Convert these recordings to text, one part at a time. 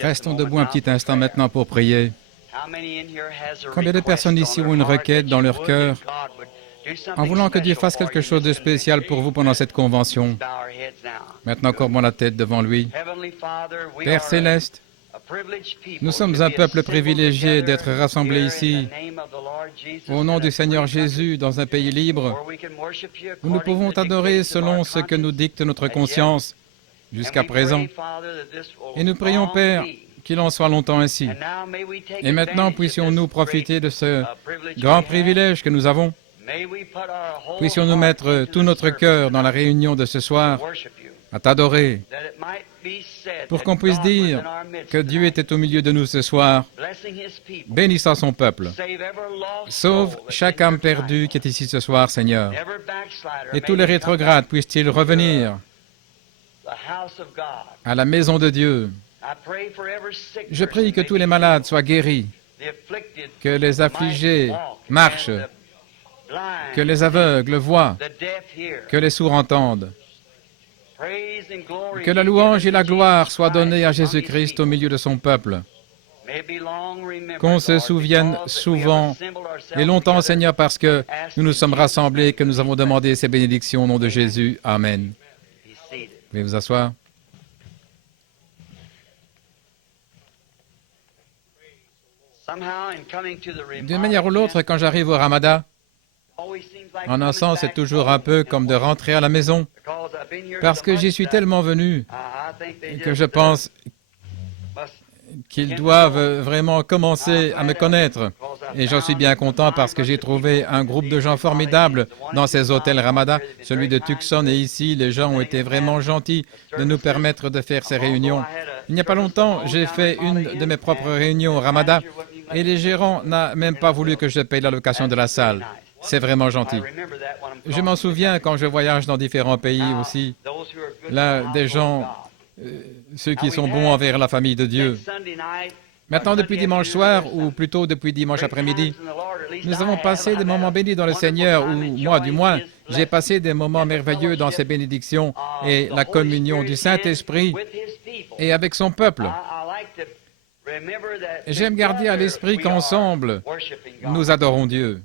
Restons debout un petit instant maintenant pour prier. Combien de personnes ici ont une requête dans leur cœur en voulant que Dieu fasse quelque chose de spécial pour vous pendant cette convention? Maintenant, courbons la tête devant lui. Père Céleste, nous sommes un peuple privilégié d'être rassemblés ici, au nom du Seigneur Jésus, dans un pays libre, où nous pouvons t'adorer selon ce que nous dicte notre conscience jusqu'à présent. Et nous prions, Père, qu'il en soit longtemps ainsi. Et maintenant, puissions-nous profiter de ce grand privilège que nous avons. Puissions-nous mettre tout notre cœur dans la réunion de ce soir à t'adorer, pour qu'on puisse dire que Dieu était au milieu de nous ce soir, bénissant son peuple. Sauve chaque âme perdue qui est ici ce soir, Seigneur. Et tous les rétrogrades puissent-ils revenir à la maison de Dieu. Je prie que tous les malades soient guéris, que les affligés marchent, que les aveugles voient, que les sourds entendent. Que la louange et la gloire soient données à Jésus-Christ au milieu de son peuple. Qu'on se souvienne souvent et longtemps, Seigneur, parce que nous nous sommes rassemblés et que nous avons demandé ces bénédictions au nom de Jésus. Amen. Veuillez vous asseoir. D'une manière ou l'autre, quand j'arrive au Ramadan, en un sens, c'est toujours un peu comme de rentrer à la maison, parce que j'y suis tellement venu que je pense qu'ils doivent vraiment commencer à me connaître. Et j'en suis bien content parce que j'ai trouvé un groupe de gens formidables dans ces hôtels Ramadan. Celui de Tucson et ici, les gens ont été vraiment gentils de nous permettre de faire ces réunions. Il n'y a pas longtemps, j'ai fait une de mes propres réunions au Ramadan et les gérants n'ont même pas voulu que je paye la location de la salle. C'est vraiment gentil. Je m'en souviens quand je voyage dans différents pays aussi. Là, des gens, ceux qui sont bons envers la famille de Dieu. Maintenant, depuis dimanche soir, ou plutôt depuis dimanche après-midi, nous avons passé des moments bénis dans le Seigneur, ou moi du moins, j'ai passé des moments merveilleux dans ses bénédictions et la communion du Saint-Esprit et avec son peuple. J'aime garder à l'esprit qu'ensemble, nous adorons Dieu.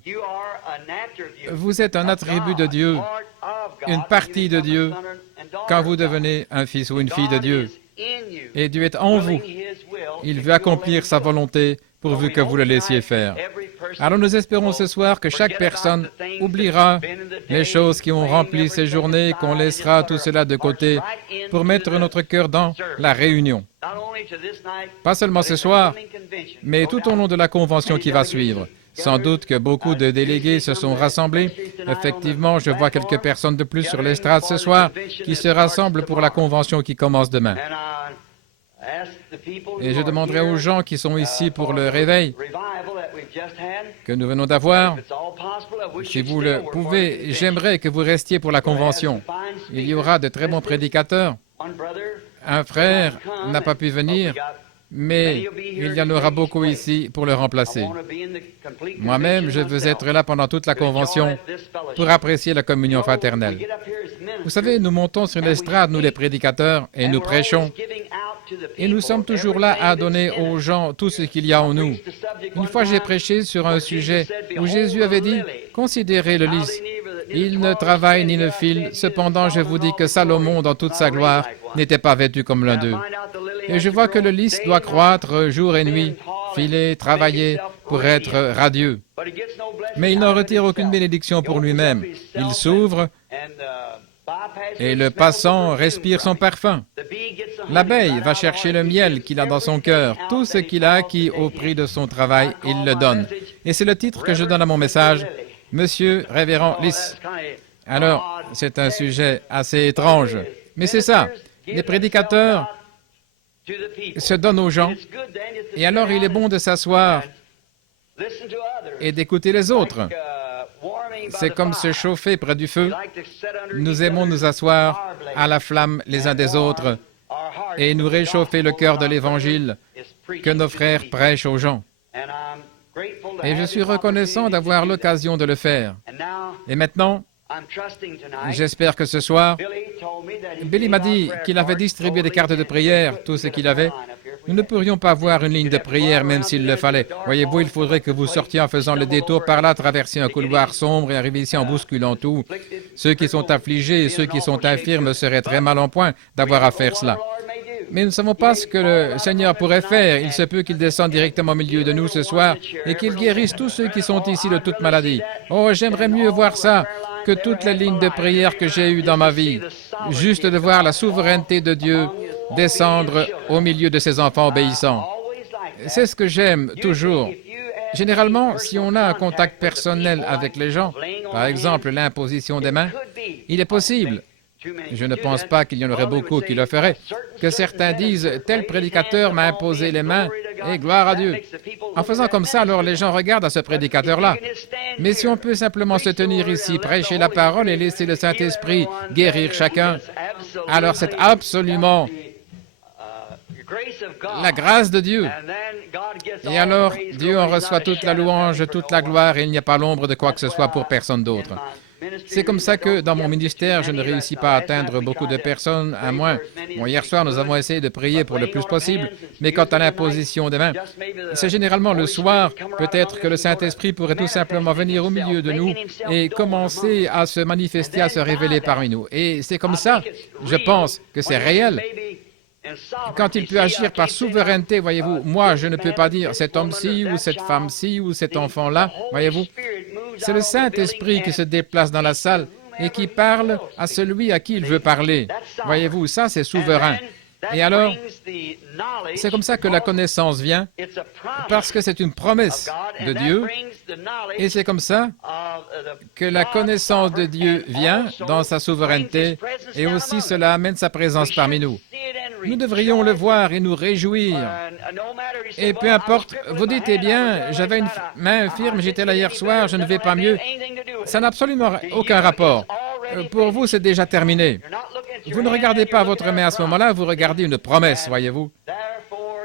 Vous êtes un attribut de Dieu, une partie de Dieu, quand vous devenez un fils ou une fille de Dieu. Et Dieu est en vous. Il veut accomplir sa volonté pourvu que vous le laissiez faire. Alors nous espérons ce soir que chaque personne oubliera les choses qui ont rempli ces journées, qu'on laissera tout cela de côté pour mettre notre cœur dans la réunion. Pas seulement ce soir, mais tout au long de la convention qui va suivre. Sans doute que beaucoup de délégués se sont rassemblés. Effectivement, je vois quelques personnes de plus sur l'estrade ce soir qui se rassemblent pour la convention qui commence demain. Et je demanderai aux gens qui sont ici pour le réveil que nous venons d'avoir, si vous le pouvez, j'aimerais que vous restiez pour la convention. Il y aura de très bons prédicateurs. Un frère n'a pas pu venir, mais il y en aura beaucoup ici pour le remplacer. Moi-même, je veux être là pendant toute la convention pour apprécier la communion fraternelle. Vous savez, nous montons sur l'estrade, nous les prédicateurs, et nous prêchons. Et nous sommes toujours là à donner aux gens tout ce qu'il y a en nous. Une fois, j'ai prêché sur un sujet où Jésus avait dit « Considérez le lys. Il ne travaille ni ne file. Cependant, je vous dis que Salomon, dans toute sa gloire, n'était pas vêtu comme l'un d'eux. » Et je vois que le lys doit croître jour et nuit, filer, travailler pour être radieux. Mais il n'en retire aucune bénédiction pour lui-même. Il s'ouvre et le passant respire son parfum. L'abeille va chercher le miel qu'il a dans son cœur. Tout ce qu'il a acquis au prix de son travail, il le donne. Et c'est le titre que je donne à mon message, « Monsieur Révérend Lys ». Alors, c'est un sujet assez étrange, mais c'est ça. Les prédicateurs se donnent aux gens, et alors il est bon de s'asseoir et d'écouter les autres. C'est comme se chauffer près du feu. Nous aimons nous asseoir à la flamme les uns des autres et nous réchauffer le cœur de l'Évangile que nos frères prêchent aux gens. Et je suis reconnaissant d'avoir l'occasion de le faire. Et maintenant, J'espère que ce soir, Billy m'a dit qu'il avait distribué des cartes de prière, tout ce qu'il avait. Nous ne pourrions pas voir une ligne de prière même s'il le fallait. Voyez-vous, il faudrait que vous sortiez en faisant le détour par là, traverser un couloir sombre et arriver ici en bousculant tout. Ceux qui sont affligés et ceux qui sont infirmes seraient très mal en point d'avoir à faire cela. Mais nous ne savons pas ce que le Seigneur pourrait faire. Il se peut qu'il descende directement au milieu de nous ce soir et qu'il guérisse tous ceux qui sont ici de toute maladie. Oh, j'aimerais mieux voir ça que toutes les lignes de prière que j'ai eues dans ma vie. Juste de voir la souveraineté de Dieu descendre au milieu de ses enfants obéissants. C'est ce que j'aime toujours. Généralement, si on a un contact personnel avec les gens, par exemple l'imposition des mains, il est possible, je ne pense pas qu'il y en aurait beaucoup qui le feraient, que certains disent « tel prédicateur m'a imposé les mains et gloire à Dieu ». En faisant comme ça, alors les gens regardent à ce prédicateur-là. Mais si on peut simplement se tenir ici, prêcher la parole et laisser le Saint-Esprit guérir chacun, alors c'est absolument la grâce de Dieu. Et alors, Dieu en reçoit toute la louange, toute la gloire, et il n'y a pas l'ombre de quoi que ce soit pour personne d'autre. C'est comme ça que, dans mon ministère, je ne réussis pas à atteindre beaucoup de personnes, à moins. Bon, hier soir, nous avons essayé de prier pour le plus possible, mais quant à l'imposition des mains, c'est généralement le soir. Peut-être que le Saint-Esprit pourrait tout simplement venir au milieu de nous et commencer à se manifester, à se révéler parmi nous. Et c'est comme ça, je pense, que c'est réel. Quand il peut agir par souveraineté, voyez-vous, moi, je ne peux pas dire cet homme-ci ou cette femme-ci ou cet enfant-là, voyez-vous. C'est le Saint-Esprit qui se déplace dans la salle et qui parle à celui à qui il veut parler. Voyez-vous, ça, c'est souverain. Et alors, c'est comme ça que la connaissance vient, parce que c'est une promesse de Dieu, et c'est comme ça que la connaissance de Dieu vient dans sa souveraineté, et aussi cela amène sa présence parmi nous. Nous devrions le voir et nous réjouir. Et peu importe, vous dites, eh bien, j'avais une main infirme, j'étais là hier soir, je ne vais pas mieux. Ça n'a absolument aucun rapport. Pour vous, c'est déjà terminé. Vous ne regardez pas votre main à ce moment-là, vous regardez une promesse, voyez-vous.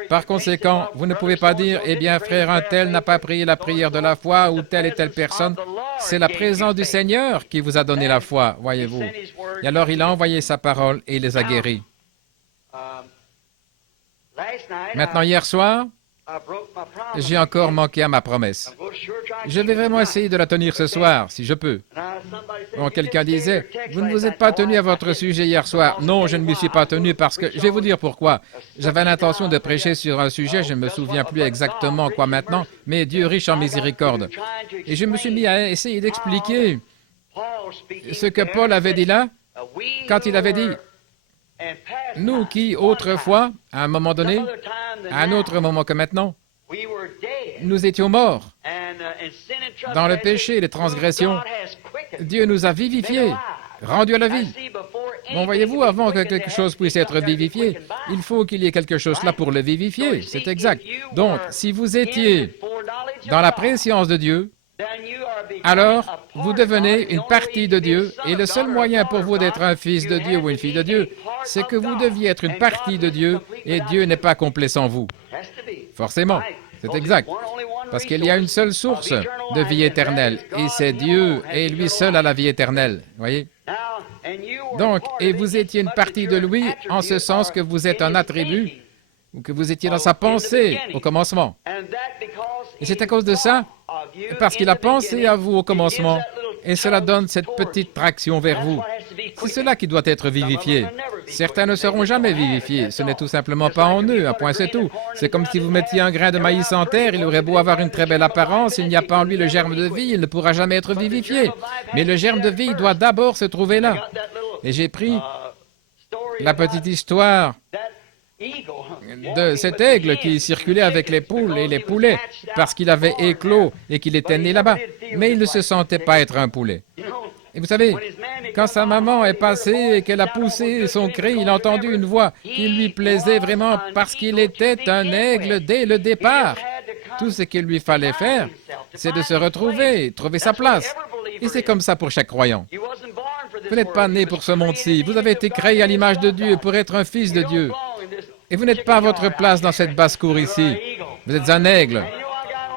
Par conséquent, vous ne pouvez pas dire, eh bien, frère, un tel n'a pas prié la prière de la foi ou telle et telle personne. C'est la présence du Seigneur qui vous a donné la foi, voyez-vous. Et alors, il a envoyé sa parole et il les a guéris. Maintenant, hier soir, j'ai encore manqué à ma promesse. Je vais vraiment essayer de la tenir ce soir, si je peux. Bon, quelqu'un disait, vous ne vous êtes pas tenu à votre sujet hier soir. Non, je ne m'y suis pas tenu parce que, je vais vous dire pourquoi. J'avais l'intention de prêcher sur un sujet, je ne me souviens plus exactement quoi maintenant, mais Dieu riche en miséricorde. Et je me suis mis à essayer d'expliquer ce que Paul avait dit là, quand il avait dit, nous qui, autrefois, à un moment donné, à un autre moment que maintenant, nous étions morts dans le péché et les transgressions. Dieu nous a vivifiés, rendus à la vie. Bon, voyez-vous, avant que quelque chose puisse être vivifié, il faut qu'il y ait quelque chose là pour le vivifier. C'est exact. Donc, si vous étiez dans la préscience de Dieu, alors vous devenez une partie de Dieu, et le seul moyen pour vous d'être un fils de Dieu ou une fille de Dieu, c'est que vous deviez être une partie de Dieu, et Dieu n'est pas complet sans vous. Forcément, c'est exact. Parce qu'il y a une seule source de vie éternelle, et c'est Dieu, et lui seul a la vie éternelle. Voyez? Donc, et vous étiez une partie de lui, en ce sens que vous êtes un attribut, ou que vous étiez dans sa pensée au commencement. Et c'est à cause de ça, parce qu'il a pensé à vous au commencement, et cela donne cette petite traction vers vous. C'est cela qui doit être vivifié. Certains ne seront jamais vivifiés, ce n'est tout simplement pas en eux, un point c'est tout. C'est comme si vous mettiez un grain de maïs en terre, il aurait beau avoir une très belle apparence, il n'y a pas en lui le germe de vie, il ne pourra jamais être vivifié. Mais le germe de vie doit d'abord se trouver là. Et j'ai pris la petite histoire de cet aigle qui circulait avec les poules et les poulets parce qu'il avait éclos et qu'il était né là-bas. Mais il ne se sentait pas être un poulet. Et vous savez, quand sa maman est passée et qu'elle a poussé son cri, il a entendu une voix qui lui plaisait vraiment parce qu'il était un aigle dès le départ. Tout ce qu'il lui fallait faire, c'est de se retrouver, trouver sa place. Et c'est comme ça pour chaque croyant. Vous n'êtes pas né pour ce monde-ci. Vous avez été créé à l'image de Dieu pour être un fils de Dieu. Et vous n'êtes pas à votre place dans cette basse-cour ici. Vous êtes un aigle.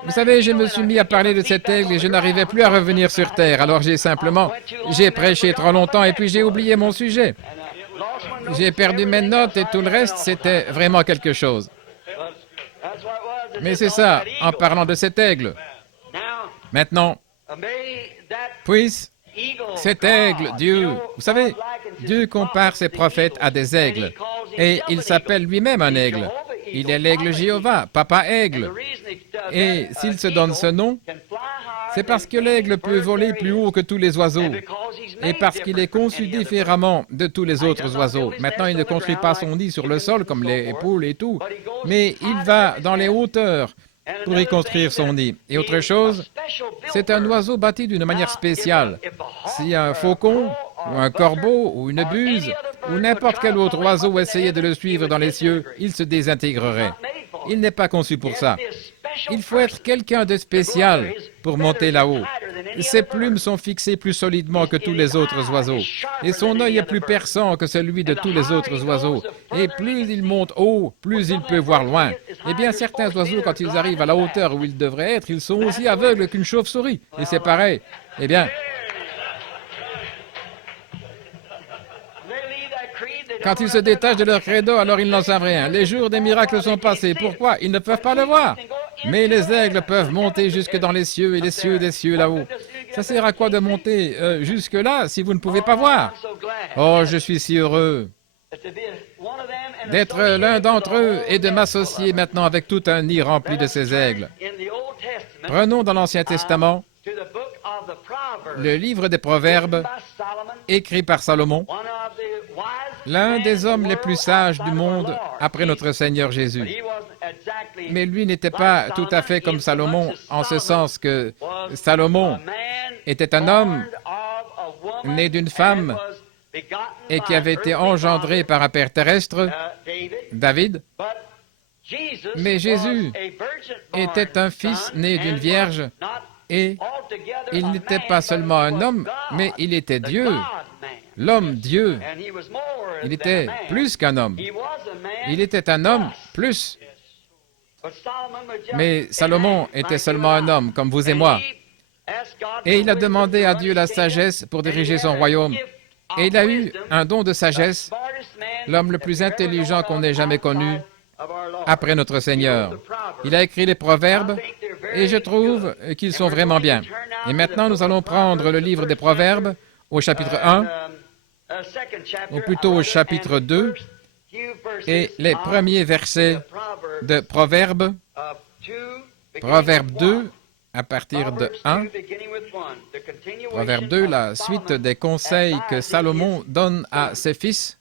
Vous savez, je me suis mis à parler de cet aigle et je n'arrivais plus à revenir sur Terre. Alors j'ai prêché trop longtemps et puis j'ai oublié mon sujet. J'ai perdu mes notes et tout le reste, c'était vraiment quelque chose. Mais c'est ça, en parlant de cet aigle. Maintenant, puisse cet aigle, Dieu, vous savez, Dieu compare ses prophètes à des aigles. Et il s'appelle lui-même un aigle. Il est l'aigle Jéhovah, Papa Aigle. Et s'il se donne ce nom, c'est parce que l'aigle peut voler plus haut que tous les oiseaux. Et parce qu'il est conçu différemment de tous les autres oiseaux. Maintenant, il ne construit pas son nid sur le sol comme les poules et tout, mais il va dans les hauteurs pour y construire son nid. Et autre chose, c'est un oiseau bâti d'une manière spéciale. Si un faucon, ou un corbeau, ou une buse, ou n'importe quel autre oiseau essayait de le suivre dans les cieux, il se désintégrerait. Il n'est pas conçu pour ça. Il faut être quelqu'un de spécial pour monter là-haut. Ses plumes sont fixées plus solidement que tous les autres oiseaux. Et son œil est plus perçant que celui de tous les autres oiseaux. Et plus il monte haut, plus il peut voir loin. Eh bien, certains oiseaux, quand ils arrivent à la hauteur où ils devraient être, ils sont aussi aveugles qu'une chauve-souris. Et c'est pareil. Eh bien, quand ils se détachent de leur credo, alors ils n'en savent rien. Les jours des miracles sont passés. Pourquoi? Ils ne peuvent pas le voir. Mais les aigles peuvent monter jusque dans les cieux et les cieux des cieux là-haut. Ça sert à quoi de monter jusque-là si vous ne pouvez pas voir? Oh, je suis si heureux d'être l'un d'entre eux et de m'associer maintenant avec tout un nid rempli de ces aigles. Prenons dans l'Ancien Testament le livre des Proverbes, écrit par Salomon, l'un des hommes les plus sages du monde après notre Seigneur Jésus. Mais lui n'était pas tout à fait comme Salomon, en ce sens que Salomon était un homme né d'une femme et qui avait été engendré par un père terrestre, David. Mais Jésus était un fils né d'une vierge et il n'était pas seulement un homme, mais il était Dieu, l'homme Dieu. Il était plus qu'un homme. Il était un homme plus. Mais Salomon était seulement un homme, comme vous et moi. Et il a demandé à Dieu la sagesse pour diriger son royaume. Et il a eu un don de sagesse, l'homme le plus intelligent qu'on ait jamais connu, après notre Seigneur. Il a écrit les Proverbes, et je trouve qu'ils sont vraiment bien. Et maintenant, nous allons prendre le livre des Proverbes au chapitre 1, ou plutôt au chapitre 2, et les premiers versets de Proverbes, Proverbe 2, à partir de 1. Proverbe 2, la suite des conseils que Salomon donne à ses fils.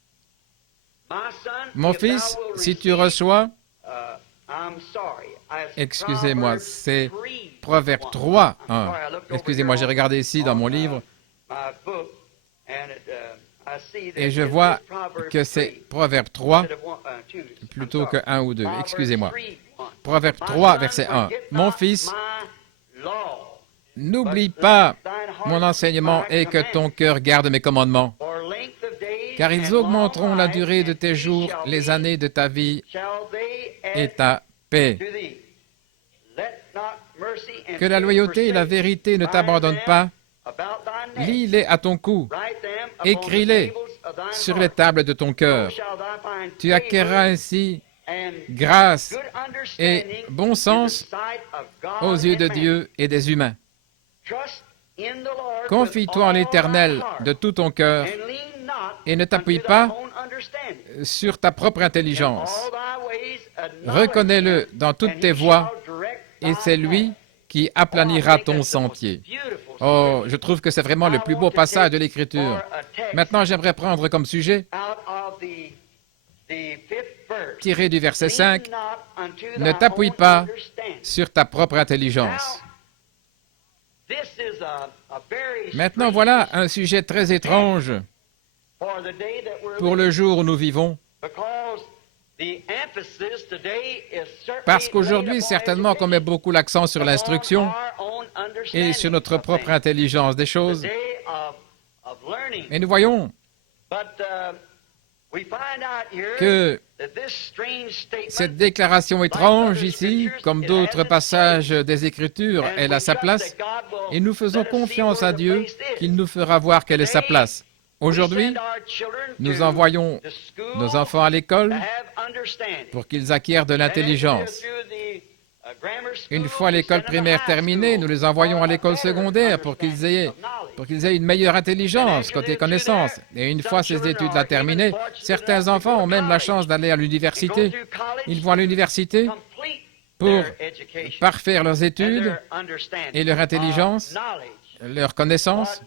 Mon fils, si tu reçois, excusez-moi, c'est Proverbe 3, 1. Excusez-moi, j'ai regardé ici dans mon livre, et je vois que c'est Proverbe 3 plutôt que 1 ou 2. Excusez-moi. Proverbe 3, verset 1. Mon fils, n'oublie pas mon enseignement et que ton cœur garde mes commandements, car ils augmenteront la durée de tes jours, les années de ta vie et ta paix. Que la loyauté et la vérité ne t'abandonnent pas. Lis-les à ton cou, écris-les sur les tables de ton cœur. Tu acquerras ainsi grâce et bon sens aux yeux de Dieu et des humains. Confie-toi en l'Éternel de tout ton cœur et ne t'appuie pas sur ta propre intelligence. Reconnais-le dans toutes tes voies et c'est lui qui aplanira ton sentier. Oh, je trouve que c'est vraiment le plus beau passage de l'Écriture. Maintenant, j'aimerais prendre comme sujet, tiré du verset 5, « Ne t'appuie pas sur ta propre intelligence. » Maintenant, voilà un sujet très étrange pour le jour où nous vivons. Parce qu'aujourd'hui, certainement qu'on met beaucoup l'accent sur l'instruction et sur notre propre intelligence des choses. Et nous voyons que cette déclaration étrange ici, comme d'autres passages des Écritures, elle a sa place, et nous faisons confiance à Dieu qu'il nous fera voir quelle est sa place. Aujourd'hui, nous envoyons nos enfants à l'école pour qu'ils acquièrent de l'intelligence. Une fois l'école primaire terminée, nous les envoyons à l'école secondaire pour qu'ils aient une meilleure intelligence côté connaissances. Et une fois ces études-là terminées, certains enfants ont même la chance d'aller à l'université. Ils vont à l'université pour parfaire leurs études et leur intelligence, leur connaissance.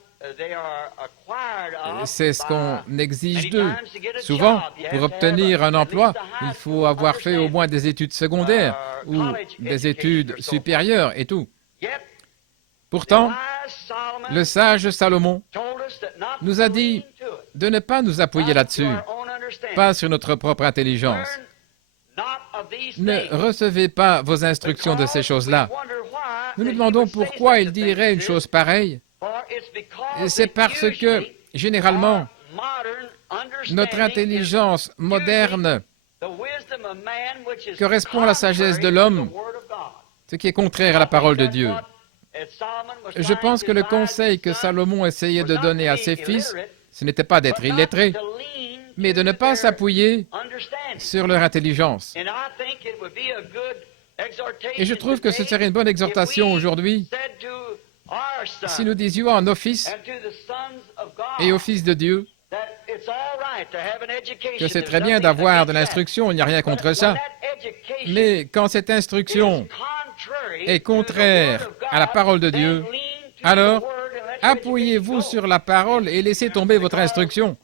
C'est ce qu'on exige d'eux. Souvent, pour obtenir un emploi, il faut avoir fait au moins des études secondaires ou des études supérieures et tout. Pourtant, le sage Salomon nous a dit de ne pas nous appuyer là-dessus, pas sur notre propre intelligence. Ne recevez pas vos instructions de ces choses-là. Nous nous demandons pourquoi il dirait une chose pareille. C'est parce que, généralement, notre intelligence moderne correspond à la sagesse de l'homme, ce qui est contraire à la parole de Dieu. Je pense que le conseil que Salomon essayait de donner à ses fils, ce n'était pas d'être illettrés, mais de ne pas s'appuyer sur leur intelligence. Et je trouve que ce serait une bonne exhortation aujourd'hui si nous disions en office et au Fils de Dieu que c'est très bien d'avoir de l'instruction, il n'y a rien contre ça, mais quand cette instruction est contraire à la parole de Dieu, alors appuyez-vous sur la parole et laissez tomber votre instruction.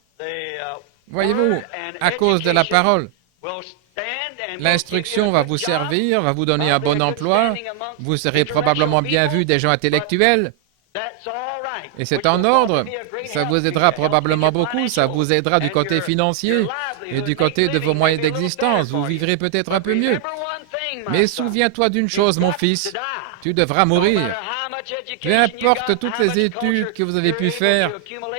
Voyez-vous, à cause de la parole, l'instruction va vous servir, va vous donner un bon emploi, vous serez probablement bien vu des gens intellectuels, et c'est en ordre, ça vous aidera probablement beaucoup, ça vous aidera du côté financier et du côté de vos moyens d'existence, vous vivrez peut-être un peu mieux. Mais souviens-toi d'une chose, mon fils, tu devras mourir. Peu importe toutes les études que vous avez pu faire,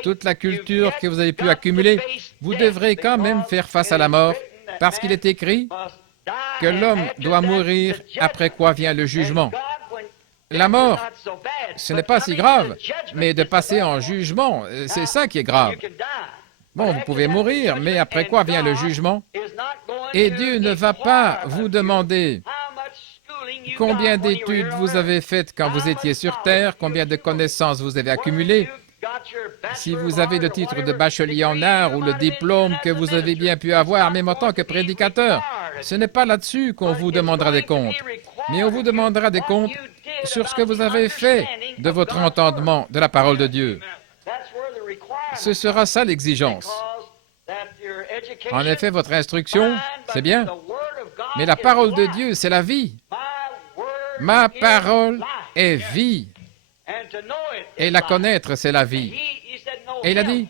toute la culture que vous avez pu accumuler, vous devrez quand même faire face à la mort, parce qu'il est écrit que l'homme doit mourir, après quoi vient le jugement. La mort, ce n'est pas si grave, mais de passer en jugement, c'est ça qui est grave. Bon, vous pouvez mourir, mais après quoi vient le jugement? Et Dieu ne va pas vous demander combien d'études vous avez faites quand vous étiez sur Terre, combien de connaissances vous avez accumulées. Si vous avez le titre de bachelier en art ou le diplôme que vous avez bien pu avoir, même en tant que prédicateur, ce n'est pas là-dessus qu'on vous demandera des comptes, mais on vous demandera des comptes sur ce que vous avez fait de votre entendement de la parole de Dieu. Ce sera ça l'exigence. En effet, votre instruction, c'est bien, mais la parole de Dieu, c'est la vie. Ma parole est vie. Et la connaître, c'est la vie. Et il a dit,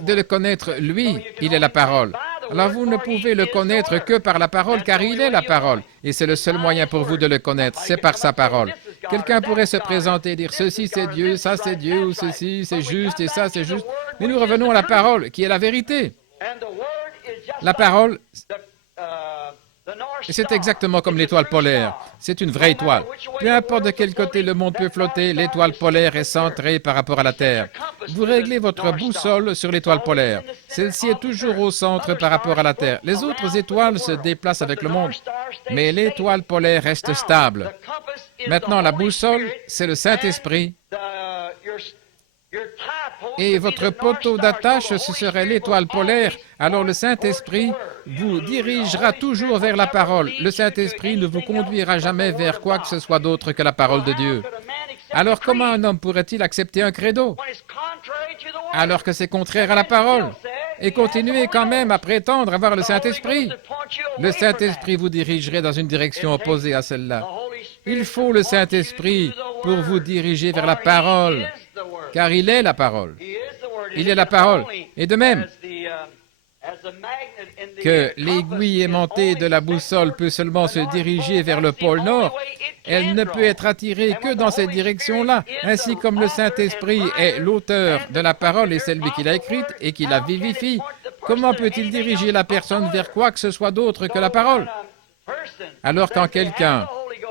de le connaître, lui, il est la parole. Alors vous ne pouvez le connaître que par la parole, car il est la parole. Et c'est le seul moyen pour vous de le connaître, c'est par sa parole. Quelqu'un pourrait se présenter et dire, ceci c'est Dieu, ça c'est Dieu, ou ceci c'est juste, et ça c'est juste. Mais nous revenons à la parole, qui est la vérité. La parole, c'est exactement comme l'étoile polaire. C'est une vraie étoile. Peu importe de quel côté le monde peut flotter, l'étoile polaire est centrée par rapport à la Terre. Vous réglez votre boussole sur l'étoile polaire. Celle-ci est toujours au centre par rapport à la Terre. Les autres étoiles se déplacent avec le monde, mais l'étoile polaire reste stable. Maintenant, la boussole, c'est le Saint-Esprit. Et votre poteau d'attache, ce serait l'étoile polaire. Alors le Saint-Esprit vous dirigera toujours vers la parole. Le Saint-Esprit ne vous conduira jamais vers quoi que ce soit d'autre que la parole de Dieu. Alors comment un homme pourrait-il accepter un credo alors que c'est contraire à la parole et continuer quand même à prétendre avoir le Saint-Esprit? Le Saint-Esprit vous dirigerait dans une direction opposée à celle-là. Il faut le Saint-Esprit pour vous diriger vers la parole, car il est la parole. Il est la parole. Et de même que l'aiguille aimantée de la boussole peut seulement se diriger vers le pôle Nord, elle ne peut être attirée que dans cette direction-là, ainsi comme le Saint-Esprit est l'auteur de la parole et celui qui l'a écrite et qui la vivifie. comment peut-il diriger la personne vers quoi que ce soit d'autre que la parole? Alors quand quelqu'un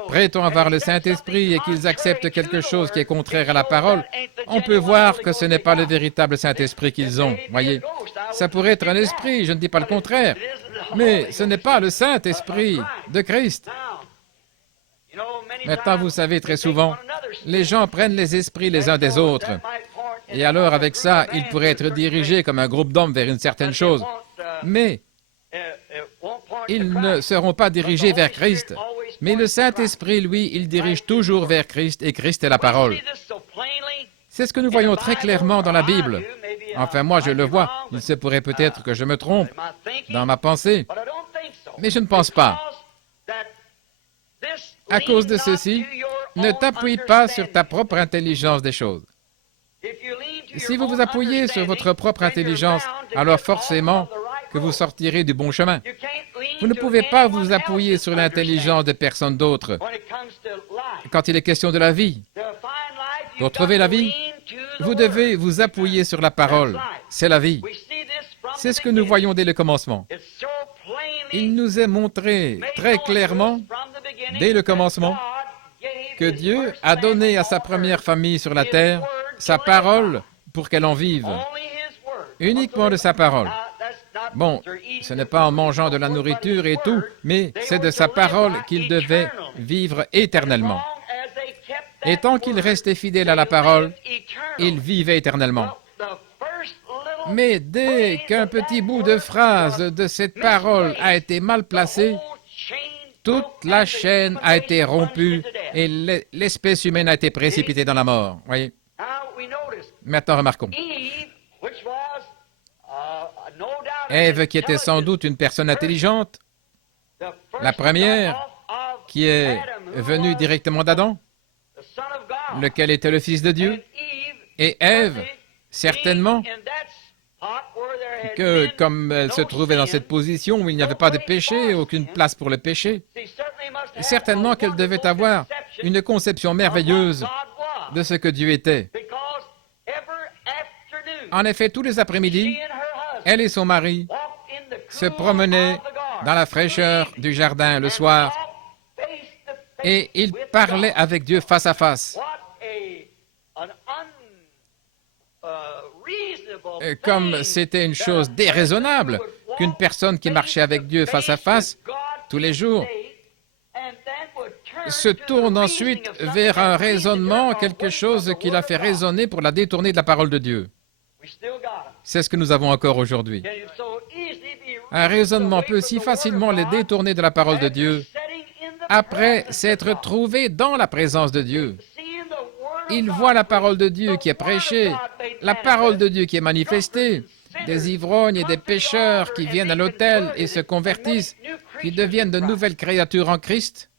prétend avoir le Saint-Esprit et qu'ils acceptent quelque chose qui est contraire à la parole, on peut voir que ce n'est pas le véritable Saint-Esprit qu'ils ont, voyez. Ça pourrait être un esprit, je ne dis pas le contraire, mais ce n'est pas le Saint-Esprit de Christ. Maintenant, vous savez, très souvent, les gens prennent les esprits les uns des autres. Et alors, avec ça, ils pourraient être dirigés comme un groupe d'hommes vers une certaine chose. Mais ils ne seront pas dirigés vers Christ. Mais le Saint-Esprit, lui, il dirige toujours vers Christ, et Christ est la parole. C'est ce que nous voyons très clairement dans la Bible. Enfin, moi, je le vois. Il se pourrait peut-être que je me trompe dans ma pensée, mais je ne pense pas. À cause de ceci, ne t'appuie pas sur ta propre intelligence des choses. Si vous vous appuyez sur votre propre intelligence, alors forcément que vous sortirez du bon chemin. Vous ne pouvez pas vous appuyer sur l'intelligence de personne d'autre quand il est question de la vie. Pour trouver la vie, vous devez vous appuyer sur la parole. C'est la vie. C'est ce que nous voyons dès le commencement. Il nous est montré très clairement, dès le commencement, que Dieu a donné à sa première famille sur la terre sa parole pour qu'elle en vive. Uniquement de sa parole. Bon, ce n'est pas en mangeant de la nourriture et tout, mais c'est de sa parole qu'il devait vivre éternellement. Et tant qu'il restait fidèle à la parole, il vivait éternellement. Mais dès qu'un petit bout de phrase de cette parole a été mal placé, toute la chaîne a été rompue et l'espèce humaine a été précipitée dans la mort. Voyez? Maintenant, remarquons. Ève, qui était sans doute une personne intelligente, la première, qui est venue directement d'Adam, lequel était le Fils de Dieu, et Ève, certainement, que comme elle se trouvait dans cette position où il n'y avait pas de péché, aucune place pour le péché, certainement qu'elle devait avoir une conception merveilleuse de ce que Dieu était. En effet, tous les après-midi, elle et son mari se promenaient dans la fraîcheur du jardin le soir et ils parlaient avec Dieu face à face. Comme c'était une chose déraisonnable qu'une personne qui marchait avec Dieu face à face tous les jours se tourne ensuite vers un raisonnement, quelque chose qui l'a fait raisonner pour la détourner de la parole de Dieu. C'est ce que nous avons encore aujourd'hui. Un raisonnement peut si facilement les détourner de la parole de Dieu après s'être trouvé dans la présence de Dieu. Ils voient la parole de Dieu qui est prêchée, la parole de Dieu qui est manifestée, des ivrognes et des pécheurs qui viennent à l'autel et se convertissent, qui deviennent de nouvelles créatures en Christ,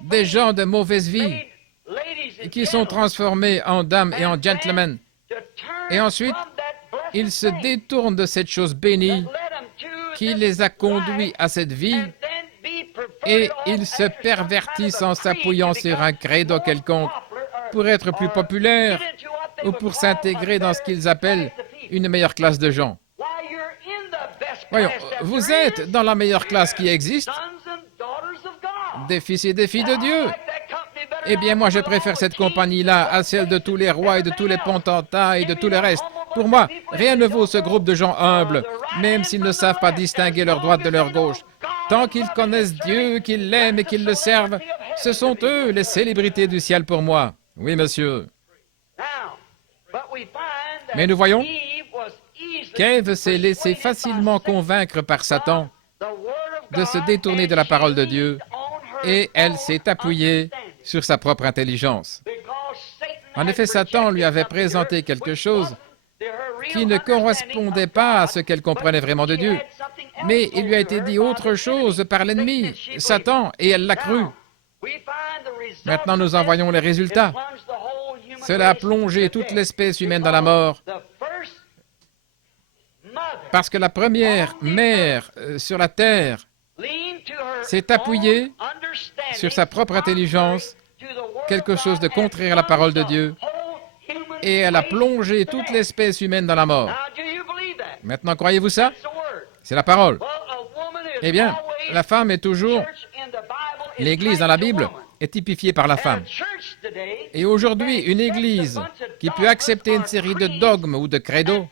des gens de mauvaise vie qui sont transformés en dames et en gentlemen. Et ensuite, ils se détournent de cette chose bénie qui les a conduits à cette vie et ils se pervertissent en s'appuyant sur un credo quelconque pour être plus populaires ou pour s'intégrer dans ce qu'ils appellent une meilleure classe de gens. Voyons, vous êtes dans la meilleure classe qui existe, des fils et des filles de Dieu. Eh bien, moi, je préfère cette compagnie-là à celle de tous les rois et de tous les potentats et de tout le reste. Pour moi, rien ne vaut ce groupe de gens humbles, même s'ils ne savent pas distinguer leur droite de leur gauche. Tant qu'ils connaissent Dieu, qu'ils l'aiment et qu'ils le servent, ce sont eux les célébrités du ciel pour moi. Oui, monsieur. Mais nous voyons qu'Ève s'est laissée facilement convaincre par Satan de se détourner de la parole de Dieu et elle s'est appuyée sur sa propre intelligence. En effet, Satan lui avait présenté quelque chose qui ne correspondait pas à ce qu'elle comprenait vraiment de Dieu. Mais il lui a été dit autre chose par l'ennemi, Satan, et elle l'a cru. Maintenant, nous en voyons les résultats. Cela a plongé toute l'espèce humaine dans la mort. Parce que la première mère sur la terre s'est appuyée sur sa propre intelligence, quelque chose de contraire à la parole de Dieu, et elle a plongé toute l'espèce humaine dans la mort. Maintenant, croyez-vous ça? C'est la parole. Eh bien, la femme est toujours... L'Église dans la Bible est typifiée par la femme. Et aujourd'hui, une Église qui peut accepter une série de dogmes ou de credos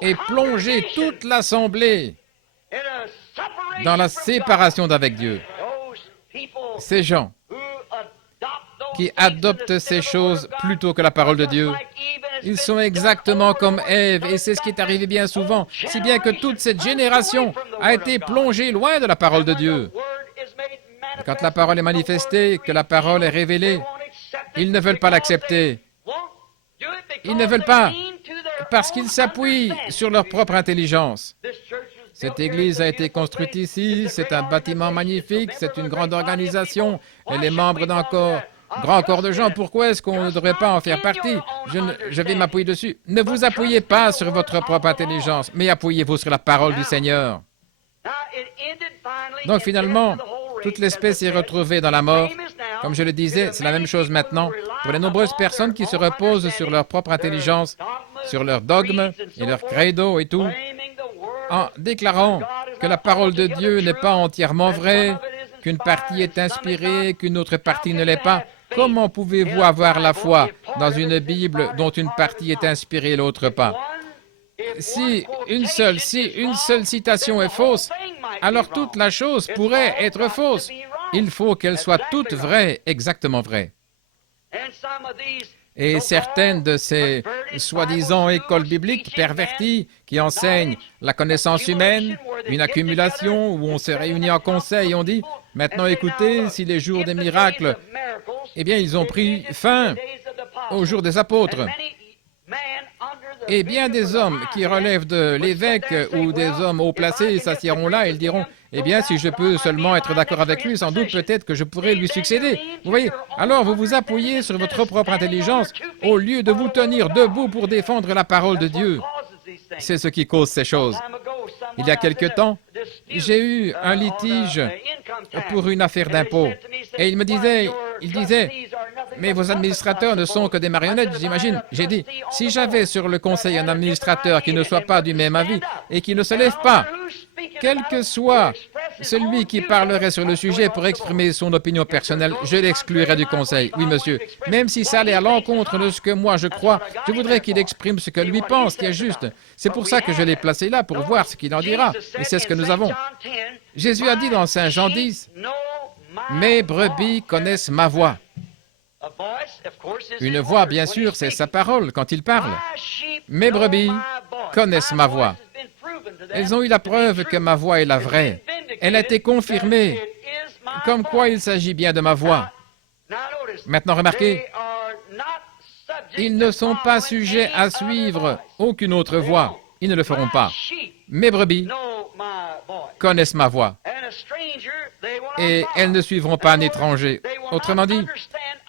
et plonger toute l'Assemblée dans la séparation d'avec Dieu. Ces gens qui adoptent ces choses plutôt que la parole de Dieu, ils sont exactement comme Ève, et c'est ce qui est arrivé bien souvent, si bien que toute cette génération a été plongée loin de la parole de Dieu. Et quand la parole est manifestée, que la parole est révélée, ils ne veulent pas l'accepter. Ils ne veulent pas, parce qu'ils s'appuient sur leur propre intelligence. Cette église a été construite ici, c'est un bâtiment magnifique, c'est une grande organisation, elle est membre d'un grand corps de gens. Pourquoi est-ce qu'on ne devrait pas en faire partie? Je vais m'appuyer dessus. Ne vous appuyez pas sur votre propre intelligence, mais appuyez-vous sur la parole du Seigneur. Donc finalement, toute l'espèce est retrouvée dans la mort. Comme je le disais, c'est la même chose maintenant pour les nombreuses personnes qui se reposent sur leur propre intelligence, sur leurs dogmes et leurs credos et tout, en déclarant que la parole de Dieu n'est pas entièrement vraie, qu'une partie est inspirée, qu'une autre partie ne l'est pas. Comment pouvez-vous avoir la foi dans une Bible dont une partie est inspirée et l'autre pas? Si une seule citation est fausse, alors toute la chose pourrait être fausse. Il faut qu'elle soit toute vraie, exactement vraie. Et certaines de ces soi-disant écoles bibliques perverties qui enseignent la connaissance humaine, une accumulation où on se réunit en conseil et on dit « Maintenant écoutez, si les jours des miracles, eh bien ils ont pris fin aux jours des apôtres. » Et bien des hommes qui relèvent de l'évêque ou des hommes haut placés s'assieront là et ils diront « Eh bien, si je peux seulement être d'accord avec lui, sans doute peut-être que je pourrais lui succéder. » Vous voyez, alors vous vous appuyez sur votre propre intelligence au lieu de vous tenir debout pour défendre la parole de Dieu. C'est ce qui cause ces choses. Il y a quelque temps, j'ai eu un litige pour une affaire d'impôt. Et il disait, mais vos administrateurs ne sont que des marionnettes, j'imagine. J'ai dit, si j'avais sur le conseil un administrateur qui ne soit pas du même avis et qui ne se lève pas, quel que soit celui qui parlerait sur le sujet pour exprimer son opinion personnelle, je l'exclurais du conseil. Oui, monsieur. Même si ça allait à l'encontre de ce que moi je crois, je voudrais qu'il exprime ce que lui pense, qui est juste. C'est pour ça que je l'ai placé là, pour voir ce qu'il en dira. Et c'est ce que nous avons. Jésus a dit dans Saint Jean 10, « Mes brebis connaissent ma voix. » Une voix, bien sûr, c'est sa parole quand il parle. « Mes brebis connaissent ma voix. » Elles ont eu la preuve que ma voix est la vraie. Elle a été confirmée, comme quoi il s'agit bien de ma voix. Maintenant, remarquez, ils ne sont pas sujets à suivre aucune autre voix. Ils ne le feront pas. Mes brebis connaissent ma voix. Et elles ne suivront pas un étranger. Autrement dit,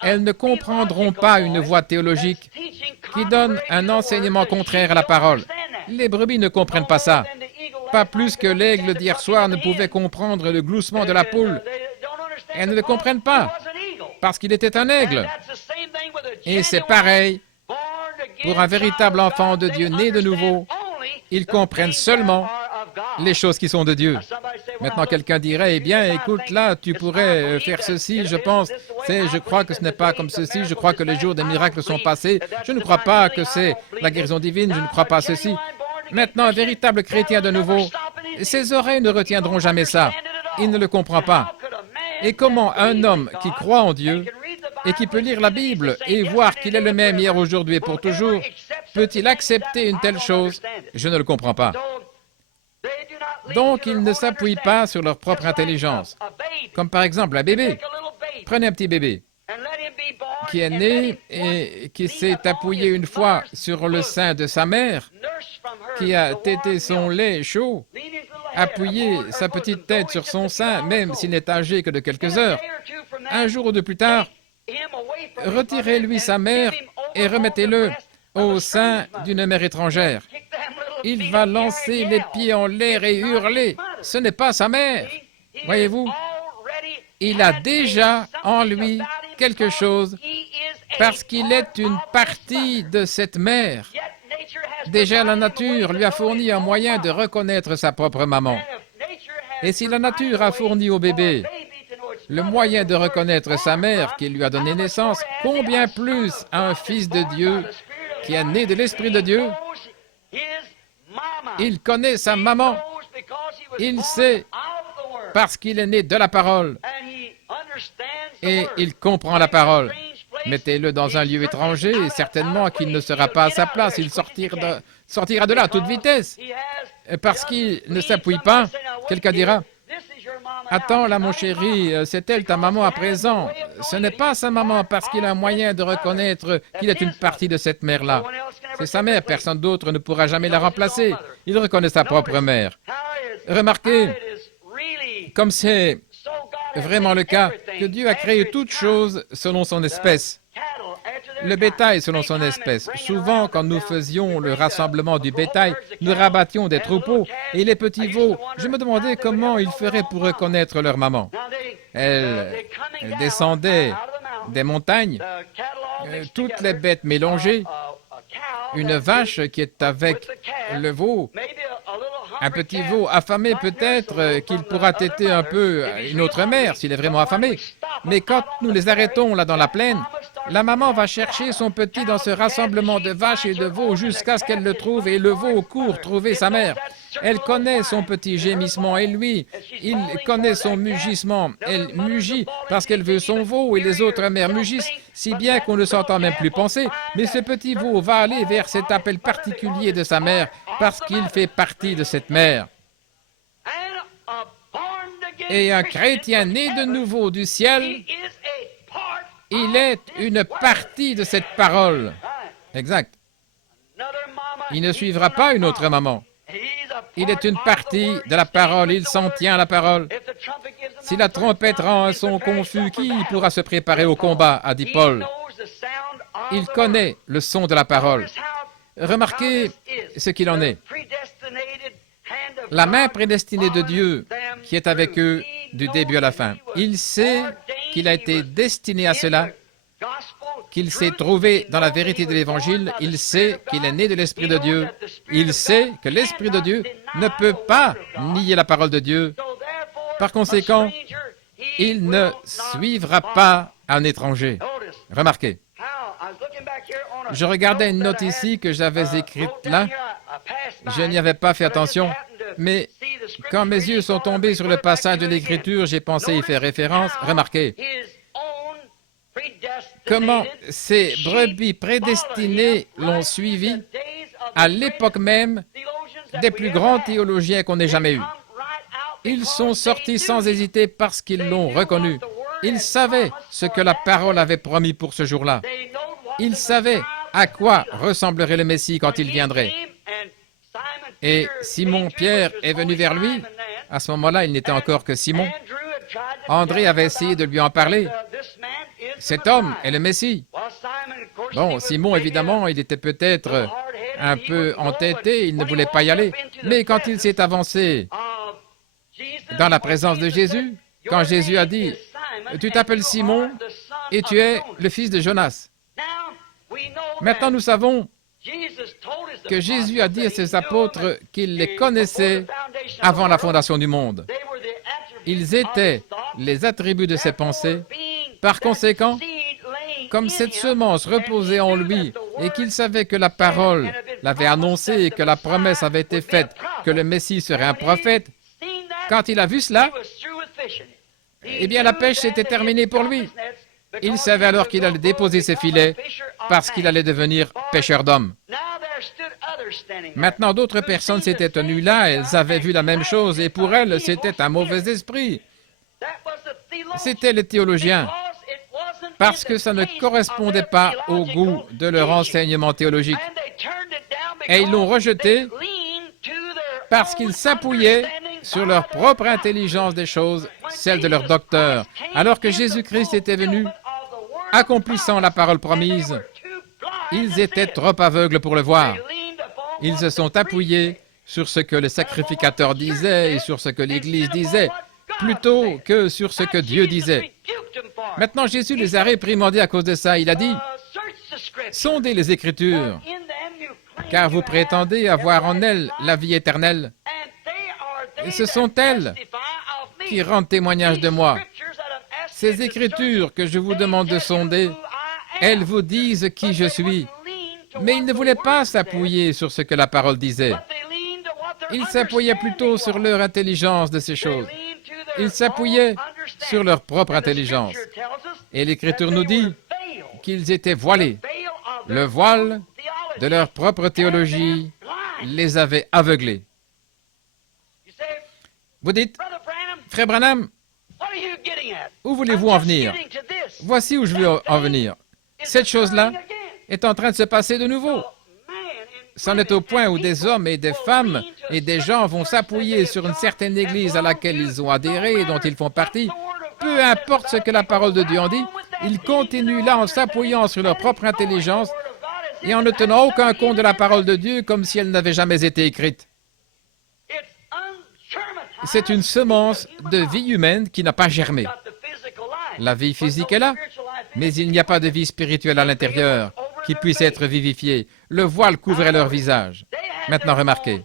elles ne comprendront pas une voix théologique qui donne un enseignement contraire à la parole. Les brebis ne comprennent pas ça. Pas plus que l'aigle d'hier soir ne pouvait comprendre le gloussement de la poule. Elles ne le comprennent pas, parce qu'il était un aigle. Et c'est pareil pour un véritable enfant de Dieu né de nouveau. Ils comprennent seulement les choses qui sont de Dieu. Maintenant, quelqu'un dirait, eh bien, écoute, là, tu pourrais faire ceci, je pense, je crois que ce n'est pas comme ceci, je crois que les jours des miracles sont passés, je ne crois pas que c'est la guérison divine, je ne crois pas ceci. Maintenant, un véritable chrétien de nouveau, ses oreilles ne retiendront jamais ça. Il ne le comprend pas. Et comment un homme qui croit en Dieu et qui peut lire la Bible et voir qu'il est le même hier, aujourd'hui et pour toujours, peut-il accepter une telle chose? Je ne le comprends pas. Donc, ils ne s'appuient pas sur leur propre intelligence. Comme par exemple un bébé. Prenez un petit bébé qui est né et qui s'est appuyé une fois sur le sein de sa mère, qui a tété son lait chaud, appuyé sa petite tête sur son sein, même s'il n'est âgé que de quelques heures. Un jour ou deux plus tard, retirez-lui sa mère et remettez-le au sein d'une mère étrangère. Il va lancer les pieds en l'air et hurler. Ce n'est pas sa mère. Voyez-vous, il a déjà en lui quelque chose parce qu'il est une partie de cette mère. Déjà, la nature lui a fourni un moyen de reconnaître sa propre maman. Et si la nature a fourni au bébé le moyen de reconnaître sa mère qui lui a donné naissance, combien plus un fils de Dieu qui est né de l'Esprit de Dieu, il connaît sa maman, il sait parce qu'il est né de la parole et il comprend la parole. Mettez-le dans un lieu étranger et certainement qu'il ne sera pas à sa place, il sortira de là à toute vitesse. Parce qu'il ne s'appuie pas, quelqu'un dira, « Attends là mon chéri, c'est elle ta maman à présent. » Ce n'est pas sa maman parce qu'il a un moyen de reconnaître qu'il est une partie de cette mère-là. C'est sa mère, personne d'autre ne pourra jamais la remplacer. Il reconnaît sa propre mère. Remarquez, comme c'est vraiment le cas, que Dieu a créé toutes choses selon son espèce. Le bétail selon son espèce. Souvent, quand nous faisions le rassemblement du bétail, nous rabattions des troupeaux et les petits veaux. Je me demandais comment ils feraient pour reconnaître leur maman. Elles descendaient des montagnes, toutes les bêtes mélangées, une vache qui est avec le veau, un petit veau affamé peut-être qu'il pourra téter un peu une autre mère s'il est vraiment affamé. Mais quand nous les arrêtons là dans la plaine, la maman va chercher son petit dans ce rassemblement de vaches et de veaux jusqu'à ce qu'elle le trouve et le veau court trouver sa mère. Elle connaît son petit gémissement et lui, il connaît son mugissement. Elle mugit parce qu'elle veut son veau et les autres mères mugissent, si bien qu'on ne s'entend même plus penser. Mais ce petit veau va aller vers cet appel particulier de sa mère parce qu'il fait partie de cette mère. Et un chrétien né de nouveau du ciel, il est une partie de cette parole. Exact. Il ne suivra pas une autre maman. Il est une partie de la parole, il s'en tient à la parole. Si la trompette rend un son confus, qui pourra se préparer au combat, a dit Paul. Il connaît le son de la parole. Remarquez ce qu'il en est. La main prédestinée de Dieu qui est avec eux du début à la fin. Il sait qu'il a été destiné à cela, qu'il s'est trouvé dans la vérité de l'Évangile, il sait qu'il est né de l'Esprit de Dieu, il sait que l'Esprit de Dieu ne peut pas nier la parole de Dieu. Par conséquent, il ne suivra pas un étranger. Remarquez, je regardais une note ici que j'avais écrite là. Je n'y avais pas fait attention, mais quand mes yeux sont tombés sur le passage de l'Écriture, j'ai pensé y faire référence. Remarquez comment ces brebis prédestinées l'ont suivi à l'époque même des plus grands théologiens qu'on ait jamais eus. Ils sont sortis sans hésiter parce qu'ils l'ont reconnu. Ils savaient ce que la parole avait promis pour ce jour-là. Ils savaient à quoi ressemblerait le Messie quand il viendrait. Et Simon-Pierre est venu vers lui. À ce moment-là, il n'était encore que Simon. André avait essayé de lui en parler. Cet homme est le Messie. Bon, Simon, évidemment, il était peut-être un peu entêté, il ne voulait pas y aller. Mais quand il s'est avancé dans la présence de Jésus, quand Jésus a dit « Tu t'appelles Simon et tu es le fils de Jonas ». Maintenant, nous savons que Jésus a dit à ses apôtres qu'il les connaissait avant la fondation du monde. Ils étaient les attributs de ses pensées. Par conséquent, comme cette semence reposait en lui et qu'il savait que la parole l'avait annoncé et que la promesse avait été faite que le Messie serait un prophète, quand il a vu cela, eh bien la pêche s'était terminée pour lui. Il savait alors qu'il allait déposer ses filets parce qu'il allait devenir pêcheur d'hommes. Maintenant, d'autres personnes s'étaient tenues là, elles avaient vu la même chose et pour elles, c'était un mauvais esprit. C'étaient les théologiens, parce que ça ne correspondait pas au goût de leur enseignement théologique. Et ils l'ont rejeté parce qu'ils s'appouillaient sur leur propre intelligence des choses, celle de leur docteur, alors que Jésus-Christ était venu, accomplissant la parole promise. Ils étaient trop aveugles pour le voir. Ils se sont appuyés sur ce que le sacrificateur disait et sur ce que l'Église disait, plutôt que sur ce que Dieu disait. Maintenant, Jésus les a réprimandés à cause de ça. Il a dit, « Sondez les Écritures, car vous prétendez avoir en elles la vie éternelle. Et ce sont elles qui rendent témoignage de moi. Ces Écritures que je vous demande de sonder, elles vous disent qui je suis. Mais ils ne voulaient pas s'appuyer sur ce que la parole disait. Ils s'appuyaient plutôt sur leur intelligence de ces choses. Ils s'appuyaient sur leur propre intelligence. Et l'Écriture nous dit qu'ils étaient voilés. Le voile de leur propre théologie les avait aveuglés. Vous dites, Frère Branham, où voulez-vous en venir? Voici où je veux en venir. Cette chose-là est en train de se passer de nouveau. C'en est au point où des hommes et des femmes et des gens vont s'appuyer sur une certaine église à laquelle ils ont adhéré et dont ils font partie. Peu importe ce que la parole de Dieu en dit, ils continuent là en s'appuyant sur leur propre intelligence et en ne tenant aucun compte de la parole de Dieu comme si elle n'avait jamais été écrite. C'est une semence de vie humaine qui n'a pas germé. La vie physique est là, mais il n'y a pas de vie spirituelle à l'intérieur qui puisse être vivifiée. Le voile couvrait leur visage. Maintenant, remarquez,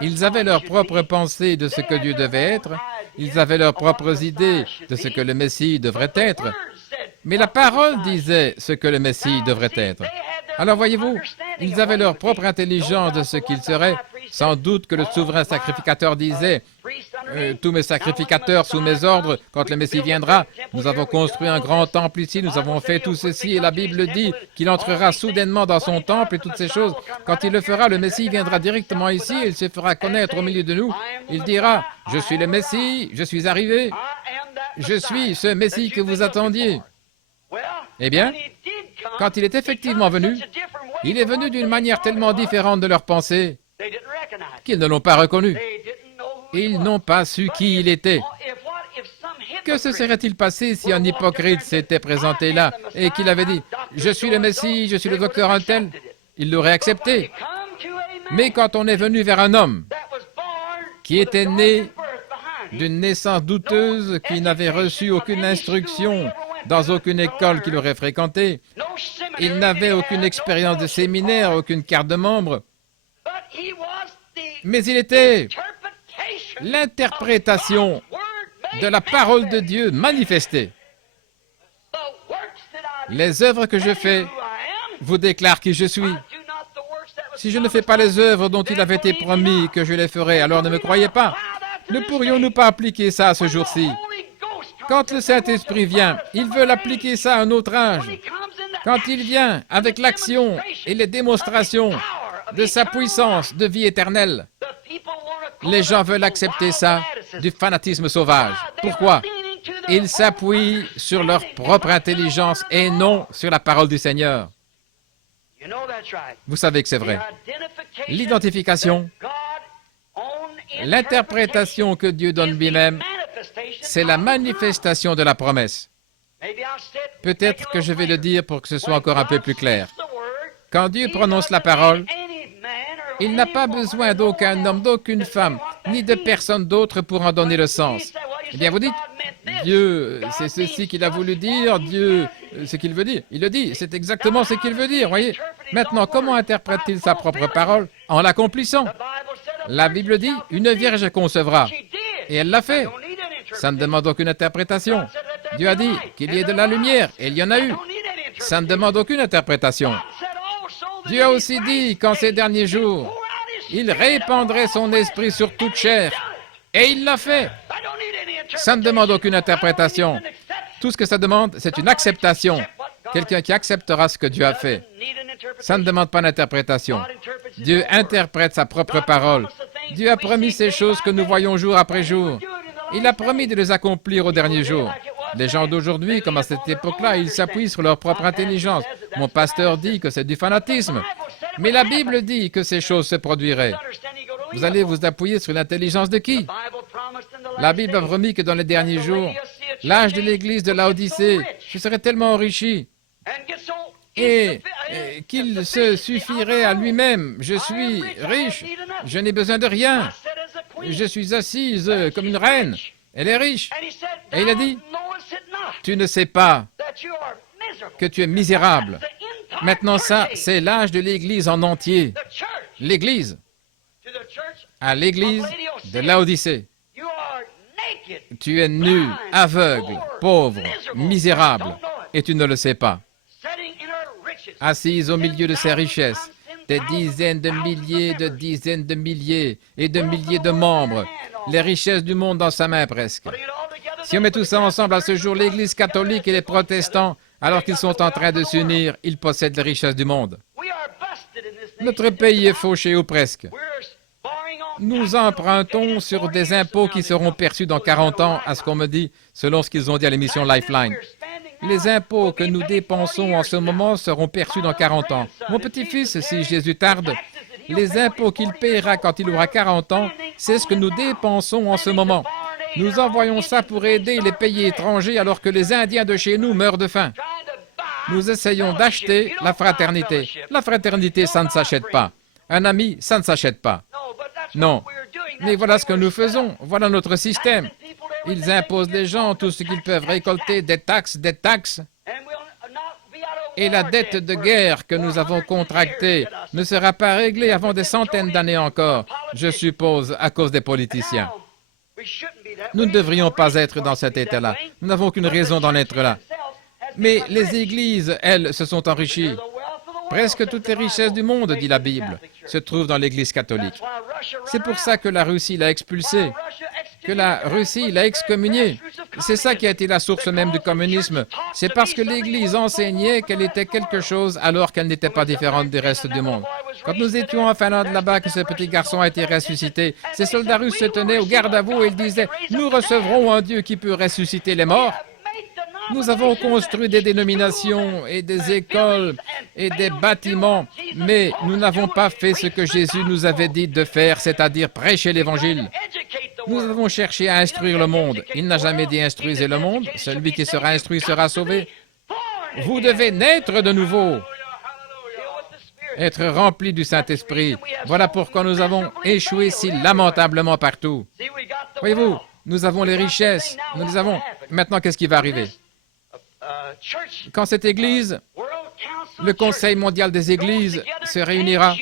ils avaient leurs propres pensées de ce que Dieu devait être, ils avaient leurs propres idées de ce que le Messie devrait être, mais la parole disait ce que le Messie devrait être. Alors voyez-vous, ils avaient leur propre intelligence de ce qu'il serait. Sans doute que le souverain sacrificateur disait « Tous mes sacrificateurs sous mes ordres, quand le Messie viendra, nous avons construit un grand temple ici, nous avons fait tout ceci, et la Bible dit qu'il entrera soudainement dans son temple et toutes ces choses. Quand il le fera, le Messie viendra directement ici, et il se fera connaître au milieu de nous. Il dira « Je suis le Messie, je suis arrivé, je suis ce Messie que vous attendiez. » Eh bien, quand il est effectivement venu, il est venu d'une manière tellement différente de leur pensée qu'ils ne l'ont pas reconnu. Ils n'ont pas su qui il était. Que se serait-il passé si un hypocrite s'était présenté là et qu'il avait dit « Je suis le Messie, je suis le docteur un tel », il l'aurait accepté. Mais quand on est venu vers un homme qui était né d'une naissance douteuse, qui n'avait reçu aucune instruction dans aucune école qu'il aurait fréquentée, il n'avait aucune expérience de séminaire, aucune carte de membre, mais il était l'interprétation de la parole de Dieu manifestée. Les œuvres que je fais vous déclarent qui je suis. Si je ne fais pas les œuvres dont il avait été promis que je les ferais, alors ne me croyez pas. Ne pourrions-nous pas appliquer ça à ce jour-ci? Quand le Saint-Esprit vient, il veut l'appliquer ça à un autre âge. Quand il vient avec l'action et les démonstrations de sa puissance de vie éternelle, les gens veulent accepter ça du fanatisme sauvage. Pourquoi? Ils s'appuient sur leur propre intelligence et non sur la parole du Seigneur. Vous savez que c'est vrai. L'identification, l'interprétation que Dieu donne lui-même, c'est la manifestation de la promesse. Peut-être que je vais le dire pour que ce soit encore un peu plus clair. Quand Dieu prononce la parole, il n'a pas besoin d'aucun homme, d'aucune femme, ni de personne d'autre pour en donner le sens. Eh bien, vous dites, Dieu, c'est ceci qu'il a voulu dire, Dieu, ce qu'il veut dire. Il le dit, c'est exactement ce qu'il veut dire, voyez. Maintenant, comment interprète-t-il sa propre parole? En l'accomplissant. La Bible dit, une vierge concevra. Et elle l'a fait. Ça ne demande aucune interprétation. Dieu a dit qu'il y ait de la lumière, et il y en a eu. Ça ne demande aucune interprétation. Dieu a aussi dit qu'en ces derniers jours, il répandrait son esprit sur toute chair. Et il l'a fait. Ça ne demande aucune interprétation. Tout ce que ça demande, c'est une acceptation. Quelqu'un qui acceptera ce que Dieu a fait. Ça ne demande pas d'interprétation. Dieu interprète sa propre parole. Dieu a promis ces choses que nous voyons jour après jour. Il a promis de les accomplir au dernier jour. Les gens d'aujourd'hui, comme à cette époque-là, ils s'appuient sur leur propre intelligence. Mon pasteur dit que c'est du fanatisme. Mais la Bible dit que ces choses se produiraient. Vous allez vous appuyer sur l'intelligence de qui? La Bible a promis que dans les derniers jours, l'âge de l'Église de Laodicée se serait tellement enrichi et qu'il se suffirait à lui-même. Je suis riche, je n'ai besoin de rien. Je suis assise comme une reine. Elle est riche. Et il a dit, tu ne sais pas que tu es misérable. Maintenant ça, c'est l'âge de l'Église en entier. L'Église, à l'Église de Laodicée. Tu es nu, aveugle, pauvre, misérable, et tu ne le sais pas. Assise au milieu de ses richesses, des dizaines de milliers et de milliers de membres, les richesses du monde dans sa main presque. Si on met tout ça ensemble à ce jour, l'Église catholique et les protestants, alors qu'ils sont en train de s'unir, ils possèdent les richesses du monde. Notre pays est fauché ou presque. Nous empruntons sur des impôts qui seront perçus dans 40 ans, à ce qu'on me dit, selon ce qu'ils ont dit à l'émission Lifeline. Les impôts que nous dépensons en ce moment seront perçus dans 40 ans. Mon petit-fils, si Jésus tarde, les impôts qu'il paiera quand il aura 40 ans, c'est ce que nous dépensons en ce moment. Nous envoyons ça pour aider les pays étrangers alors que les Indiens de chez nous meurent de faim. Nous essayons d'acheter la fraternité. La fraternité, ça ne s'achète pas. Un ami, ça ne s'achète pas. Non. Mais voilà ce que nous faisons. Voilà notre système. Ils imposent les gens tout ce qu'ils peuvent récolter, des taxes. Et la dette de guerre que nous avons contractée ne sera pas réglée avant des centaines d'années encore, je suppose, à cause des politiciens. Nous ne devrions pas être dans cet état-là. Nous n'avons aucune raison d'en être là. Mais les églises, elles, se sont enrichies. Presque toutes les richesses du monde, dit la Bible, se trouvent dans l'Église catholique. C'est pour ça que la Russie l'a expulsé, que la Russie l'a excommunié. C'est ça qui a été la source même du communisme. C'est parce que l'Église enseignait qu'elle était quelque chose alors qu'elle n'était pas différente du reste du monde. Quand nous étions en Finlande là-bas, que ce petit garçon a été ressuscité, ces soldats russes se tenaient au garde à vous et ils disaient « Nous recevrons un Dieu qui peut ressusciter les morts ». Nous avons construit des dénominations et des écoles et des bâtiments, mais nous n'avons pas fait ce que Jésus nous avait dit de faire, c'est-à-dire prêcher l'Évangile. Nous avons cherché à instruire le monde. Il n'a jamais dit « instruisez le monde ». Celui qui sera instruit sera sauvé. Vous devez naître de nouveau, être rempli du Saint-Esprit. Voilà pourquoi nous avons échoué si lamentablement partout. Voyez-vous, nous avons les richesses, nous les avons. Maintenant, qu'est-ce qui va arriver? Quand cette Église, le Conseil mondial des Églises, se réunira,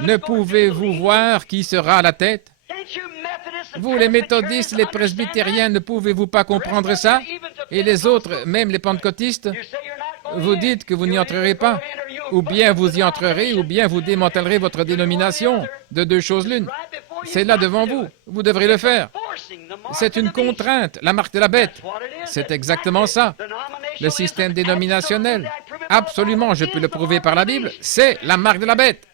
ne pouvez-vous voir qui sera à la tête? Vous, les méthodistes, les presbytériens, ne pouvez-vous pas comprendre ça? Et les autres, même les pentecôtistes, vous dites que vous n'y entrerez pas. Ou bien vous y entrerez, ou bien vous démantèlerez votre dénomination. De deux choses l'une. C'est là devant vous. Vous devrez le faire. C'est une contrainte, la marque de la bête. C'est exactement ça. Le système dénominationnel. Absolument, je peux le prouver par la Bible. C'est la marque de la bête.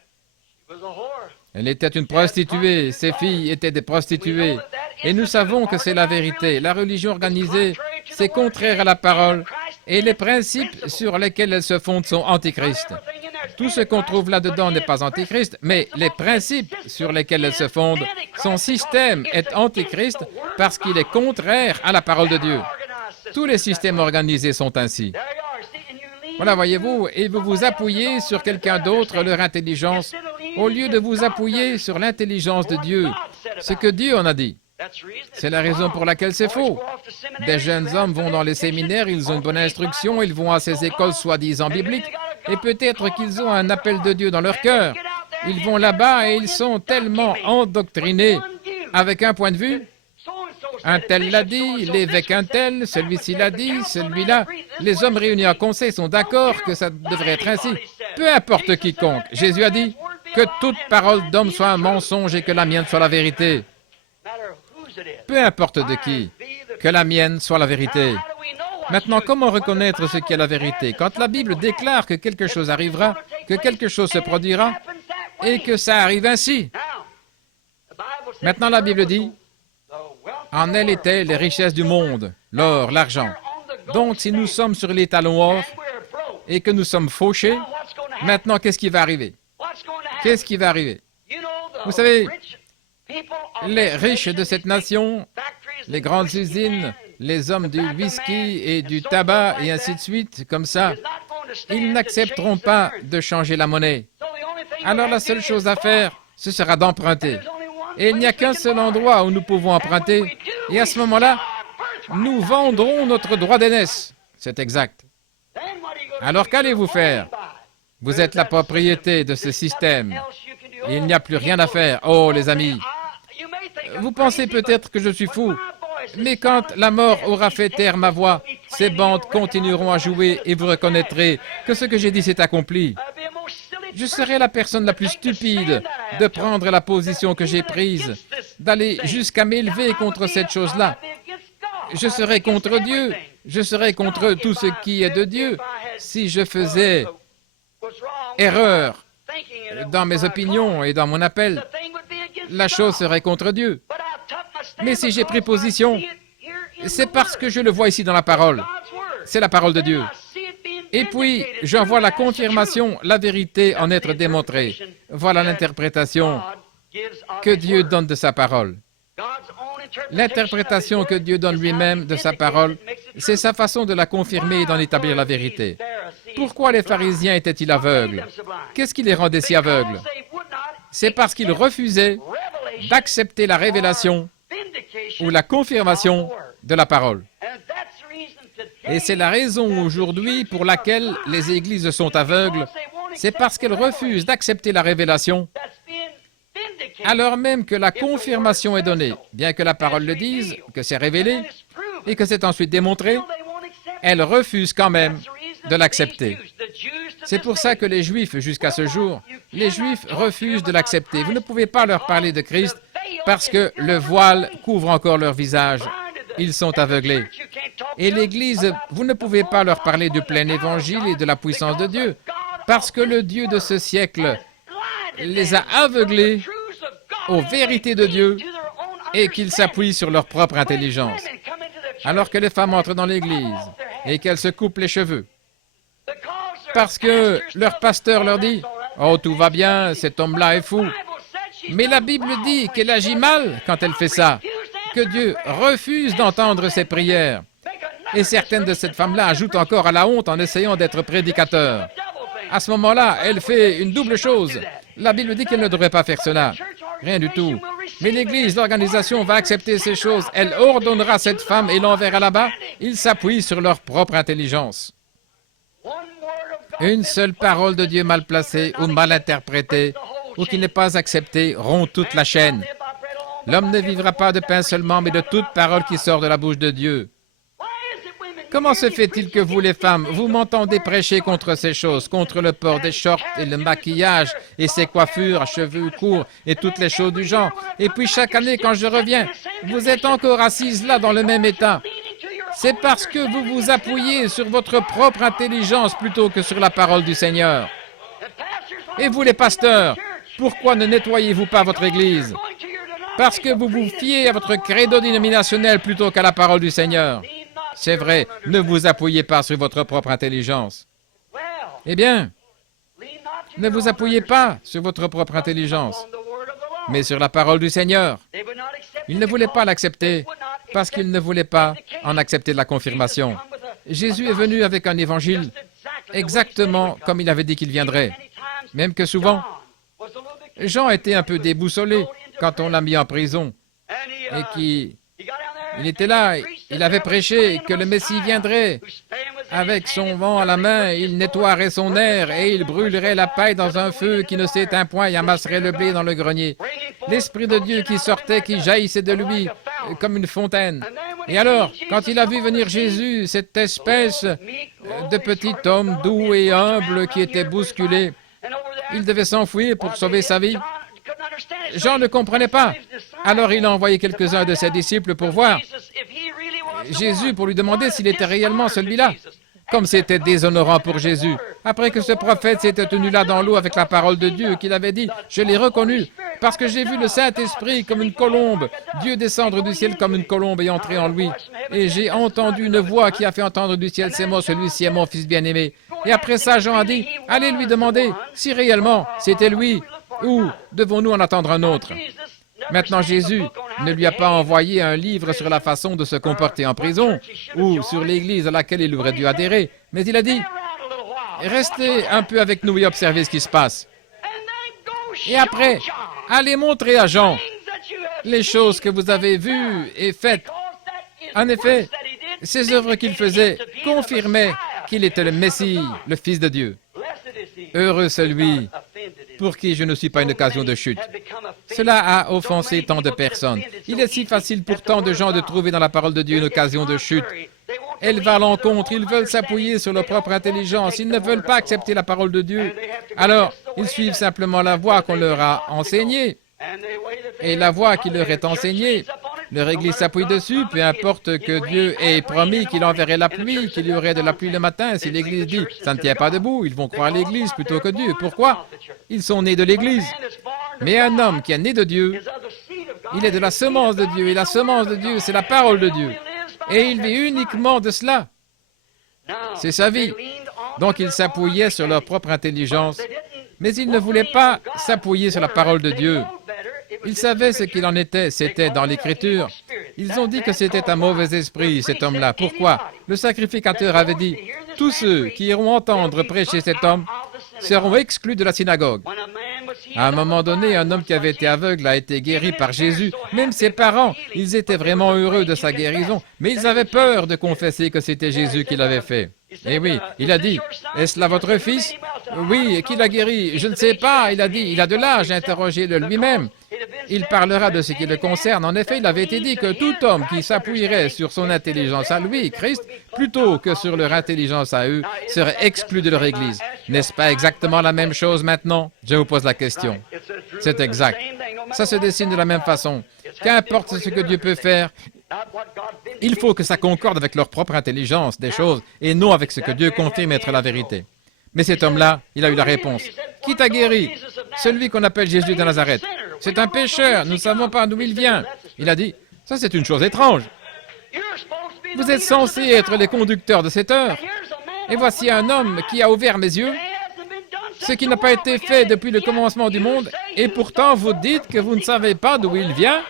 Elle était une prostituée. Ses filles étaient des prostituées. Et nous savons que c'est la vérité. La religion organisée, c'est contraire à la parole. Et les principes sur lesquels elle se fonde sont antichrist. Tout ce qu'on trouve là-dedans n'est pas antichrist, mais les principes sur lesquels elle se fonde, son système est antichrist parce qu'il est contraire à la parole de Dieu. Tous les systèmes organisés sont ainsi. Voilà, voyez-vous, et vous vous appuyez sur quelqu'un d'autre, leur intelligence, au lieu de vous appuyer sur l'intelligence de Dieu, ce que Dieu en a dit. C'est la raison pour laquelle c'est faux. Des jeunes hommes vont dans les séminaires, ils ont une bonne instruction, ils vont à ces écoles soi-disant bibliques, et peut-être qu'ils ont un appel de Dieu dans leur cœur. Ils vont là-bas et ils sont tellement endoctrinés avec un point de vue. Un tel l'a dit, l'évêque un tel, celui-ci l'a dit, celui-là. Les hommes réunis en conseil sont d'accord que ça devrait être ainsi. Peu importe quiconque. Jésus a dit que toute parole d'homme soit un mensonge et que la mienne soit la vérité. Peu importe de qui, que la mienne soit la vérité. Maintenant, comment reconnaître ce qui est la vérité? Quand la Bible déclare que quelque chose arrivera, que quelque chose se produira, et que ça arrive ainsi. Maintenant, la Bible dit, en elle étaient les richesses du monde, l'or, l'argent. Donc, si nous sommes sur les talons or et que nous sommes fauchés, maintenant, qu'est-ce qui va arriver? Qu'est-ce qui va arriver? Vous savez, les riches de cette nation, les grandes usines, les hommes du whisky et du tabac et ainsi de suite, comme ça, ils n'accepteront pas de changer la monnaie. Alors la seule chose à faire, ce sera d'emprunter. Et il n'y a qu'un seul endroit où nous pouvons emprunter. Et à ce moment-là, nous vendrons notre droit d'aînesse. C'est exact. Alors qu'allez-vous faire? Vous êtes la propriété de ce système. Et il n'y a plus rien à faire. Oh, les amis, vous pensez peut-être que je suis fou, mais quand la mort aura fait taire ma voix, ces bandes continueront à jouer et vous reconnaîtrez que ce que j'ai dit s'est accompli. Je serai la personne la plus stupide de prendre la position que j'ai prise, d'aller jusqu'à m'élever contre cette chose-là. Je serai contre Dieu, je serai contre tout ce qui est de Dieu si je faisais erreur dans mes opinions et dans mon appel. La chose serait contre Dieu. Mais si j'ai pris position, c'est parce que je le vois ici dans la parole. C'est la parole de Dieu. Et puis, j'en vois la confirmation, la vérité en être démontrée. Voilà l'interprétation que Dieu donne de sa parole. L'interprétation que Dieu donne lui-même de sa parole, c'est sa façon de la confirmer et d'en établir la vérité. Pourquoi les pharisiens étaient-ils aveugles? Qu'est-ce qui les rendait si aveugles? C'est parce qu'ils refusaient d'accepter la révélation ou la confirmation de la parole. Et c'est la raison aujourd'hui pour laquelle les églises sont aveugles. C'est parce qu'elles refusent d'accepter la révélation, alors même que la confirmation est donnée. Bien que la parole le dise, que c'est révélé, et que c'est ensuite démontré, elles refusent quand même de l'accepter. C'est pour ça que les Juifs, jusqu'à ce jour, les Juifs refusent de l'accepter. Vous ne pouvez pas leur parler de Christ parce que le voile couvre encore leur visage. Ils sont aveuglés. Et l'Église, vous ne pouvez pas leur parler du plein évangile et de la puissance de Dieu, parce que le Dieu de ce siècle les a aveuglés aux vérités de Dieu et qu'ils s'appuient sur leur propre intelligence. Alors que les femmes entrent dans l'Église et qu'elles se coupent les cheveux, parce que leur pasteur leur dit « Oh, tout va bien, cet homme-là est fou ». Mais la Bible dit qu'elle agit mal quand elle fait ça, que Dieu refuse d'entendre ses prières. Et certaines de ces femmes-là ajoutent encore à la honte en essayant d'être prédicateurs. À ce moment-là, elle fait une double chose. La Bible dit qu'elle ne devrait pas faire cela. Rien du tout. Mais l'Église, l'organisation va accepter ces choses. Elle ordonnera cette femme et l'enverra là-bas. Ils s'appuient sur leur propre intelligence. Une seule parole de Dieu mal placée ou mal interprétée ou qui n'est pas acceptée rompt toute la chaîne. L'homme ne vivra pas de pain seulement, mais de toute parole qui sort de la bouche de Dieu. Comment se fait-il que vous, les femmes, vous m'entendez prêcher contre ces choses, contre le port des shorts et le maquillage et ces coiffures à cheveux courts et toutes les choses du genre? Et puis chaque année, quand je reviens, vous êtes encore assises là dans le même état. C'est parce que vous vous appuyez sur votre propre intelligence plutôt que sur la parole du Seigneur. Et vous, les pasteurs, pourquoi ne nettoyez-vous pas votre Église? Parce que vous vous fiez à votre credo dénominationnel plutôt qu'à la parole du Seigneur. C'est vrai, ne vous appuyez pas sur votre propre intelligence. Eh bien, ne vous appuyez pas sur votre propre intelligence, mais sur la parole du Seigneur. Ils ne voulaient pas l'accepter parce qu'ils ne voulaient pas en accepter la confirmation. Jésus est venu avec un évangile exactement comme il avait dit qu'il viendrait. Même que souvent, Jean était un peu déboussolé quand on l'a mis en prison et il était là, il avait prêché que le Messie viendrait. Avec son vent à la main, il nettoierait son air et il brûlerait la paille dans un feu qui ne s'éteint point et amasserait le blé dans le grenier. L'Esprit de Dieu qui sortait, qui jaillissait de lui comme une fontaine. Et alors, quand il a vu venir Jésus, cette espèce de petit homme doux et humble qui était bousculé, il devait s'enfuir pour sauver sa vie. Jean ne comprenait pas. Alors il a envoyé quelques-uns de ses disciples pour voir Jésus, pour lui demander s'il était réellement celui-là. Comme c'était déshonorant pour Jésus. Après que ce prophète s'était tenu là dans l'eau avec la parole de Dieu, qu'il avait dit « Je l'ai reconnu, parce que j'ai vu le Saint-Esprit comme une colombe, Dieu descendre du ciel comme une colombe et entrer en lui. Et j'ai entendu une voix qui a fait entendre du ciel, c'est moi, celui-ci est mon fils bien-aimé. » Et après ça, Jean a dit « Allez lui demander si réellement c'était lui, ou devons-nous en attendre un autre ?» Maintenant, Jésus ne lui a pas envoyé un livre sur la façon de se comporter en prison ou sur l'Église à laquelle il aurait dû adhérer, mais il a dit « Restez un peu avec nous et observez ce qui se passe. Et après, allez montrer à Jean les choses que vous avez vues et faites. » En effet, ces œuvres qu'il faisait confirmaient qu'il était le Messie, le Fils de Dieu. Heureux celui pour qui je ne suis pas une occasion de chute. Cela a offensé tant de personnes. Il est si facile pour tant de gens de trouver dans la parole de Dieu une occasion de chute. Elle va à l'encontre, ils veulent s'appuyer sur leur propre intelligence, ils ne veulent pas accepter la parole de Dieu. Alors, ils suivent simplement la voie qu'on leur a enseignée. Et la voie qui leur est enseignée, leur Église s'appuie dessus, peu importe que Dieu ait promis qu'il enverrait la pluie, qu'il y aurait de la pluie le matin. Si l'Église dit « ça ne tient pas debout », ils vont croire l'Église plutôt que Dieu. Pourquoi? Ils sont nés de l'Église. Mais un homme qui est né de Dieu, il est de la semence de Dieu, et la semence de Dieu, c'est la parole de Dieu. Et il vit uniquement de cela. C'est sa vie. Donc ils s'appuyaient sur leur propre intelligence, mais ils ne voulaient pas s'appuyer sur la parole de Dieu. Ils savaient ce qu'il en était, c'était dans l'Écriture. Ils ont dit que c'était un mauvais esprit, cet homme-là. Pourquoi? Le sacrificateur avait dit, « Tous ceux qui iront entendre prêcher cet homme seront exclus de la synagogue. » À un moment donné, un homme qui avait été aveugle a été guéri par Jésus. Même ses parents, ils étaient vraiment heureux de sa guérison, mais ils avaient peur de confesser que c'était Jésus qui l'avait fait. Et oui, il a dit, « Est-ce là votre fils? » Oui, et qui l'a guéri? Je ne sais pas, il a dit, il a de l'âge, interrogez-le lui-même. Il parlera de ce qui le concerne. En effet, il avait été dit que tout homme qui s'appuierait sur son intelligence à lui, Christ, plutôt que sur leur intelligence à eux, serait exclu de leur Église. N'est-ce pas exactement la même chose maintenant? Je vous pose la question. C'est exact. Ça se dessine de la même façon. Qu'importe ce que Dieu peut faire, il faut que ça concorde avec leur propre intelligence des choses et non avec ce que Dieu confirme être la vérité. Mais cet homme-là, il a eu la réponse. Qui t'a guéri? Celui qu'on appelle Jésus de Nazareth. C'est un pécheur, nous ne savons pas d'où il vient. Il a dit, ça c'est une chose étrange. Vous êtes censés être les conducteurs de cette heure. Et voici un homme qui a ouvert mes yeux, ce qui n'a pas été fait depuis le commencement du monde, et pourtant vous dites que vous ne savez pas d'où il vient?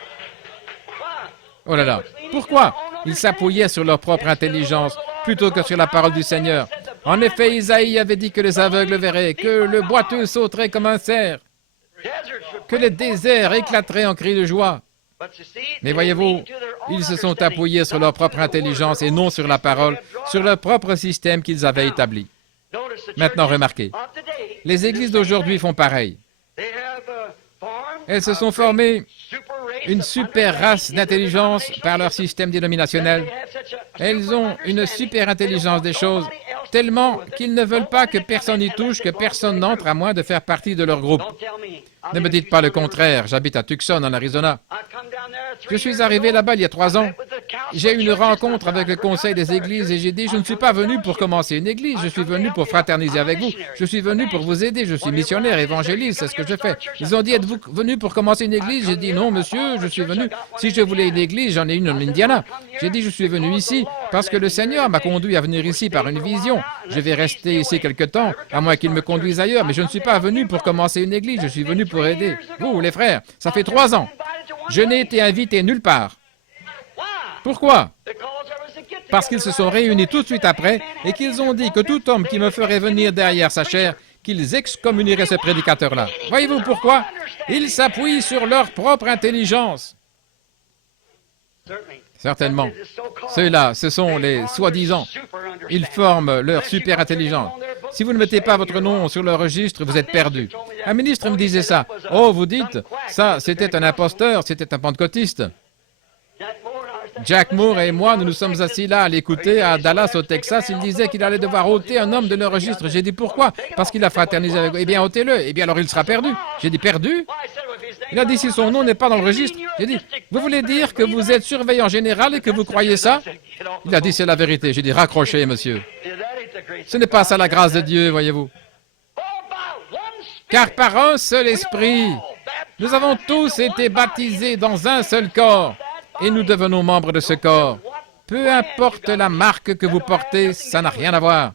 Oh là là, pourquoi? Ils s'appuyaient sur leur propre intelligence plutôt que sur la parole du Seigneur. En effet, Isaïe avait dit que les aveugles verraient, que le boiteux sauterait comme un cerf, que les déserts éclateraient en cris de joie. Mais voyez-vous, ils se sont appuyés sur leur propre intelligence et non sur la parole, sur leur propre système qu'ils avaient établi. Maintenant, remarquez, les églises d'aujourd'hui font pareil. Elles se sont formées une super race d'intelligence par leur système dénominationnel. Elles ont une super intelligence des choses, tellement qu'ils ne veulent pas que personne y touche, que personne n'entre à moins de faire partie de leur groupe. Ne me dites pas le contraire, j'habite à Tucson, en Arizona. Je suis arrivé là-bas il y a 3 ans. J'ai eu une rencontre avec le conseil des églises et j'ai dit, je ne suis pas venu pour commencer une église, je suis venu pour fraterniser avec vous, je suis venu pour vous aider, je suis missionnaire, évangéliste, c'est ce que je fais. Ils ont dit, êtes-vous venu pour commencer une église? J'ai dit, non monsieur, je suis venu, si je voulais une église, j'en ai une en Indiana. J'ai dit, je suis venu ici parce que le Seigneur m'a conduit à venir ici par une vision. Je vais rester ici quelque temps, à moins qu'il me conduise ailleurs, mais je ne suis pas venu pour commencer une église, je suis venu pour aider. Vous, les frères, ça fait 3 ans. Je n'ai été invité nulle part. Pourquoi? Parce qu'ils se sont réunis tout de suite après et qu'ils ont dit que tout homme qui me ferait venir derrière sa chair, qu'ils excommunieraient ce prédicateur-là. Voyez-vous pourquoi? Ils s'appuient sur leur propre intelligence. Certainement. Ceux-là, ce sont les soi-disant. Ils forment leur super intelligence. Si vous ne mettez pas votre nom sur le registre, vous êtes perdu. Un ministre me disait ça. Oh, vous dites, ça, c'était un imposteur, c'était un pentecôtiste. Jack Moore et moi, nous nous sommes assis là à l'écouter à Dallas, au Texas. Il disait qu'il allait devoir ôter un homme de leur registre. J'ai dit, pourquoi? Parce qu'il a fraternisé avec... Eh bien, ôtez-le. Eh bien, alors il sera perdu. J'ai dit, perdu? Il a dit, si son nom n'est pas dans le registre. J'ai dit, vous voulez dire que vous êtes surveillant général et que vous croyez ça? Il a dit, c'est la vérité. J'ai dit, raccrochez, monsieur. Ce n'est pas ça la grâce de Dieu, voyez-vous. Car par un seul esprit, nous avons tous été baptisés dans un seul corps et nous devenons membres de ce corps. Peu importe la marque que vous portez, ça n'a rien à voir.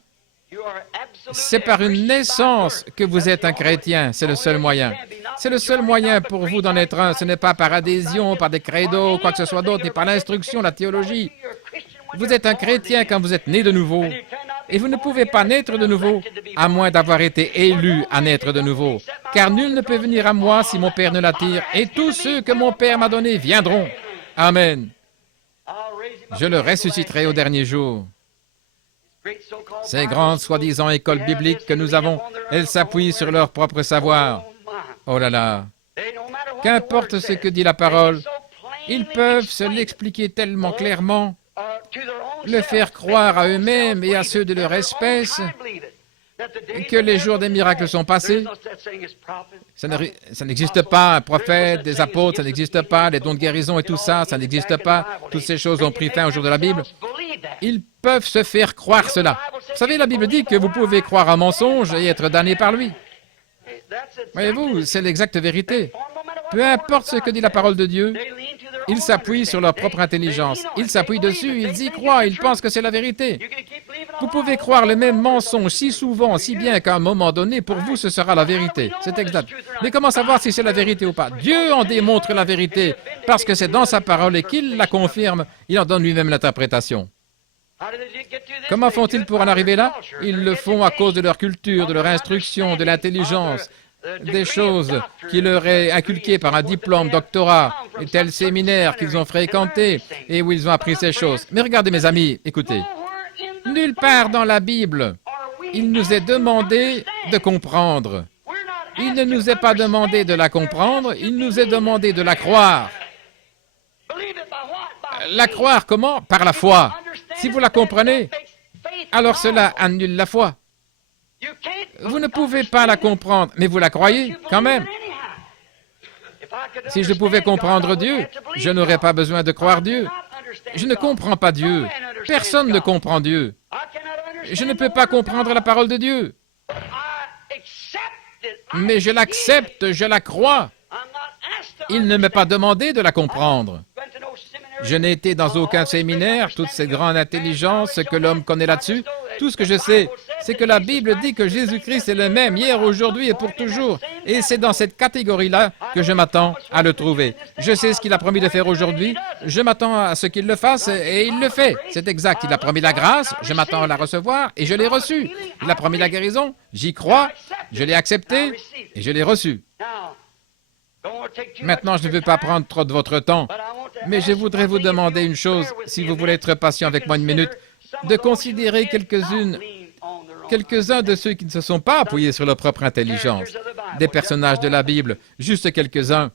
C'est par une naissance que vous êtes un chrétien, c'est le seul moyen. C'est le seul moyen pour vous d'en être un. Ce n'est pas par adhésion, par des credos, quoi que ce soit d'autre, mais par l'instruction, la théologie. Vous êtes un chrétien quand vous êtes né de nouveau. Et vous ne pouvez pas naître de nouveau, à moins d'avoir été élu à naître de nouveau. Car nul ne peut venir à moi si mon Père ne l'attire, et tous ceux que mon Père m'a donnés viendront. Amen. Je le ressusciterai au dernier jour. Ces grandes soi-disant écoles bibliques que nous avons, elles s'appuient sur leur propre savoir. Oh là là! Qu'importe ce que dit la parole, ils peuvent se l'expliquer tellement clairement, le faire croire à eux-mêmes et à ceux de leur espèce, que les jours des miracles sont passés. Ça n'existe pas, un prophète, des apôtres, ça n'existe pas, les dons de guérison et tout ça, ça n'existe pas. Toutes ces choses ont pris fin au jour de la Bible. Ils peuvent se faire croire cela. Vous savez, la Bible dit que vous pouvez croire un mensonge et être damné par lui. Voyez-vous, c'est l'exacte vérité. Peu importe ce que dit la parole de Dieu, ils s'appuient sur leur propre intelligence. Ils s'appuient dessus, ils y croient, ils pensent que c'est la vérité. Vous pouvez croire le même mensonge si souvent, si bien qu'à un moment donné, pour vous, ce sera la vérité. C'est exact. Mais comment savoir si c'est la vérité ou pas? Dieu en démontre la vérité, parce que c'est dans sa parole et qu'il la confirme, il en donne lui-même l'interprétation. Comment font-ils pour en arriver là? Ils le font à cause de leur culture, de leur instruction, de l'intelligence, des choses qui leur est inculquées par un diplôme, doctorat, et tel séminaire qu'ils ont fréquenté et où ils ont appris ces choses. Mais regardez mes amis, écoutez, nulle part dans la Bible, il nous est demandé de comprendre. Il ne nous est pas demandé de la comprendre, il nous est demandé de la croire. La croire comment? Par la foi. Si vous la comprenez, alors cela annule la foi. Vous ne pouvez pas la comprendre, mais vous la croyez quand même. Si je pouvais comprendre Dieu, je n'aurais pas besoin de croire Dieu. Je ne comprends pas Dieu. Personne ne comprend Dieu. Je ne peux pas comprendre la parole de Dieu. Mais je l'accepte, je la crois. Il ne m'est pas demandé de la comprendre. Je n'ai été dans aucun séminaire, toute cette grande intelligence que l'homme connaît là-dessus. Tout ce que je sais, c'est que la Bible dit que Jésus-Christ est le même hier, aujourd'hui et pour toujours. Et c'est dans cette catégorie-là que je m'attends à le trouver. Je sais ce qu'il a promis de faire aujourd'hui. Je m'attends à ce qu'il le fasse et il le fait. C'est exact. Il a promis la grâce, je m'attends à la recevoir et je l'ai reçue. Il a promis la guérison, j'y crois, je l'ai accepté et je l'ai reçue. Maintenant, je ne veux pas prendre trop de votre temps, mais je voudrais vous demander une chose, si vous voulez être patient avec moi une minute, de considérer quelques-uns de ceux qui ne se sont pas appuyés sur leur propre intelligence, des personnages de la Bible, juste quelques-uns,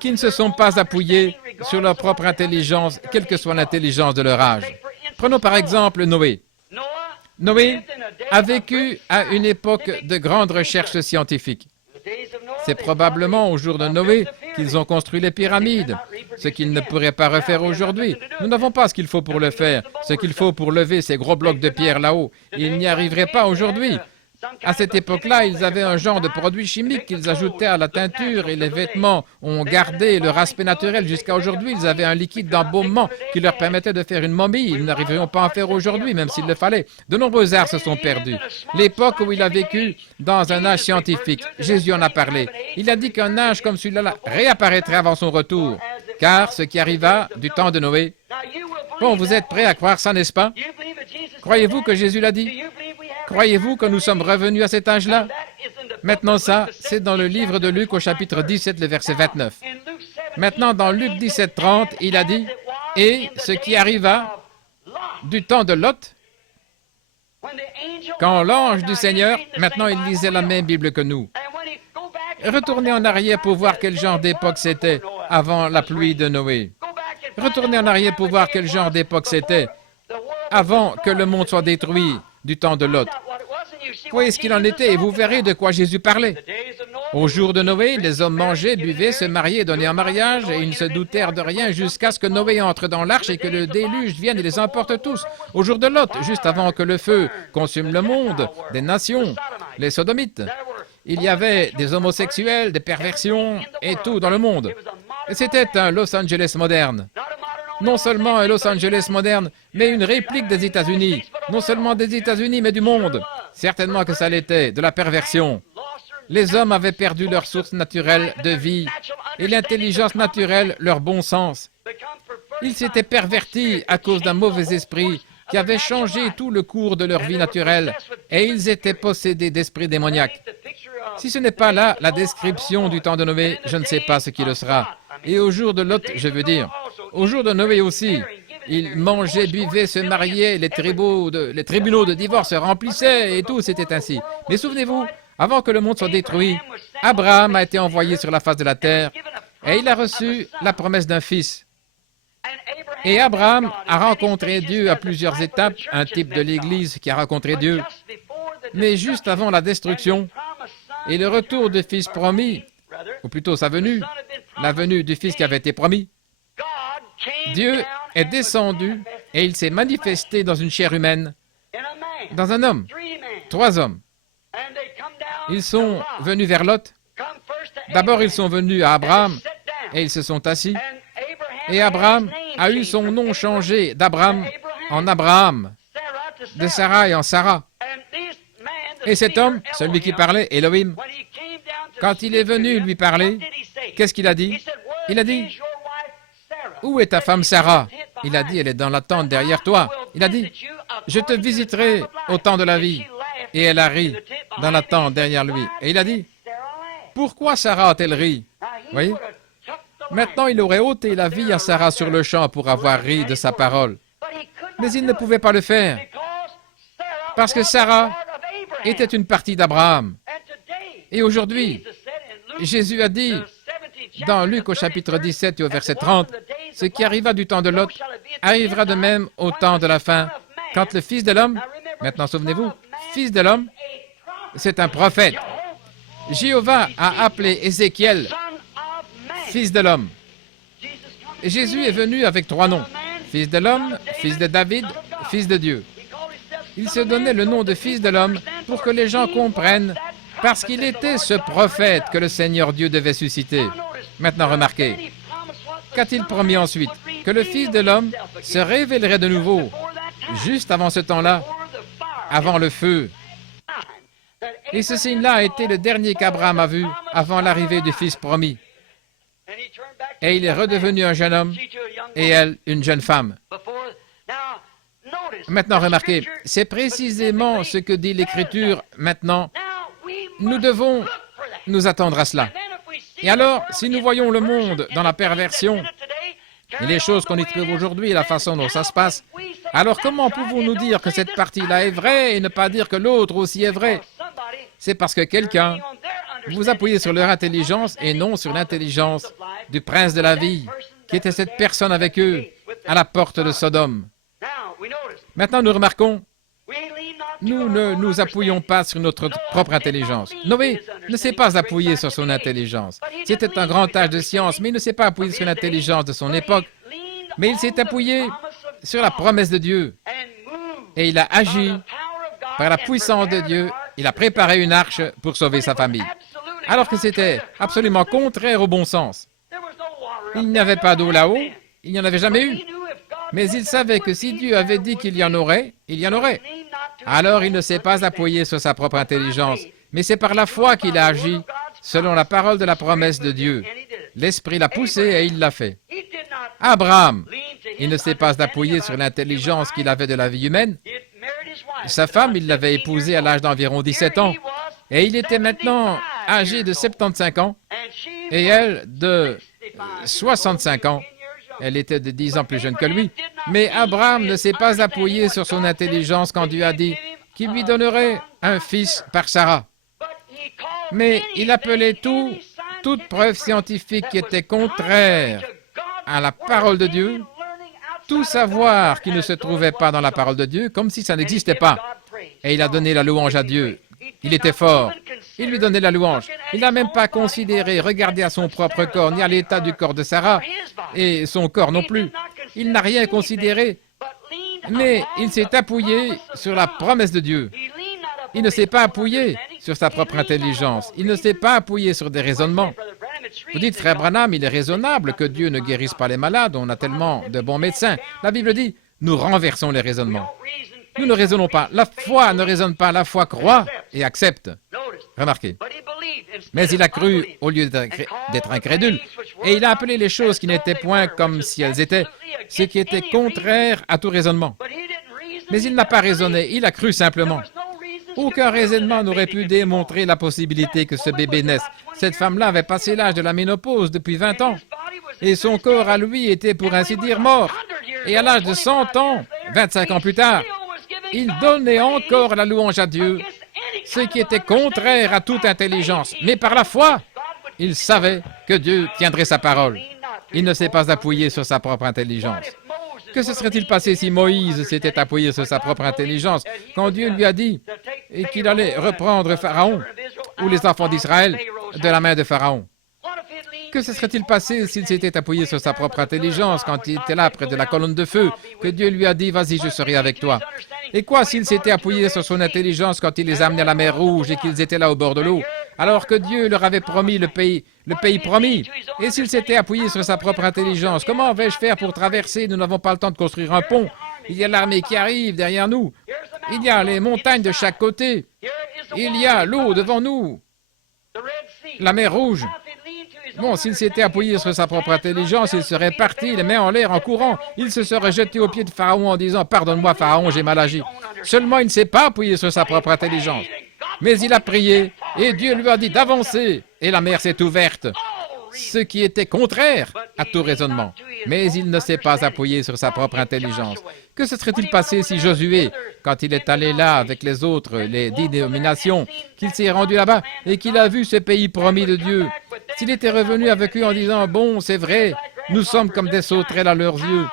qui ne se sont pas appuyés sur leur propre intelligence, quelle que soit l'intelligence de leur âge. Prenons par exemple Noé. Noé a vécu à une époque de grande recherche scientifique. C'est probablement au jour de Noé qu'ils ont construit les pyramides, ce qu'ils ne pourraient pas refaire aujourd'hui. Nous n'avons pas ce qu'il faut pour le faire, ce qu'il faut pour lever ces gros blocs de pierre là-haut. Ils n'y arriveraient pas aujourd'hui. À cette époque-là, ils avaient un genre de produit chimique qu'ils ajoutaient à la teinture et les vêtements ont gardé leur aspect naturel jusqu'à aujourd'hui. Ils avaient un liquide d'embaumement qui leur permettait de faire une momie. Ils n'arriverions pas à en faire aujourd'hui, même s'il le fallait. De nombreux arts se sont perdus. L'époque où il a vécu dans un âge scientifique, Jésus en a parlé. Il a dit qu'un âge comme celui-là réapparaîtrait avant son retour, car ce qui arriva du temps de Noé. Bon, vous êtes prêts à croire ça, n'est-ce pas? Croyez-vous que Jésus l'a dit? Croyez-vous que nous sommes revenus à cet âge-là? Maintenant ça, c'est dans le livre de Luc au chapitre 17, le verset 29. Maintenant, dans Luc 17, 30, il a dit, « Et ce qui arriva du temps de Lot, quand l'ange du Seigneur, maintenant il lisait la même Bible que nous. Retournez en arrière pour voir quel genre d'époque c'était avant la pluie de Noé. Retournez en arrière pour voir quel genre d'époque c'était avant que le monde soit détruit du temps de Lot. Voyez ce qu'il en était et vous verrez de quoi Jésus parlait. Au jour de Noé, les hommes mangeaient, buvaient, se mariaient, donnaient en mariage et ils ne se doutèrent de rien jusqu'à ce que Noé entre dans l'arche et que le déluge vienne et les emporte tous. Au jour de Lot, juste avant que le feu consume le monde, des nations, les sodomites, il y avait des homosexuels, des perversions et tout dans le monde. Et c'était un Los Angeles moderne. Non seulement un Los Angeles moderne, mais une réplique des États-Unis. Non seulement des États-Unis, mais du monde. Certainement que ça l'était, de la perversion. Les hommes avaient perdu leur source naturelle de vie et l'intelligence naturelle, leur bon sens. Ils s'étaient pervertis à cause d'un mauvais esprit qui avait changé tout le cours de leur vie naturelle et ils étaient possédés d'esprits démoniaques. Si ce n'est pas là la description du temps de Noé, je ne sais pas ce qui le sera. Et au jour de Lot, je veux dire, au jour de Noé aussi, Ils mangeaient, buvaient, se mariaient, les tribunaux de divorce se remplissaient et tout, c'était ainsi. Mais souvenez-vous, avant que le monde soit détruit, Abraham a été envoyé sur la face de la terre et il a reçu la promesse d'un fils. Et Abraham a rencontré Dieu à plusieurs étapes, un type de l'Église qui a rencontré Dieu. Mais juste avant la destruction et le retour du Fils promis, ou plutôt sa venue, la venue du Fils qui avait été promis, Dieu est descendu et il s'est manifesté dans une chair humaine, dans un homme, 3 hommes. Ils sont venus vers Lot. D'abord, ils sont venus à Abraham et ils se sont assis. Et Abraham a eu son nom changé d'Abraham en Abraham, de Sarai en Sarah. Et cet homme, celui qui parlait, Elohim, quand il est venu lui parler, qu'est-ce qu'il a dit? Il a dit, « Où est ta femme Sarah ?» Il a dit, « Elle est dans la tente derrière toi. » Il a dit, « Je te visiterai au temps de la vie. » Et elle a ri dans la tente derrière lui. Et il a dit, « Pourquoi Sarah a-t-elle ri ?» Vous voyez? Maintenant, il aurait ôté la vie à Sarah sur le champ pour avoir ri de sa parole. Mais il ne pouvait pas le faire, parce que Sarah était une partie d'Abraham. Et aujourd'hui, Jésus a dit, dans Luc au chapitre 17 et au verset 30, « Ce qui arriva du temps de Lot arrivera de même au temps de la fin, quand le Fils de l'homme, maintenant souvenez-vous, Fils de l'homme, c'est un prophète. Jéhovah a appelé Ézéchiel Fils de l'homme. Et Jésus est venu avec 3 noms. Fils de l'homme, Fils de David, Fils de Dieu. Il se donnait le nom de Fils de l'homme pour que les gens comprennent, parce qu'il était ce prophète que le Seigneur Dieu devait susciter. Maintenant remarquez, qu'a-t-il promis ensuite? Que le Fils de l'homme se révélerait de nouveau, juste avant ce temps-là, avant le feu. Et ce signe-là a été le dernier qu'Abraham a vu avant l'arrivée du Fils promis. Et il est redevenu un jeune homme, et elle, une jeune femme. Maintenant, remarquez, c'est précisément ce que dit l'Écriture maintenant. Nous devons nous attendre à cela. Et alors, si nous voyons le monde dans la perversion, et les choses qu'on y trouve aujourd'hui, et la façon dont ça se passe, alors comment pouvons-nous dire que cette partie-là est vraie et ne pas dire que l'autre aussi est vraie? C'est parce que quelqu'un vous appuyez sur leur intelligence et non sur l'intelligence du prince de la vie, qui était cette personne avec eux à la porte de Sodome. Maintenant, nous remarquons, nous ne nous appuyons pas sur notre propre intelligence. Noé ne s'est pas appuyé sur son intelligence. C'était un grand âge de science, mais il ne s'est pas appuyé sur l'intelligence de son époque. Mais il s'est appuyé sur la promesse de Dieu. Et il a agi par la puissance de Dieu. Il a préparé une arche pour sauver sa famille. Alors que c'était absolument contraire au bon sens. Il n'y avait pas d'eau là-haut, il n'y en avait jamais eu. Mais il savait que si Dieu avait dit qu'il y en aurait, il y en aurait. Alors il ne s'est pas appuyé sur sa propre intelligence, mais c'est par la foi qu'il a agi, selon la parole de la promesse de Dieu. L'Esprit l'a poussé et il l'a fait. Abraham, il ne s'est pas appuyé sur l'intelligence qu'il avait de la vie humaine. Sa femme, il l'avait épousée à l'âge d'environ 17 ans. Et il était maintenant âgé de 75 ans, et elle de 65 ans. Elle était de 10 ans plus jeune que lui. Mais Abraham ne s'est pas appuyé sur son intelligence quand Dieu a dit qu'il lui donnerait un fils par Sarah. Mais il appelait toute preuve scientifique qui était contraire à la parole de Dieu, tout savoir qui ne se trouvait pas dans la parole de Dieu, comme si ça n'existait pas. Et il a donné la louange à Dieu. Il était fort. Il lui donnait la louange. Il n'a même pas considéré, regardé à son propre corps, ni à l'état du corps de Sarah, et son corps non plus. Il n'a rien considéré, mais il s'est appuyé sur la promesse de Dieu. Il ne s'est pas appuyé sur sa propre intelligence. Il ne s'est pas appuyé sur des raisonnements. Vous dites, frère Branham, il est raisonnable que Dieu ne guérisse pas les malades, on a tellement de bons médecins. La Bible dit, nous renversons les raisonnements. Nous ne raisonnons pas. La foi ne raisonne pas, la foi croit et accepte. Remarquez. Mais il a cru au lieu d'être incrédule. Et il a appelé les choses qui n'étaient point comme si elles étaient, ce qui était contraire à tout raisonnement. Mais il n'a pas raisonné, il a cru simplement. Aucun raisonnement n'aurait pu démontrer la possibilité que ce bébé naisse. Cette femme-là avait passé l'âge de la ménopause depuis 20 ans. Et son corps à lui était, pour ainsi dire, mort. Et à l'âge de 100 ans, 25 ans plus tard, il donnait encore la louange à Dieu, ce qui était contraire à toute intelligence. Mais par la foi, il savait que Dieu tiendrait sa parole. Il ne s'est pas appuyé sur sa propre intelligence. Que se serait-il passé si Moïse s'était appuyé sur sa propre intelligence quand Dieu lui a dit qu'il allait reprendre Pharaon ou les enfants d'Israël de la main de Pharaon? Que se serait-il passé s'il s'était appuyé sur sa propre intelligence quand il était là près de la colonne de feu, que Dieu lui a dit « Vas-y, je serai avec toi ». Et quoi s'il s'était appuyé sur son intelligence quand il les amenait à la mer Rouge et qu'ils étaient là au bord de l'eau, alors que Dieu leur avait promis le pays promis? Et s'il s'était appuyé sur sa propre intelligence, comment vais-je faire pour traverser? Nous n'avons pas le temps de construire un pont. Il y a l'armée qui arrive derrière nous. Il y a les montagnes de chaque côté. Il y a l'eau devant nous. La mer Rouge. Bon, s'il s'était appuyé sur sa propre intelligence, il serait parti, les mains en l'air, en courant. Il se serait jeté aux pieds de Pharaon en disant « Pardonne-moi, Pharaon, j'ai mal agi. » Seulement, il ne s'est pas appuyé sur sa propre intelligence. Mais il a prié, et Dieu lui a dit d'avancer, et la mer s'est ouverte, ce qui était contraire à tout raisonnement. Mais il ne s'est pas appuyé sur sa propre intelligence. Que se serait-il passé si Josué, quand il est allé là avec les autres, les 10 dénominations, qu'il s'est rendu là-bas et qu'il a vu ce pays promis de Dieu, s'il était revenu avec eux en disant « Bon, c'est vrai, nous sommes comme des sauterelles à leurs yeux.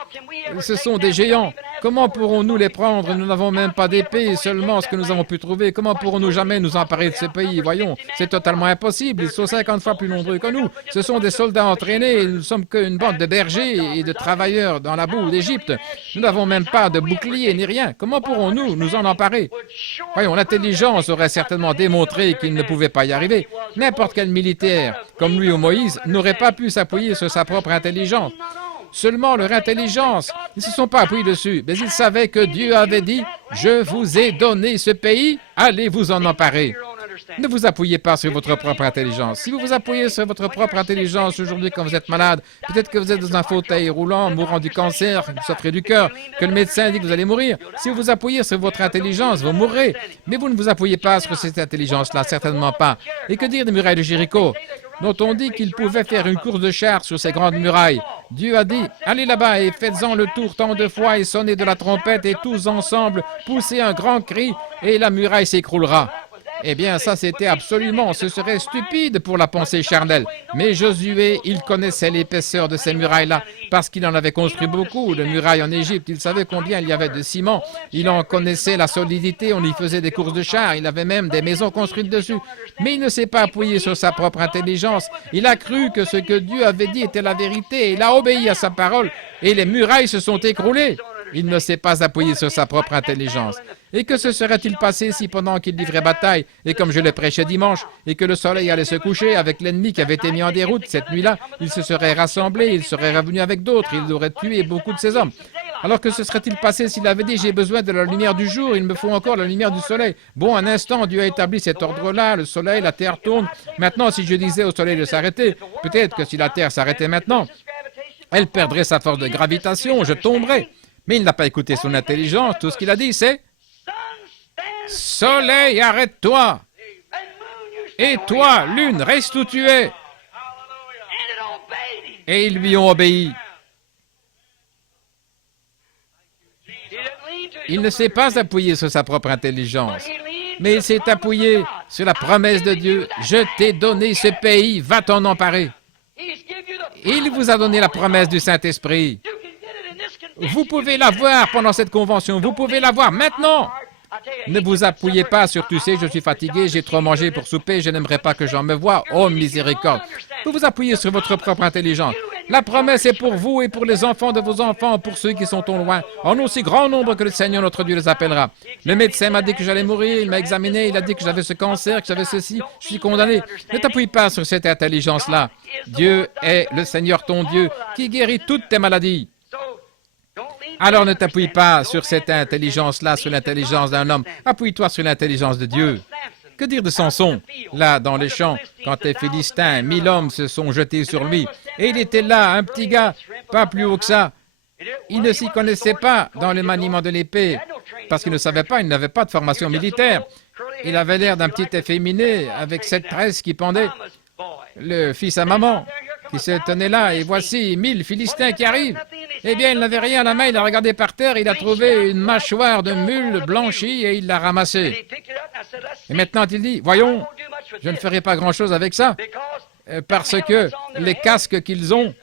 Ce sont des géants. Comment pourrons-nous les prendre? Nous n'avons même pas d'épée, seulement ce que nous avons pu trouver. Comment pourrons-nous jamais nous emparer de ce pays? Voyons, c'est totalement impossible. Ils sont 50 fois plus nombreux que nous. Ce sont des soldats entraînés et nous ne sommes qu'une bande de bergers et de travailleurs dans la boue d'Égypte. Nous n'avons même pas de bouclier ni rien. Comment pourrons-nous nous en emparer? Voyons, l'intelligence aurait certainement démontré qu'il ne pouvait pas y arriver. N'importe quel militaire, comme lui ou Moïse, n'aurait pas pu s'appuyer sur sa propre intelligence. Seulement leur intelligence, ils ne se sont pas appuyés dessus, mais ils savaient que Dieu avait dit « Je vous ai donné ce pays, allez vous en emparer ». Ne vous appuyez pas sur votre propre intelligence. Si vous vous appuyez sur votre propre intelligence aujourd'hui quand vous êtes malade, peut-être que vous êtes dans un fauteuil roulant, mourant du cancer, vous souffrez du cœur, que le médecin dit que vous allez mourir. Si vous vous appuyez sur votre intelligence, vous mourrez. Mais vous ne vous appuyez pas sur cette intelligence-là, certainement pas. Et que dire des murailles de Jéricho, dont on dit qu'ils pouvaient faire une course de chars sur ces grandes murailles? Dieu a dit, allez là-bas et faites-en le tour tant de fois et sonnez de la trompette et tous ensemble poussez un grand cri et la muraille s'écroulera. Eh bien, ça c'était absolument, ce serait stupide pour la pensée charnelle. Mais Josué, il connaissait l'épaisseur de ces murailles-là, parce qu'il en avait construit beaucoup de murailles en Égypte. Il savait combien il y avait de ciment. Il en connaissait la solidité, on y faisait des courses de chars, il avait même des maisons construites dessus. Mais il ne s'est pas appuyé sur sa propre intelligence. Il a cru que ce que Dieu avait dit était la vérité, il a obéi à sa parole, et les murailles se sont écroulées. Il ne s'est pas appuyé sur sa propre intelligence. Et que se serait-il passé si pendant qu'il livrait bataille, et comme je le prêchais dimanche, et que le soleil allait se coucher avec l'ennemi qui avait été mis en déroute cette nuit-là, il se serait rassemblé, il serait revenu avec d'autres, il aurait tué beaucoup de ses hommes. Alors que se serait-il passé s'il avait dit « J'ai besoin de la lumière du jour, il me faut encore la lumière du soleil ». Bon, un instant, Dieu a établi cet ordre-là, le soleil, la terre tourne. Maintenant, si je disais au soleil de s'arrêter, peut-être que si la terre s'arrêtait maintenant, elle perdrait sa force de gravitation, je tomberais. Mais il n'a pas écouté son intelligence, tout ce qu'il a dit c'est « Soleil, arrête-toi ! Et toi, lune, reste où tu es !» Et ils lui ont obéi. Il ne s'est pas appuyé sur sa propre intelligence, mais il s'est appuyé sur la promesse de Dieu. « Je t'ai donné ce pays, va t'en emparer. » Il vous a donné la promesse du Saint-Esprit. Vous pouvez l'avoir pendant cette convention, vous pouvez l'avoir maintenant. Ne vous appuyez pas sur « Tu sais, je suis fatigué, j'ai trop mangé pour souper, je n'aimerais pas que j'en me voie. Oh, miséricorde !» Vous vous appuyez sur votre propre intelligence. La promesse est pour vous et pour les enfants de vos enfants, pour ceux qui sont au loin, en aussi grand nombre que le Seigneur notre Dieu les appellera. Le médecin m'a dit que j'allais mourir, il m'a examiné, il a dit que j'avais ce cancer, que j'avais ceci, je suis condamné. Ne t'appuie pas sur cette intelligence-là. Dieu est le Seigneur ton Dieu qui guérit toutes tes maladies. Alors ne t'appuie pas sur cette intelligence-là, sur l'intelligence d'un homme. Appuie-toi sur l'intelligence de Dieu. Que dire de Samson, là, dans les champs, quand les Philistins, 1000 hommes se sont jetés sur lui. Et il était là, un petit gars, pas plus haut que ça. Il ne s'y connaissait pas dans le maniement de l'épée, parce qu'il ne savait pas, il n'avait pas de formation militaire. Il avait l'air d'un petit efféminé, avec cette tresse qui pendait. Le fils à maman, qui se tenait là, et voici 1000 Philistins qui arrivent. Eh bien, il n'avait rien à la main, il a regardé par terre, il a trouvé une mâchoire de mule blanchie et il l'a ramassée. Et maintenant, il dit, voyons, je ne ferai pas grand-chose avec ça, parce que les casques qu'ils ont,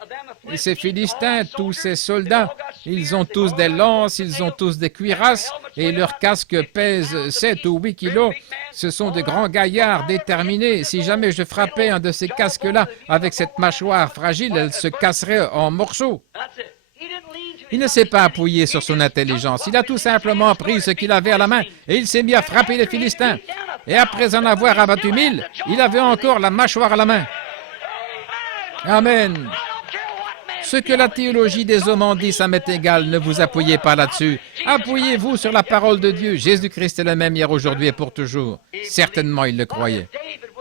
ces Philistins, tous ces soldats, ils ont tous des lances, ils ont tous des cuirasses, et leurs casques pèsent 7 ou 8 kilos. Ce sont de grands gaillards déterminés. Si jamais je frappais un de ces casques-là avec cette mâchoire fragile, elle se casserait en morceaux. Il ne s'est pas appuyé sur son intelligence. Il a tout simplement pris ce qu'il avait à la main et il s'est mis à frapper les Philistins. Et après en avoir abattu 1000, il avait encore la mâchoire à la main. Amen. Ce que la théologie des hommes en dit, ça m'est égal. Ne vous appuyez pas là-dessus. Appuyez-vous sur la parole de Dieu. Jésus-Christ est le même hier, aujourd'hui et pour toujours. Certainement, il le croyait.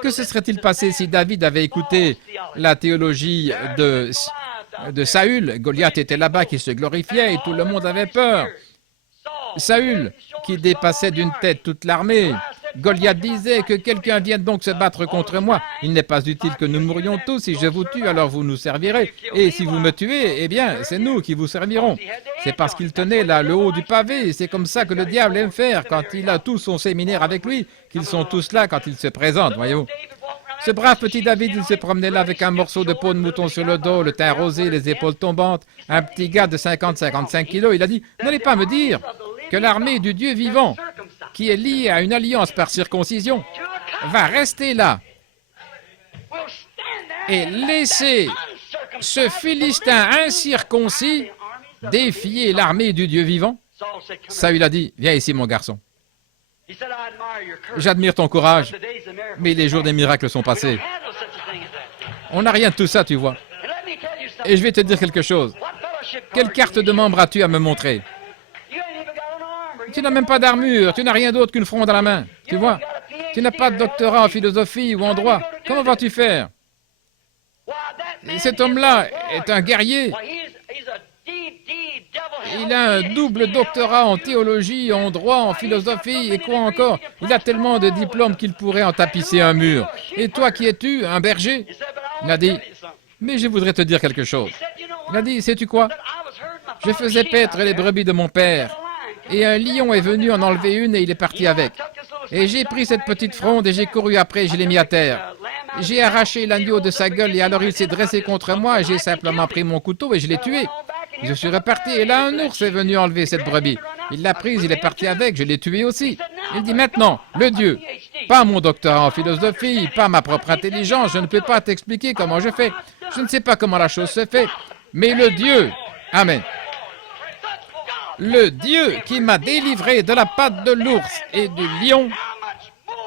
Que se serait-il passé si David avait écouté la théologie de Saül? Goliath était là-bas qui se glorifiait et tout le monde avait peur. Saül, qui dépassait d'une tête toute l'armée. Goliath disait que quelqu'un vienne donc se battre contre moi. Il n'est pas utile que nous mourions tous. Si je vous tue, alors vous nous servirez. Et si vous me tuez, eh bien, c'est nous qui vous servirons. C'est parce qu'il tenait là le haut du pavé. C'est comme ça que le diable aime faire quand il a tout son séminaire avec lui, qu'ils sont tous là quand il se présente, voyez-vous. Ce brave petit David, il se promenait là avec un morceau de peau de mouton sur le dos, le teint rosé, les épaules tombantes, un petit gars de 50-55 kilos. Il a dit, n'allez pas me dire que l'armée du Dieu vivant, qui est liée à une alliance par circoncision, va rester là et laisser ce Philistin incirconcis défier l'armée du Dieu vivant. Saül a dit, viens ici mon garçon. J'admire ton courage, mais les jours des miracles sont passés. On n'a rien de tout ça, tu vois. Et je vais te dire quelque chose. Quelle carte de membre as-tu à me montrer? Tu n'as même pas d'armure, tu n'as rien d'autre qu'une fronde à la main, tu vois. Tu n'as pas de doctorat en philosophie ou en droit. Comment vas-tu faire? Cet homme-là est un guerrier. Il a un double doctorat en théologie, en droit, en philosophie et quoi encore. Il a tellement de diplômes qu'il pourrait en tapisser un mur. Et toi, qui es-tu? Un berger? Il a dit, mais je voudrais te dire quelque chose. Il a dit, sais-tu quoi? Je faisais paître les brebis de mon père. Et un lion est venu en enlever une et il est parti avec. Et j'ai pris cette petite fronde et j'ai couru après, je l'ai mis à terre. J'ai arraché l'agneau de sa gueule et alors il s'est dressé contre moi et j'ai simplement pris mon couteau et je l'ai tué. Je suis reparti et là un ours est venu enlever cette brebis. Il l'a prise, il est parti avec, je l'ai tué aussi. Il dit maintenant, le Dieu, pas mon doctorat en philosophie, pas ma propre intelligence, je ne peux pas t'expliquer comment je fais. Je ne sais pas comment la chose se fait, mais le Dieu, amen. Le Dieu qui m'a délivré de la patte de l'ours et du lion,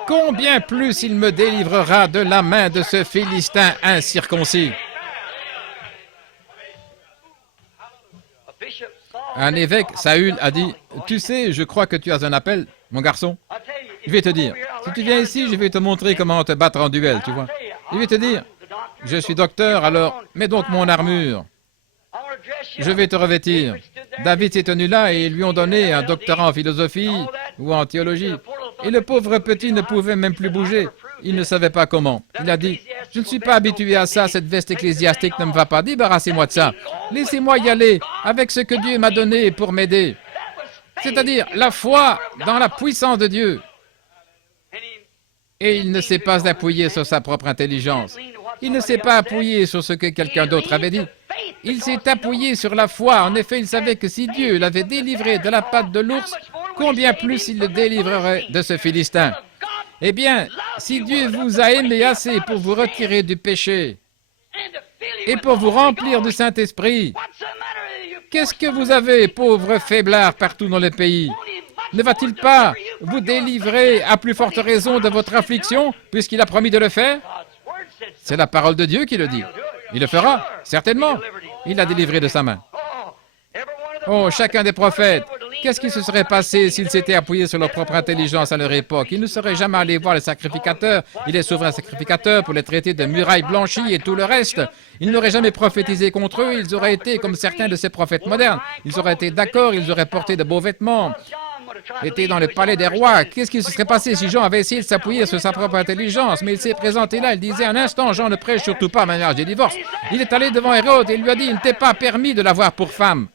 combien plus il me délivrera de la main de ce Philistin incirconcis. Un évêque, Saül, a dit, tu sais, je crois que tu as un appel, mon garçon. Je vais te dire, si tu viens ici, je vais te montrer comment te battre en duel, tu vois. Je vais te dire, je suis docteur, alors mets donc mon armure. Je vais te revêtir. David s'est tenu là et ils lui ont donné un doctorat en philosophie ou en théologie. Et le pauvre petit ne pouvait même plus bouger. Il ne savait pas comment. Il a dit, je ne suis pas habitué à ça, cette veste ecclésiastique ne me va pas. Débarrassez-moi de ça. Laissez-moi y aller avec ce que Dieu m'a donné pour m'aider. C'est-à-dire la foi dans la puissance de Dieu. Et il ne s'est pas appuyé sur sa propre intelligence. Il ne s'est pas appuyé sur ce que quelqu'un d'autre avait dit. Il s'est appuyé sur la foi. En effet, il savait que si Dieu l'avait délivré de la patte de l'ours, combien plus il le délivrerait de ce Philistin. Eh bien, si Dieu vous a aimé assez pour vous retirer du péché et pour vous remplir du Saint-Esprit, qu'est-ce que vous avez, pauvres faiblards, partout dans le pays? Ne va-t-il pas vous délivrer à plus forte raison de votre affliction, puisqu'il a promis de le faire? C'est la parole de Dieu qui le dit. Il le fera, certainement. Il l'a délivré de sa main. Oh, chacun des prophètes, qu'est-ce qui se serait passé s'ils s'étaient appuyés sur leur propre intelligence à leur époque? Ils ne seraient jamais allés voir les sacrificateurs et les souverains sacrificateurs pour les traiter de murailles blanchies et tout le reste. Ils n'auraient jamais prophétisé contre eux, ils auraient été comme certains de ces prophètes modernes. Ils auraient été d'accord, ils auraient porté de beaux vêtements, été dans le palais des rois. Qu'est-ce qui se serait passé si Jean avait essayé de s'appuyer sur sa propre intelligence? Mais il s'est présenté là, il disait un instant, Jean ne prêche surtout pas mariage et divorce. Il est allé devant Hérode et il lui a dit, il ne t'est pas permis de l'avoir pour femme.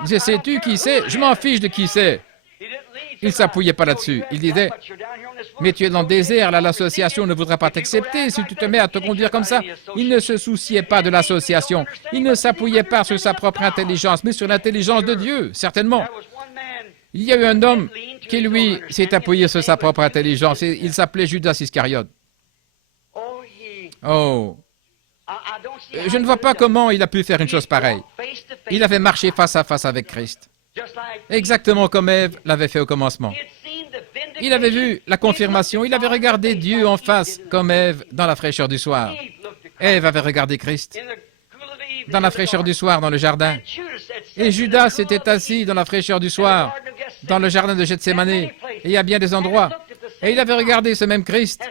Il disait, sais-tu qui c'est? Je m'en fiche de qui c'est. Il ne s'appuyait pas là-dessus. Il disait, mais tu es dans le désert, là, l'association ne voudra pas t'accepter si tu te mets à te conduire comme ça. Il ne se souciait pas de l'association. Il ne s'appuyait pas sur sa propre intelligence, mais sur l'intelligence de Dieu, certainement. Il y a eu un homme qui, lui, s'est appuyé sur sa propre intelligence. Et il s'appelait Judas Iscariote. Oh, je ne vois pas comment il a pu faire une chose pareille. Il avait marché face à face avec Christ, exactement comme Ève l'avait fait au commencement. Il avait vu la confirmation, il avait regardé Dieu en face, comme Ève dans la fraîcheur du soir. Ève avait regardé Christ dans la fraîcheur du soir dans le jardin. Et Judas s'était assis dans la fraîcheur du soir, dans le jardin de Gethsémane, et il y a bien des endroits. Et il avait regardé ce même Christ.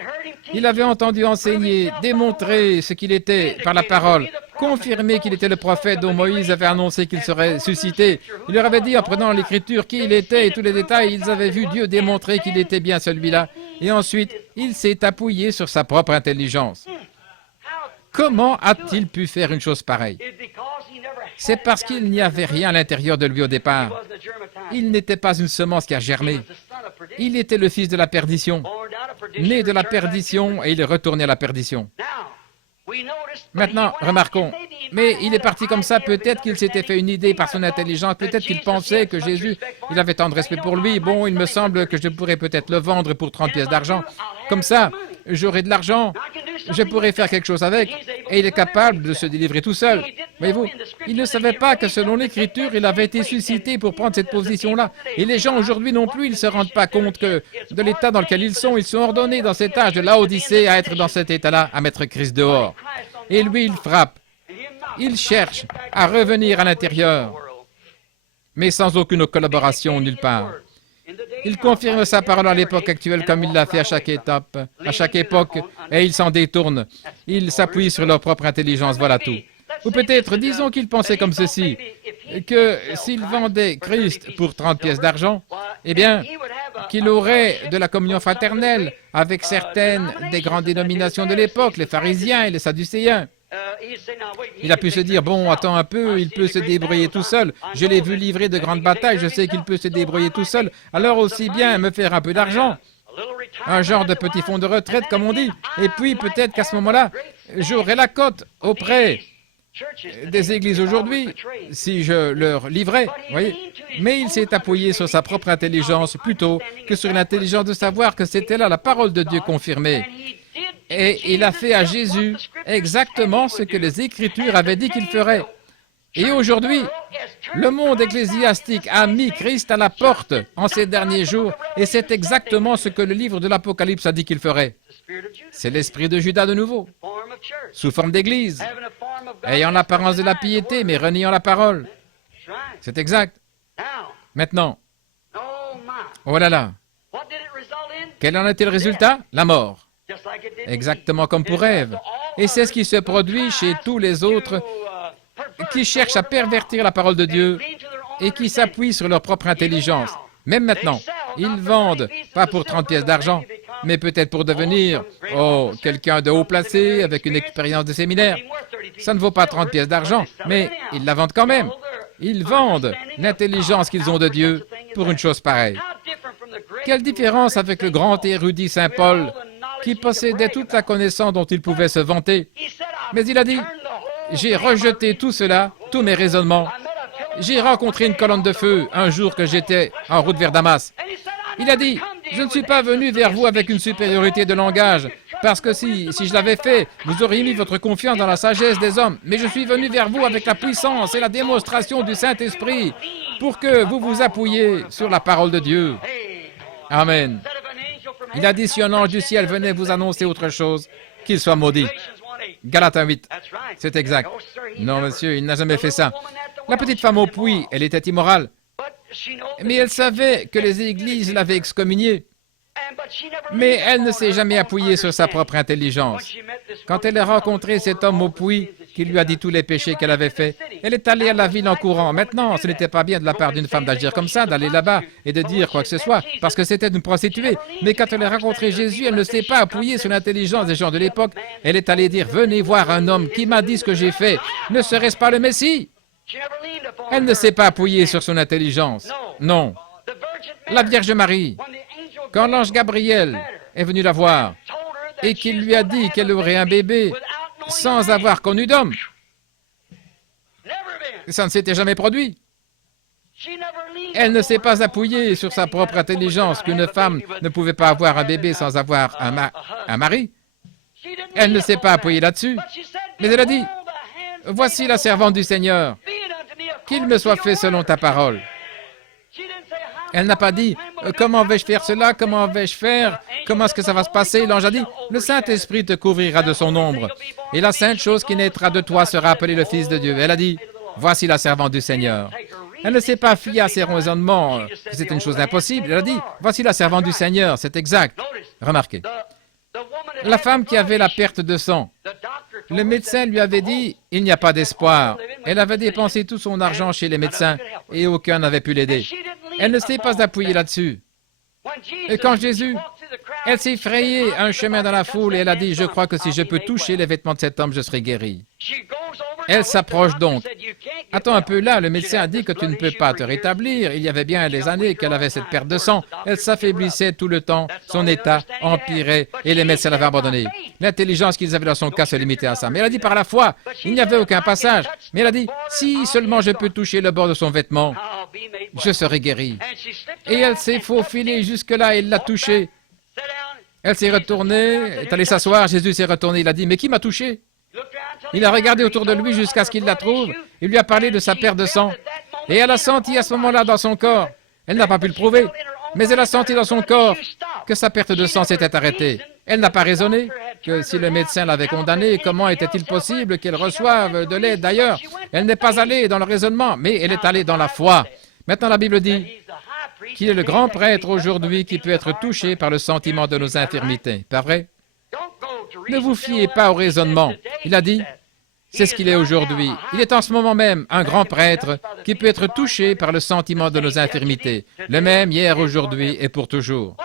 Il avait entendu enseigner, démontrer ce qu'il était par la parole, confirmer qu'il était le prophète dont Moïse avait annoncé qu'il serait suscité. Il leur avait dit, en prenant l'Écriture, qui il était et tous les détails, ils avaient vu Dieu démontrer qu'il était bien celui-là. Et ensuite, il s'est appuyé sur sa propre intelligence. Comment a-t-il pu faire une chose pareille? C'est parce qu'il n'y avait rien à l'intérieur de lui au départ. Il n'était pas une semence qui a germé. Il était le fils de la perdition, né de la perdition, et il est retourné à la perdition. Maintenant, remarquons, mais il est parti comme ça, peut-être qu'il s'était fait une idée par son intelligence, peut-être qu'il pensait que Jésus, il avait tant de respect pour lui, bon, il me semble que je pourrais peut-être le vendre pour 30 pièces d'argent. Comme ça, j'aurai de l'argent, je pourrais faire quelque chose avec, et il est capable de se délivrer tout seul. Voyez-vous, il ne savait pas que selon l'Écriture, il avait été suscité pour prendre cette position-là. Et les gens aujourd'hui non plus, ils ne se rendent pas compte que de l'état dans lequel ils sont ordonnés dans cet âge de Laodicée à être dans cet état-là, à mettre Christ dehors. Et lui, il frappe. Il cherche à revenir à l'intérieur, mais sans aucune collaboration nulle part. Il confirme sa parole à l'époque actuelle comme il l'a fait à chaque étape, à chaque époque, et il s'en détourne. Il s'appuie sur leur propre intelligence, voilà tout. Ou peut-être, disons qu'il pensait comme ceci, que s'il vendait Christ pour 30 pièces d'argent, eh bien, qu'il aurait de la communion fraternelle avec certaines des grandes dénominations de l'époque, les pharisiens et les sadducéens. Il a pu se dire, bon, attends un peu, il peut se débrouiller tout seul. Je l'ai vu livrer de grandes batailles, je sais qu'il peut se débrouiller tout seul. Alors aussi bien me faire un peu d'argent, un genre de petit fonds de retraite, comme on dit. Et puis peut-être qu'à ce moment-là, j'aurai la cote auprès des églises aujourd'hui, si je leur livrais, voyez. Mais il s'est appuyé sur sa propre intelligence plutôt que sur l'intelligence de savoir que c'était là la parole de Dieu confirmée. Et il a fait à Jésus exactement ce que les Écritures avaient dit qu'il ferait. Et aujourd'hui, le monde ecclésiastique a mis Christ à la porte en ces derniers jours, et c'est exactement ce que le livre de l'Apocalypse a dit qu'il ferait. C'est l'esprit de Judas de nouveau, sous forme d'église, ayant l'apparence de la piété, mais reniant la parole. C'est exact. Maintenant, oh là là, quel en était le résultat? La mort. Exactement comme pour Ève. Et c'est ce qui se produit chez tous les autres qui cherchent à pervertir la parole de Dieu et qui s'appuient sur leur propre intelligence. Même maintenant, ils vendent, pas pour 30 pièces d'argent, mais peut-être pour devenir, quelqu'un de haut placé avec une expérience de séminaire. Ça ne vaut pas 30 pièces d'argent, mais ils la vendent quand même. Ils vendent l'intelligence qu'ils ont de Dieu pour une chose pareille. Quelle différence avec le grand érudit Saint Paul qui possédait toute la connaissance dont il pouvait se vanter. Mais il a dit, j'ai rejeté tout cela, tous mes raisonnements. J'ai rencontré une colonne de feu un jour que j'étais en route vers Damas. Il a dit, je ne suis pas venu vers vous avec une supériorité de langage, parce que si je l'avais fait, vous auriez mis votre confiance dans la sagesse des hommes. Mais je suis venu vers vous avec la puissance et la démonstration du Saint-Esprit, pour que vous vous appuyiez sur la parole de Dieu. Amen. Il a dit, si un ange du ciel venait vous annoncer autre chose, qu'il soit maudit. Galates 8. C'est exact. Non, monsieur, il n'a jamais fait ça. La petite femme au puits, elle était immorale. Mais elle savait que les églises l'avaient excommuniée. Mais elle ne s'est jamais appuyée sur sa propre intelligence. Quand elle a rencontré cet homme au puits, qui lui a dit tous les péchés qu'elle avait faits, elle est allée à la ville en courant. Maintenant, ce n'était pas bien de la part d'une femme d'agir comme ça, d'aller là-bas et de dire quoi que ce soit, parce que c'était une prostituée. Mais quand elle a rencontré Jésus, elle ne s'est pas appuyée sur l'intelligence des gens de l'époque. Elle est allée dire, venez voir un homme qui m'a dit ce que j'ai fait. Ne serait-ce pas le Messie? Elle ne s'est pas appuyée sur son intelligence. Non. La Vierge Marie, quand l'ange Gabriel est venu la voir et qu'il lui a dit qu'elle aurait un bébé sans avoir connu d'homme, ça ne s'était jamais produit. Elle ne s'est pas appuyée sur sa propre intelligence qu'une femme ne pouvait pas avoir un bébé sans avoir un mari. Elle ne s'est pas appuyée là-dessus, mais elle a dit, « Voici la servante du Seigneur, qu'il me soit fait selon ta parole. » Elle n'a pas dit, « Comment vais-je faire cela? Comment vais-je faire? Comment est-ce que ça va se passer? » L'ange a dit, « Le Saint-Esprit te couvrira de son ombre, et la sainte chose qui naîtra de toi sera appelée le Fils de Dieu. » Elle a dit, « Voici la servante du Seigneur. » Elle ne s'est pas fiée à ses raisonnements, que c'était une chose impossible. Elle a dit, « Voici la servante du Seigneur. » C'est exact. Remarquez. La femme qui avait la perte de sang, le médecin lui avait dit, « Il n'y a pas d'espoir. » Elle avait dépensé tout son argent chez les médecins et aucun n'avait pu l'aider. Elle ne s'est pas appuyée là-dessus. Et quand Jésus, elle s'est frayé un chemin dans la foule et elle a dit, « Je crois que si je peux toucher les vêtements de cet homme, je serai guéri. » Elle s'approche donc. Attends un peu là, le médecin a dit que tu ne peux pas te rétablir. Il y avait bien des années qu'elle avait cette perte de sang. Elle s'affaiblissait tout le temps, son état empirait et les médecins l'avaient abandonnée. L'intelligence qu'ils avaient dans son cas se limitait à ça. Mais elle a dit par la foi, il n'y avait aucun passage. Mais elle a dit, si seulement je peux toucher le bord de son vêtement, je serai guérie. Et elle s'est faufilée jusque-là et elle l'a touché. Elle s'est retournée, est allée s'asseoir, Jésus s'est retourné, il a dit, mais qui m'a touché? Il a regardé autour de lui jusqu'à ce qu'il la trouve. Il lui a parlé de sa perte de sang. Et elle a senti à ce moment-là dans son corps, elle n'a pas pu le prouver, mais elle a senti dans son corps que sa perte de sang s'était arrêtée. Elle n'a pas raisonné que si le médecin l'avait condamnée, comment était-il possible qu'elle reçoive de l'aide d'ailleurs? Elle n'est pas allée dans le raisonnement, mais elle est allée dans la foi. Maintenant, la Bible dit qu'il est le grand prêtre aujourd'hui qui peut être touché par le sentiment de nos infirmités. Pas vrai? Ne vous fiez pas au raisonnement. Il a dit, c'est ce qu'il est aujourd'hui. Il est en ce moment même un grand prêtre qui peut être touché par le sentiment de nos infirmités. Le même hier, aujourd'hui et pour toujours.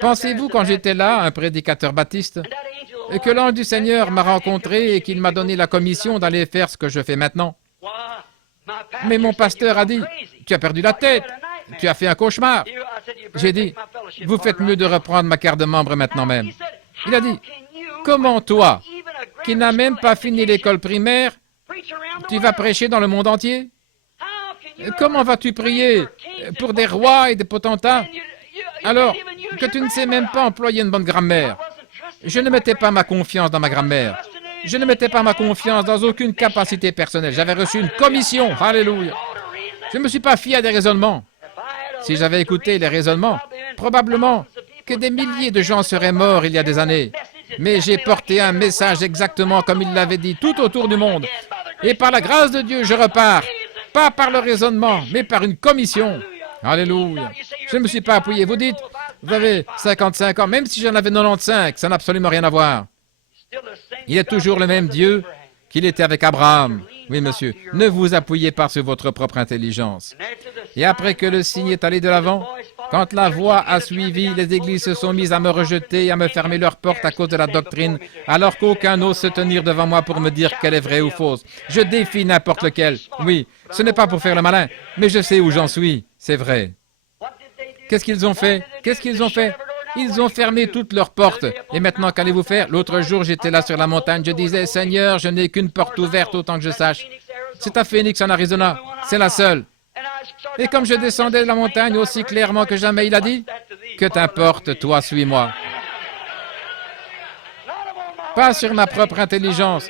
Pensez-vous quand j'étais là, un prédicateur baptiste, que l'ange du Seigneur m'a rencontré et qu'il m'a donné la commission d'aller faire ce que je fais maintenant? Mais mon pasteur a dit, tu as perdu la tête, tu as fait un cauchemar. J'ai dit, vous faites mieux de reprendre ma carte de membre maintenant même. Il a dit, comment toi, qui n'as même pas fini l'école primaire, tu vas prêcher dans le monde entier? Comment vas-tu prier pour des rois et des potentats alors que tu ne sais même pas employer une bonne grammaire? Je ne mettais pas ma confiance dans ma grammaire. Je ne mettais pas ma confiance dans aucune capacité personnelle. J'avais reçu une commission. Alléluia. Je ne me suis pas fié à des raisonnements. Si j'avais écouté les raisonnements, probablement que des milliers de gens seraient morts il y a des années. Mais j'ai porté un message exactement comme il l'avait dit tout autour du monde. Et par la grâce de Dieu, je repars. Pas par le raisonnement, mais par une commission. Alléluia. Je ne me suis pas appuyé. Vous dites, vous avez 55 ans, même si j'en avais 95, ça n'a absolument rien à voir. Il est toujours le même Dieu qu'il était avec Abraham. Oui, monsieur, ne vous appuyez pas sur votre propre intelligence. Et après que le signe est allé de l'avant, quand la voix a suivi, les églises se sont mises à me rejeter et à me fermer leurs portes à cause de la doctrine, alors qu'aucun n'ose se tenir devant moi pour me dire qu'elle est vraie ou fausse. Je défie n'importe lequel. Oui, ce n'est pas pour faire le malin, mais je sais où j'en suis. C'est vrai. Qu'est-ce qu'ils ont fait? Qu'est-ce qu'ils ont fait? Ils ont fermé toutes leurs portes. Et maintenant, qu'allez-vous faire? L'autre jour, j'étais là sur la montagne. Je disais, Seigneur, je n'ai qu'une porte ouverte autant que je sache. C'est à Phoenix, en Arizona. C'est la seule. Et comme je descendais de la montagne aussi clairement que jamais, il a dit, que t'importe, toi, suis-moi. Pas sur ma propre intelligence.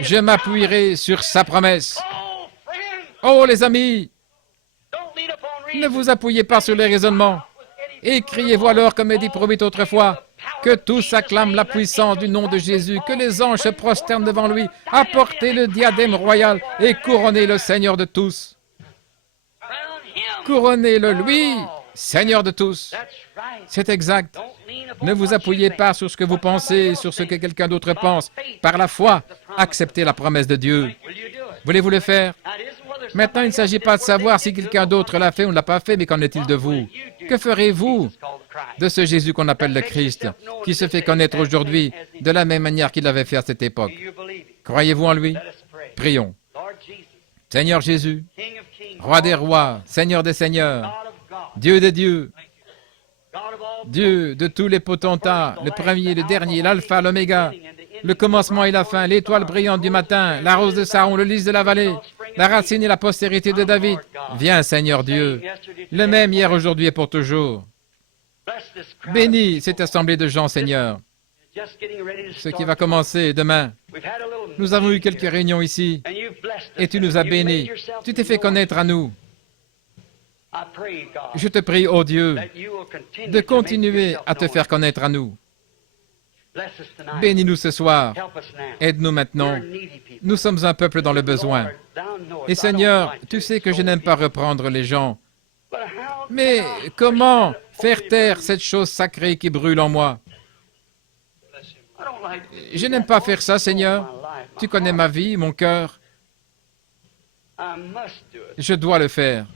Je m'appuierai sur sa promesse. Oh, les amis, ne vous appuyez pas sur les raisonnements. Et criez-vous alors, comme dit Prophète autrefois, que tous acclament la puissance du nom de Jésus, que les anges se prosternent devant lui, apportez le diadème royal et couronnez le Seigneur de tous. Couronnez-le, lui, Seigneur de tous. C'est exact. Ne vous appuyez pas sur ce que vous pensez, sur ce que quelqu'un d'autre pense. Par la foi, acceptez la promesse de Dieu. Voulez-vous le faire? Maintenant, il ne s'agit pas de savoir si quelqu'un d'autre l'a fait ou ne l'a pas fait, mais qu'en est-il de vous? Que ferez-vous de ce Jésus qu'on appelle le Christ, qui se fait connaître aujourd'hui de la même manière qu'il l'avait fait à cette époque? Croyez-vous en lui? Prions. Seigneur Jésus, Roi des rois, Seigneur des seigneurs, Dieu des dieux, Dieu de tous les potentats, le premier, le dernier, l'alpha, l'oméga, le commencement et la fin, l'étoile brillante du matin, la rose de Saron, le lys de la vallée, la racine et la postérité de David. Viens, Seigneur Dieu, le même hier, aujourd'hui et pour toujours. Bénis cette assemblée de gens, Seigneur, ce qui va commencer demain. Nous avons eu quelques réunions ici, et tu nous as bénis. Tu t'es fait connaître à nous. Je te prie, ô Dieu, de continuer à te faire connaître à nous. Bénis-nous ce soir. Aide-nous maintenant. Nous sommes un peuple dans le besoin. Et Seigneur, tu sais que je n'aime pas reprendre les gens. Mais comment faire taire cette chose sacrée qui brûle en moi? Je n'aime pas faire ça, Seigneur. Tu connais ma vie, mon cœur. Je dois le faire.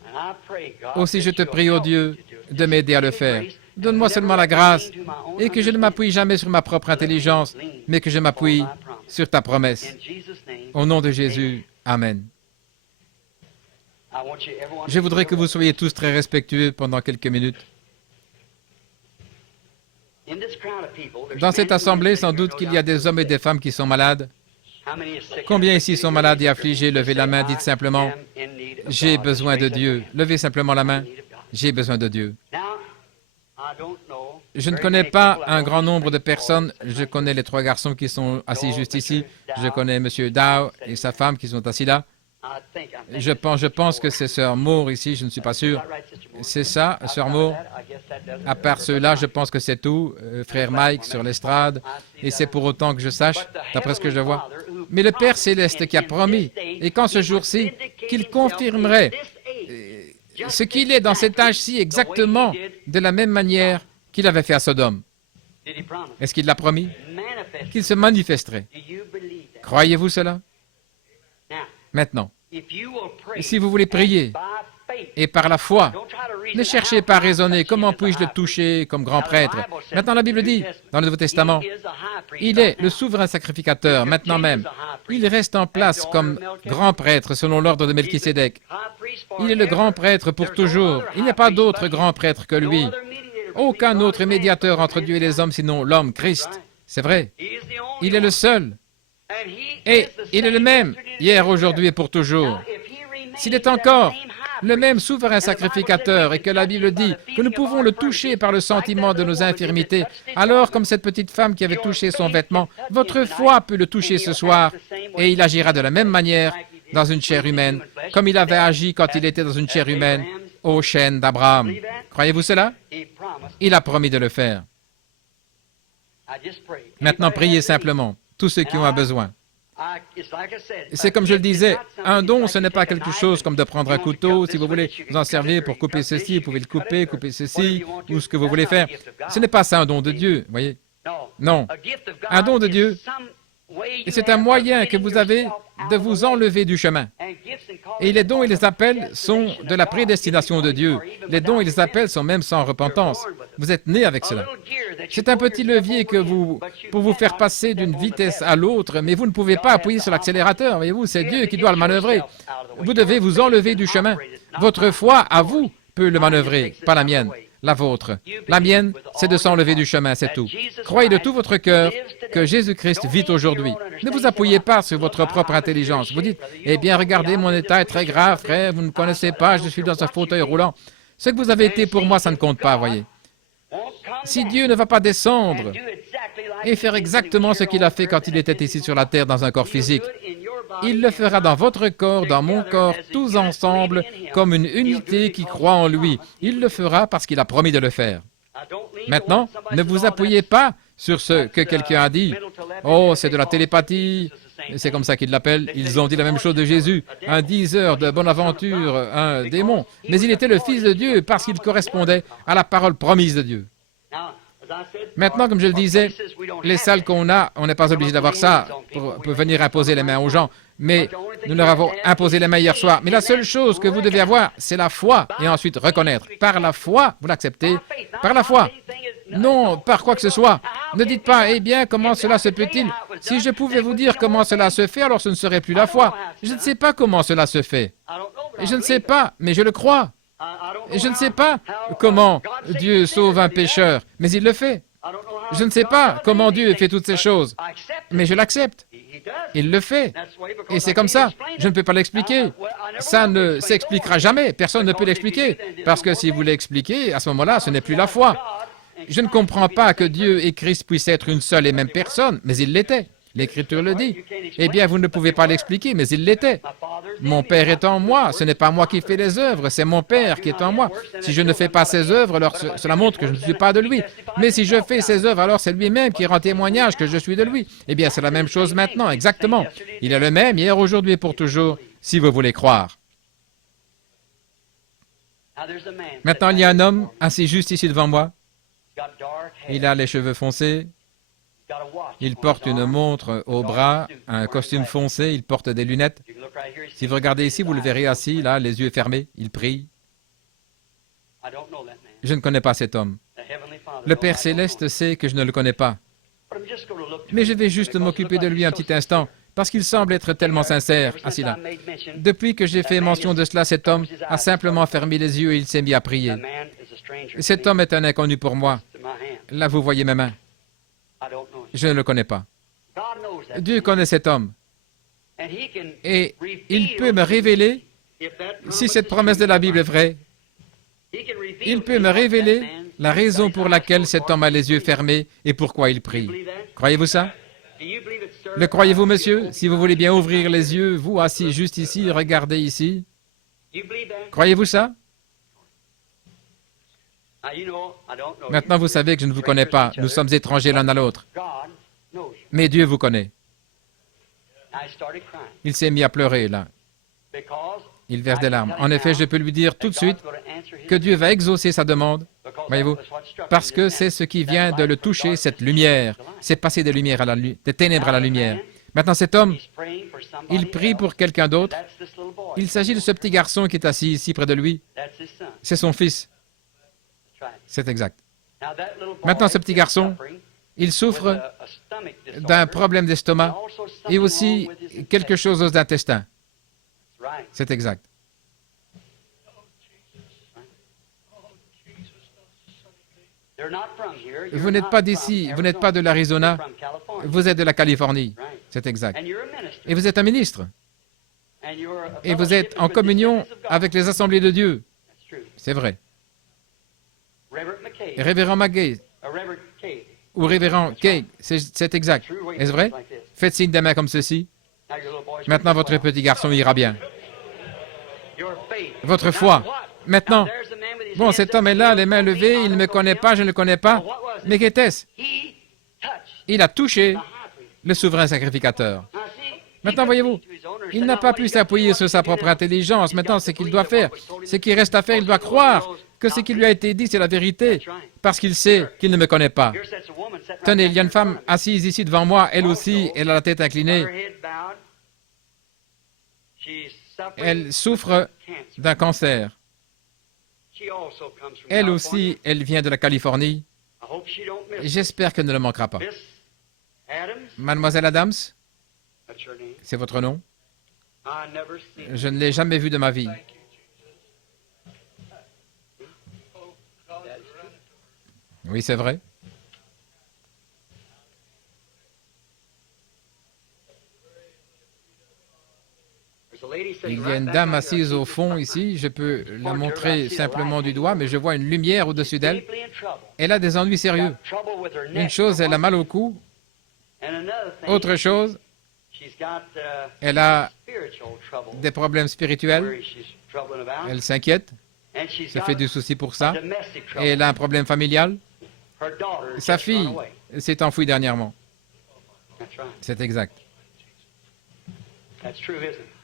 Aussi, je te prie, ô Dieu, de m'aider à le faire. Donne-moi seulement la grâce et que je ne m'appuie jamais sur ma propre intelligence, mais que je m'appuie sur ta promesse. Au nom de Jésus, Amen. Je voudrais que vous soyez tous très respectueux pendant quelques minutes. Dans cette assemblée, sans doute qu'il y a des hommes et des femmes qui sont malades. Combien ici sont malades et affligés? Levez la main, dites simplement, « J'ai besoin de Dieu ». Levez simplement la main, « J'ai besoin de Dieu ». Je ne connais pas un grand nombre de personnes. Je connais les trois garçons qui sont assis juste ici. Je connais M. Dow et sa femme qui sont assis là. Je pense que c'est Sœur Moore ici, je ne suis pas sûr. C'est ça, Sœur Moore? À part ceux-là, je pense que c'est tout. Frère Mike sur l'estrade. Et c'est pour autant que je sache, d'après ce que je vois. Mais le Père Céleste qui a promis, et qu'en ce jour-ci, qu'il confirmerait ce qu'il est dans cet âge-ci exactement de la même manière qu'il avait fait à Sodome. Est-ce qu'il l'a promis? Qu'il se manifesterait. Croyez-vous cela? Maintenant, si vous voulez prier, et par la foi, ne cherchez pas à raisonner, comment puis-je le toucher comme grand prêtre? Maintenant, la Bible dit, dans le Nouveau Testament, il est le souverain sacrificateur, maintenant même. Il reste en place comme grand prêtre selon l'ordre de Melchisédek. Il est le grand prêtre pour toujours. Il n'y a pas d'autre grand prêtre que lui. Aucun autre médiateur entre Dieu et les hommes sinon l'homme, Christ. C'est vrai. Il est le seul. Et il est le même, hier, aujourd'hui et pour toujours. S'il est encore le même souverain sacrificateur et que la Bible dit que nous pouvons le toucher par le sentiment de nos infirmités, alors comme cette petite femme qui avait touché son vêtement, votre foi peut le toucher ce soir et il agira de la même manière dans une chair humaine, comme il avait agi quand il était dans une chair humaine au chêne d'Abraham. Croyez-vous cela? Il a promis de le faire. Maintenant, priez simplement, tous ceux qui ont un besoin. C'est comme je le disais, un don, ce n'est pas quelque chose comme de prendre un couteau. Si vous voulez vous en servir pour couper ceci, vous pouvez le couper ceci, ou ce que vous voulez faire. Ce n'est pas ça un don de Dieu, voyez? Non. Un don de Dieu, c'est un moyen que vous avez de vous enlever du chemin. Et les dons et les appels sont de la prédestination de Dieu. Les dons et les appels sont même sans repentance. Vous êtes né avec cela. C'est un petit levier pour vous faire passer d'une vitesse à l'autre, mais vous ne pouvez pas appuyer sur l'accélérateur, voyez-vous, c'est Dieu qui doit le manœuvrer. Vous devez vous enlever du chemin. Votre foi, à vous, peut le manœuvrer, pas la mienne. La vôtre. La mienne, c'est de s'enlever du chemin, c'est tout. Croyez de tout votre cœur que Jésus-Christ vit aujourd'hui. Ne vous appuyez pas sur votre propre intelligence. Vous dites, eh bien, regardez, mon état est très grave, frère, vous ne connaissez pas, je suis dans un fauteuil roulant. Ce que vous avez été pour moi, ça ne compte pas, voyez. Si Dieu ne va pas descendre et faire exactement ce qu'il a fait quand il était ici sur la terre dans un corps physique, il le fera dans votre corps, dans mon corps, tous ensemble, comme une unité qui croit en lui. Il le fera parce qu'il a promis de le faire. Maintenant, ne vous appuyez pas sur ce que quelqu'un a dit. Oh, c'est de la télépathie. C'est comme ça qu'ils l'appellent. Ils ont dit la même chose de Jésus. Un diseur de bonne aventure, un démon. Mais il était le Fils de Dieu parce qu'il correspondait à la parole promise de Dieu. Maintenant, comme je le disais, les salles qu'on a, on n'est pas obligé d'avoir ça pour venir imposer les mains aux gens. Mais nous leur avons imposé les mains hier soir. Mais la seule chose que vous devez avoir, c'est la foi et ensuite reconnaître. Par la foi, vous l'acceptez. Par la foi. Non, par quoi que ce soit. Ne dites pas, eh bien, comment cela se peut-il? Si je pouvais vous dire comment cela se fait, alors ce ne serait plus la foi. Je ne sais pas comment cela se fait. Et je ne sais pas, mais je le crois. Et je ne sais pas comment Dieu sauve un pécheur, mais il le fait. Je ne sais pas comment Dieu fait toutes ces choses, mais je l'accepte. Il le fait. Et c'est comme ça. Je ne peux pas l'expliquer. Ça ne s'expliquera jamais. Personne ne peut l'expliquer. Parce que si vous l'expliquez, à ce moment-là, ce n'est plus la foi. Je ne comprends pas que Dieu et Christ puissent être une seule et même personne, mais il l'était. L'Écriture le dit. Eh bien, vous ne pouvez pas l'expliquer, mais il l'était. Mon Père est en moi. Ce n'est pas moi qui fais les œuvres, c'est mon Père qui est en moi. Si je ne fais pas ses œuvres, alors cela montre que je ne suis pas de lui. Mais si je fais ses œuvres, alors c'est lui-même qui rend témoignage que je suis de lui. Eh bien, c'est la même chose maintenant, exactement. Il est le même hier, aujourd'hui et pour toujours, si vous voulez croire. Maintenant, il y a un homme assis juste ici devant moi. Il a les cheveux foncés. Il porte une montre au bras, un costume foncé, il porte des lunettes. Si vous regardez ici, vous le verrez assis, là, les yeux fermés, il prie. Je ne connais pas cet homme. Le Père Céleste sait que je ne le connais pas. Mais je vais juste m'occuper de lui un petit instant, parce qu'il semble être tellement sincère, assis là. Depuis que j'ai fait mention de cela, cet homme a simplement fermé les yeux et il s'est mis à prier. Cet homme est un inconnu pour moi. Là, vous voyez mes mains. Je ne le connais pas. Dieu connaît cet homme. Et il peut me révéler, si cette promesse de la Bible est vraie, il peut me révéler la raison pour laquelle cet homme a les yeux fermés et pourquoi il prie. Croyez-vous ça? Le croyez-vous, monsieur? Si vous voulez bien ouvrir les yeux, vous assis juste ici, regardez ici. Croyez-vous ça? Maintenant, vous savez que je ne vous connais pas. Nous sommes étrangers l'un à l'autre. Mais Dieu vous connaît. Il s'est mis à pleurer, là. Il verse des larmes. En effet, je peux lui dire tout de suite que Dieu va exaucer sa demande. Voyez-vous? Parce que c'est ce qui vient de le toucher, cette lumière. C'est passer des lumières à des ténèbres à la lumière. Maintenant, cet homme, il prie pour quelqu'un d'autre. Il s'agit de ce petit garçon qui est assis ici près de lui. C'est son fils. C'est exact. Maintenant, ce petit garçon, il souffre d'un problème d'estomac et aussi quelque chose aux intestins. C'est exact. Vous n'êtes pas d'ici, vous n'êtes pas de l'Arizona, vous êtes de la Californie. C'est exact. Et vous êtes un ministre. Et vous êtes en communion avec les assemblées de Dieu. C'est vrai. Révérend McGay ou Révérend Kay, c'est exact. Est-ce vrai? Faites signe des mains comme ceci. Maintenant, votre petit garçon ira bien. Votre foi. Maintenant, bon, cet homme est là, les mains levées, il ne me connaît pas, je ne le connais pas. Mais qu'était-ce? Il a touché le souverain sacrificateur. Maintenant, voyez-vous, il n'a pas pu s'appuyer sur sa propre intelligence. Maintenant, ce qu'il doit faire, ce qui reste à faire, il doit croire que ce qui lui a été dit, c'est la vérité, parce qu'il sait qu'il ne me connaît pas. Tenez, il y a une femme assise ici devant moi, elle aussi, elle a la tête inclinée. Elle souffre d'un cancer. Elle aussi, elle vient de la Californie. J'espère qu'elle ne le manquera pas. Mademoiselle Adams, c'est votre nom? Je ne l'ai jamais vue de ma vie. Oui, c'est vrai. Il y a une dame assise au fond ici, je peux la montrer simplement du doigt, mais je vois une lumière au-dessus d'elle. Elle a des ennuis sérieux. Une chose, elle a mal au cou. Autre chose, elle a des problèmes spirituels. Elle s'inquiète. Ça fait du souci pour ça. Et elle a un problème familial. Sa fille s'est enfuie dernièrement. C'est exact.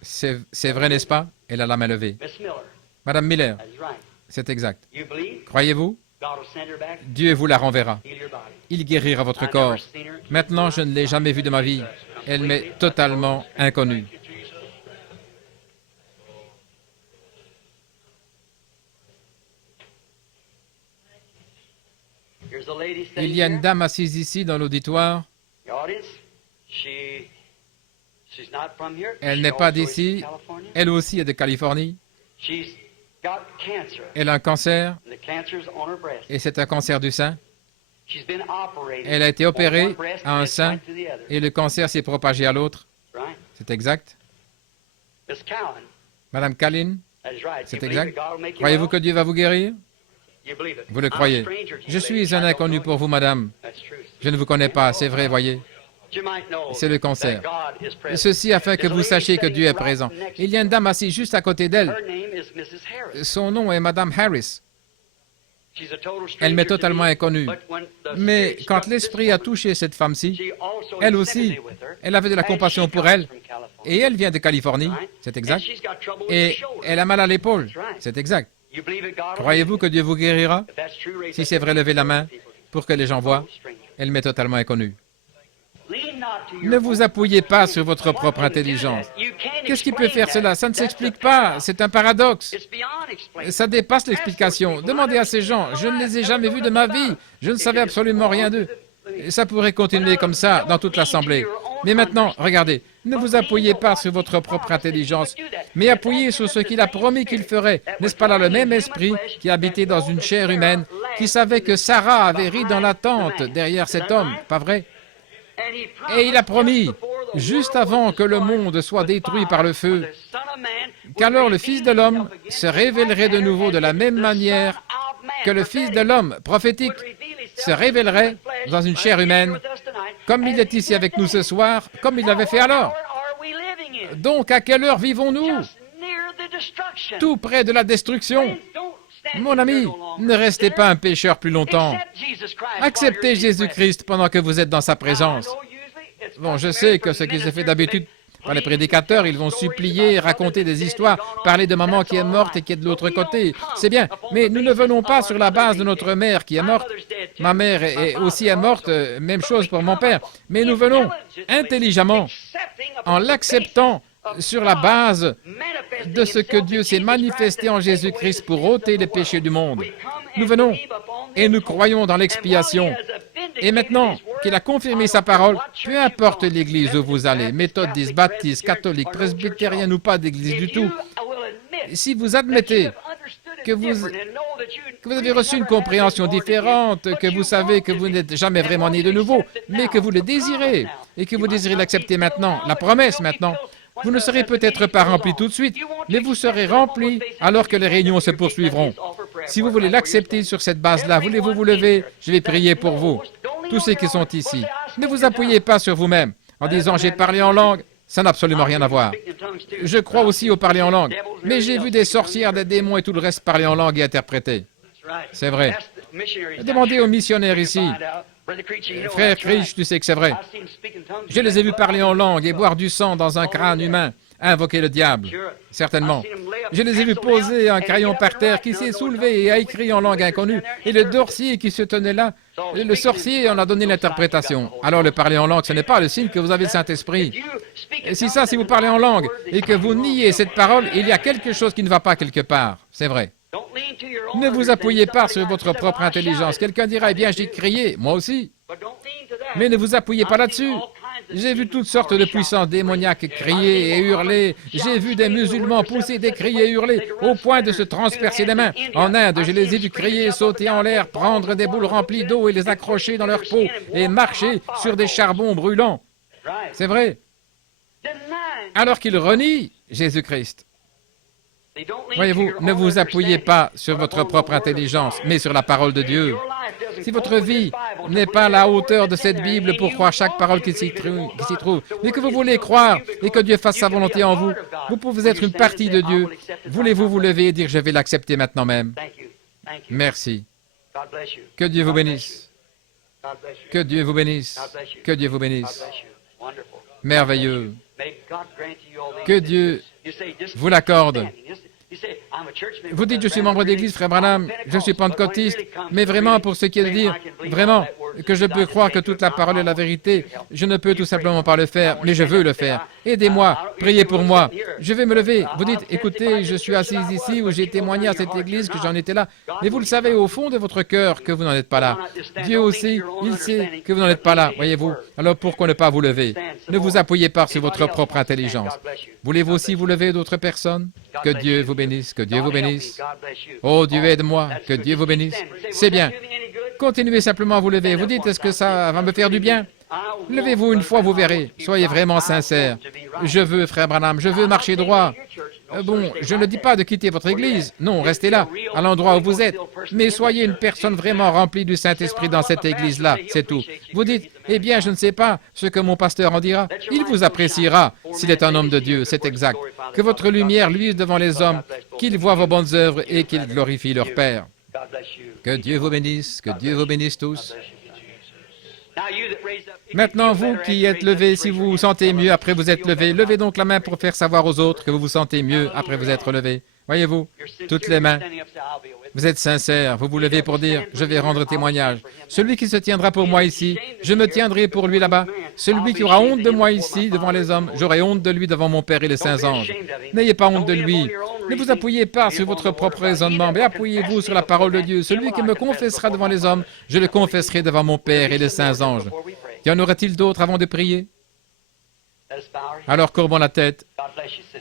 C'est vrai, n'est-ce pas? Elle a la main levée. Madame Miller, c'est exact. Croyez-vous? Dieu vous la renverra. Il guérira votre corps. Maintenant, je ne l'ai jamais vue de ma vie. Elle m'est totalement inconnue. Il y a une dame assise ici dans l'auditoire. Elle n'est pas d'ici. Elle aussi est de Californie. Elle a un cancer. Et c'est un cancer du sein. Elle a été opérée à un sein et le cancer s'est propagé à l'autre. C'est exact. Madame Callin, c'est exact. Croyez-vous que Dieu va vous guérir? Vous le croyez. Je suis un inconnu pour vous, madame. Je ne vous connais pas, c'est vrai, voyez. C'est le cancer. Ceci afin que vous sachiez que Dieu est présent. Il y a une dame assise juste à côté d'elle. Son nom est Madame Harris. Elle m'est totalement inconnue. Mais quand l'Esprit a touché cette femme-ci, elle aussi, elle avait de la compassion pour elle. Et elle vient de Californie, c'est exact. Et elle a mal à l'épaule, c'est exact. Croyez-vous que Dieu vous guérira? Si c'est vrai, levez la main pour que les gens voient. Elle m'est totalement inconnue. Ne vous appuyez pas sur votre propre intelligence. Qu'est-ce qui peut faire cela? Ça ne s'explique pas. C'est un paradoxe. Ça dépasse l'explication. Demandez à ces gens. Je ne les ai jamais vus de ma vie. Je ne savais absolument rien d'eux. Ça pourrait continuer comme ça dans toute l'Assemblée. Mais maintenant, regardez, ne vous appuyez pas sur votre propre intelligence, mais appuyez sur ce qu'il a promis qu'il ferait. N'est-ce pas là le même esprit qui habitait dans une chair humaine, qui savait que Sarah avait ri dans la tente derrière cet homme, pas vrai? Et il a promis, juste avant que le monde soit détruit par le feu, qu'alors le Fils de l'homme se révélerait de nouveau de la même manière que le Fils de l'homme prophétique se révélerait dans une chair humaine, comme il est ici avec nous ce soir, comme il l'avait fait alors. Donc, à quelle heure vivons-nous? Tout près de la destruction. Mon ami, ne restez pas un pécheur plus longtemps. Acceptez Jésus-Christ pendant que vous êtes dans sa présence. Bon, je sais que ce qui se fait d'habitude par les prédicateurs, ils vont supplier, raconter des histoires, parler de maman qui est morte et qui est de l'autre côté. C'est bien, mais nous ne venons pas sur la base de notre mère qui est morte. Ma mère est aussi morte, même chose pour mon père. Mais nous venons intelligemment, en l'acceptant sur la base de ce que Dieu s'est manifesté en Jésus-Christ pour ôter les péchés du monde. Nous venons et nous croyons dans l'expiation. Et maintenant qu'il a confirmé sa parole, peu importe l'église où vous allez, méthodiste, baptiste, catholique, presbytérien ou pas d'église du tout, si vous admettez que vous avez reçu une compréhension différente, que vous savez que vous n'êtes jamais vraiment né de nouveau, mais que vous le désirez et que vous désirez l'accepter maintenant, la promesse maintenant, vous ne serez peut-être pas rempli tout de suite, mais vous serez rempli alors que les réunions se poursuivront. Si vous voulez l'accepter sur cette base-là, voulez-vous vous lever? Je vais prier pour vous, tous ceux qui sont ici. Ne vous appuyez pas sur vous-même en disant « j'ai parlé en langue ». Ça n'a absolument rien à voir. Je crois aussi au parler en langue, mais j'ai vu des sorcières, des démons et tout le reste parler en langue et interpréter. C'est vrai. Demandez aux missionnaires ici. Frère Krish, tu sais que c'est vrai. Je les ai vus parler en langue et boire du sang dans un crâne humain, invoquer le diable. Certainement. Je les ai vus poser un crayon par terre qui s'est soulevé et a écrit en langue inconnue. Et le sorcier qui se tenait là, le sorcier en a donné l'interprétation. Alors le parler en langue, ce n'est pas le signe que vous avez le Saint-Esprit. Et si vous parlez en langue et que vous niez cette parole, il y a quelque chose qui ne va pas quelque part. C'est vrai. Ne vous appuyez pas sur votre propre intelligence. Quelqu'un dira, eh bien, j'ai crié, moi aussi. Mais ne vous appuyez pas là-dessus. J'ai vu toutes sortes de puissances démoniaques crier et hurler. J'ai vu des musulmans pousser des cris et hurler au point de se transpercer les mains. En Inde, je les ai vus crier, sauter en l'air, prendre des boules remplies d'eau et les accrocher dans leur peau et marcher sur des charbons brûlants. C'est vrai. Alors qu'ils renient Jésus-Christ. Voyez-vous, ne vous appuyez pas sur votre propre intelligence, mais sur la parole de Dieu. Si votre vie n'est pas à la hauteur de cette Bible pour croire chaque parole qui s'y trouve, mais que vous voulez croire et que Dieu fasse sa volonté en vous, vous pouvez être une partie de Dieu. Voulez-vous vous lever et dire, je vais l'accepter maintenant même? Merci. Que Dieu vous bénisse. Que Dieu vous bénisse. Que Dieu vous bénisse. Merveilleux. Que Dieu vous l'accorde. Vous dites, je suis membre d'église, frère Branham, je suis pentecôtiste, mais vraiment, pour ce qui est de dire, vraiment, que je peux croire que toute la parole est la vérité. Je ne peux tout simplement pas le faire, mais je veux le faire. Aidez-moi, priez pour moi. Je vais me lever. Vous dites, écoutez, je suis assise ici où j'ai témoigné à cette église que j'en étais là. Mais vous le savez au fond de votre cœur que vous n'en êtes pas là. Dieu aussi, il sait que vous n'en êtes pas là, voyez-vous. Alors pourquoi ne pas vous lever? Ne vous appuyez pas sur votre propre intelligence. Voulez-vous aussi vous lever d'autres personnes? Que Dieu vous bénisse, que Dieu vous bénisse. Oh Dieu, aide-moi, que Dieu vous bénisse. C'est bien. Continuez simplement à vous lever. Vous dites, est-ce que ça va me faire du bien? Levez-vous une fois, vous verrez. Soyez vraiment sincère. Je veux, frère Branham, je veux marcher droit. Bon, je ne dis pas de quitter votre église. Non, restez là, à l'endroit où vous êtes. Mais soyez une personne vraiment remplie du Saint-Esprit dans cette église-là, c'est tout. Vous dites, eh bien, je ne sais pas ce que mon pasteur en dira. Il vous appréciera s'il est un homme de Dieu, c'est exact. Que votre lumière luise devant les hommes, qu'ils voient vos bonnes œuvres et qu'ils glorifient leur Père. Que Dieu vous bénisse tous. Maintenant, vous qui êtes levés, si vous vous sentez mieux après vous êtes levé, levez donc la main pour faire savoir aux autres que vous vous sentez mieux après vous être levé. Voyez-vous, toutes les mains. Vous êtes sincères, vous vous levez pour dire, je vais rendre témoignage. Celui qui se tiendra pour moi ici, je me tiendrai pour lui là-bas. Celui qui aura honte de moi ici, devant les hommes, j'aurai honte de lui devant mon Père et les saints anges. N'ayez pas honte de lui. Ne vous appuyez pas sur votre propre raisonnement, mais appuyez-vous sur la parole de Dieu. Celui qui me confessera devant les hommes, je le confesserai devant mon Père et les saints anges. Y en aurait-il d'autres avant de prier? Alors courbons la tête.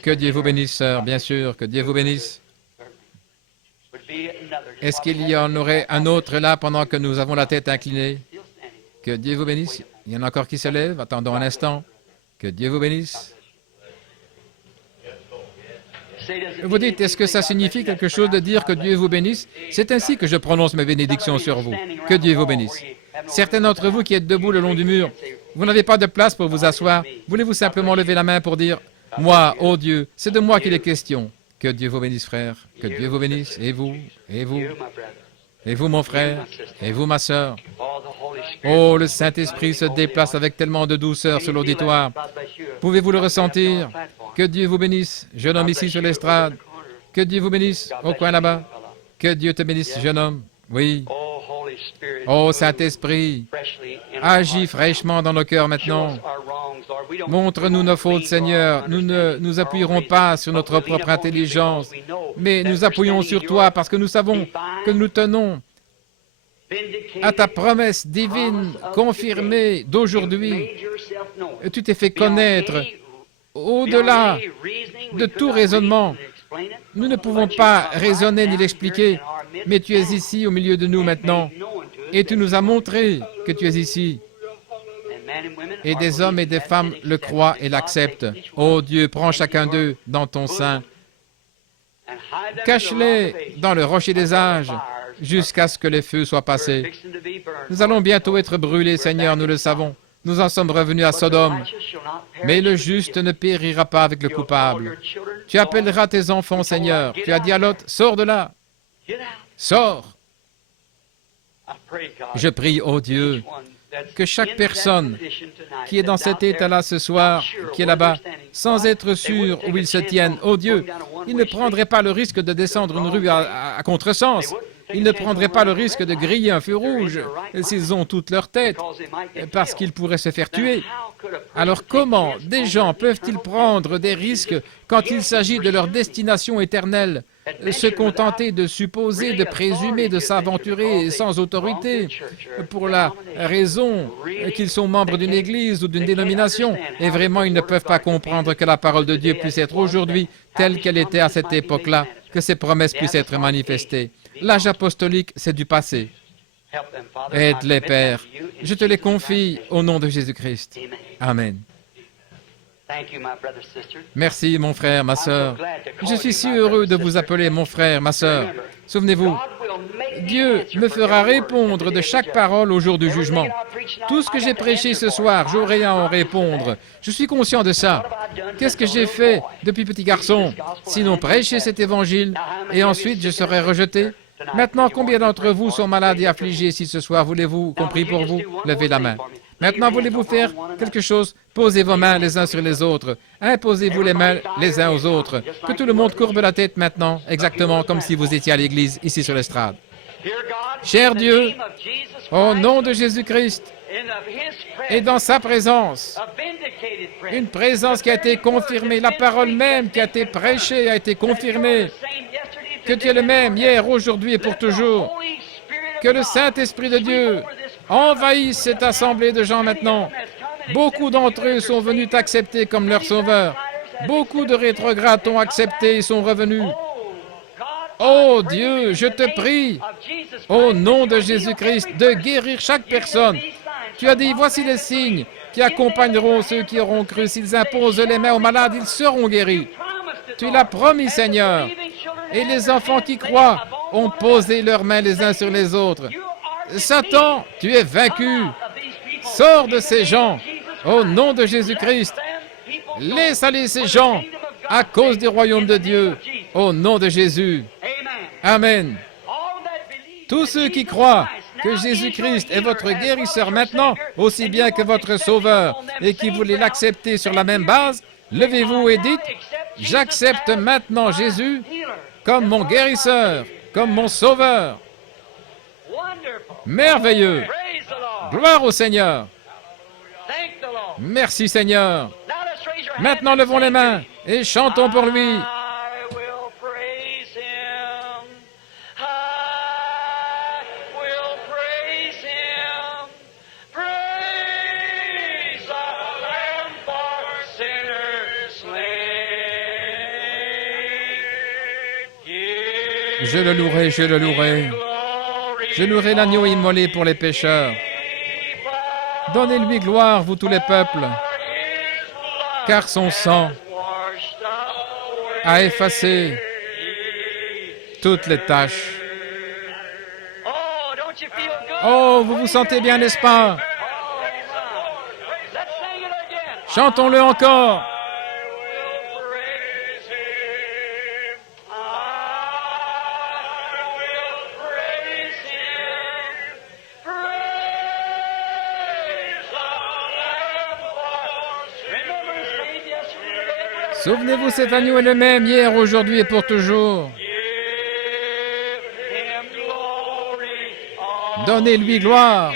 Que Dieu vous bénisse, sœur, bien sûr, que Dieu vous bénisse. Est-ce qu'il y en aurait un autre là pendant que nous avons la tête inclinée? Que Dieu vous bénisse. Il y en a encore qui se lèvent. Attendons un instant. Que Dieu vous bénisse. Vous dites, est-ce que ça signifie quelque chose de dire que Dieu vous bénisse? C'est ainsi que je prononce mes bénédictions sur vous. Que Dieu vous bénisse. Certains d'entre vous qui êtes debout le long du mur, vous n'avez pas de place pour vous asseoir. Voulez-vous simplement lever la main pour dire, moi, ô Dieu, c'est de moi qu'il est question. Que Dieu vous bénisse, frère. Que Dieu vous bénisse. Et vous, et vous, et vous, mon frère, et vous, ma sœur. Oh, le Saint-Esprit se déplace avec tellement de douceur sur l'auditoire. Pouvez-vous le ressentir? Que Dieu vous bénisse, jeune homme ici sur l'estrade. Que Dieu vous bénisse au coin là-bas. Que Dieu te bénisse, jeune homme. Oui. Oh, Saint-Esprit, agis fraîchement dans nos cœurs maintenant. Montre-nous nos fautes, Seigneur. Nous ne nous appuierons pas sur notre propre intelligence, mais nous appuyons sur toi parce que nous savons que nous tenons à ta promesse divine confirmée d'aujourd'hui. Tu t'es fait connaître au-delà de tout raisonnement. Nous ne pouvons pas raisonner ni l'expliquer, mais tu es ici au milieu de nous maintenant, et tu nous as montré que tu es ici. Et des hommes et des femmes le croient et l'acceptent. Ô Dieu, prends chacun d'eux dans ton sein. Cache-les dans le rocher des âges jusqu'à ce que les feux soient passés. Nous allons bientôt être brûlés, Seigneur, nous le savons. Nous en sommes revenus à Sodome. Mais le juste ne périra pas avec le coupable. Tu appelleras tes enfants, Seigneur. Tu as dit à Lot, sors de là. Sors. Je prie, ô Dieu, que chaque personne qui est dans cet état-là ce soir, qui est là-bas, sans être sûr où ils se tiennent, ô Dieu, ils ne prendraient pas le risque de descendre une rue à contresens. Ils ne prendraient pas le risque de griller un feu rouge s'ils ont toute leur tête, parce qu'ils pourraient se faire tuer. Alors comment des gens peuvent-ils prendre des risques quand il s'agit de leur destination éternelle, se contenter de supposer, de présumer, de s'aventurer sans autorité, pour la raison qu'ils sont membres d'une église ou d'une dénomination, et vraiment ils ne peuvent pas comprendre que la parole de Dieu puisse être aujourd'hui telle qu'elle était à cette époque-là, que ses promesses puissent être manifestées. L'âge apostolique, c'est du passé. Aide-les, Père. Je te les confie au nom de Jésus-Christ. Amen. Merci, mon frère, ma sœur. Je suis si heureux de vous appeler mon frère, ma sœur. Souvenez-vous, Dieu me fera répondre de chaque parole au jour du jugement. Tout ce que j'ai prêché ce soir, j'aurai à en répondre. Je suis conscient de ça. Qu'est-ce que j'ai fait depuis petit garçon? Sinon prêcher cet évangile, et ensuite je serai rejeté. Maintenant, combien d'entre vous sont malades et affligés si ce soir? Voulez-vous qu'on prie pour vous? Levez la main. Maintenant, voulez-vous faire quelque chose? Posez vos mains les uns sur les autres. Imposez-vous les mains les uns aux autres. Que tout le monde courbe la tête maintenant, exactement comme si vous étiez à l'église, ici sur l'estrade. Cher Dieu, au nom de Jésus-Christ et dans sa présence, une présence qui a été confirmée, la parole même qui a été prêchée a été confirmée, que tu es le même hier, aujourd'hui et pour toujours, que le Saint-Esprit de Dieu envahisse cette assemblée de gens maintenant. Beaucoup d'entre eux sont venus t'accepter comme leur sauveur. Beaucoup de rétrogrades t'ont accepté et sont revenus. Oh Dieu, je te prie, au nom de Jésus-Christ, de guérir chaque personne. Tu as dit, voici les signes qui accompagneront ceux qui auront cru. S'ils imposent les mains aux malades, ils seront guéris. Tu l'as promis, Seigneur. Et les enfants qui croient ont posé leurs mains les uns sur les autres. Satan, tu es vaincu. Sors de ces gens, au nom de Jésus-Christ. Laisse aller ces gens à cause du royaume de Dieu, au nom de Jésus. Amen. Tous ceux qui croient que Jésus-Christ est votre guérisseur maintenant, aussi bien que votre sauveur, et qui voulez l'accepter sur la même base, levez-vous et dites, j'accepte maintenant Jésus comme mon guérisseur, comme mon sauveur. Merveilleux. Gloire au Seigneur. Merci Seigneur. Maintenant levons les mains et chantons pour lui. Je le louerai, je le louerai. Je louerai l'agneau immolé pour les pécheurs. Donnez-lui gloire, vous tous les peuples, car son sang a effacé toutes les taches. Oh, vous vous sentez bien, n'est-ce pas? Chantons-le encore. Souvenez-vous, cet agneau est le même hier, aujourd'hui et pour toujours. Donnez-lui gloire,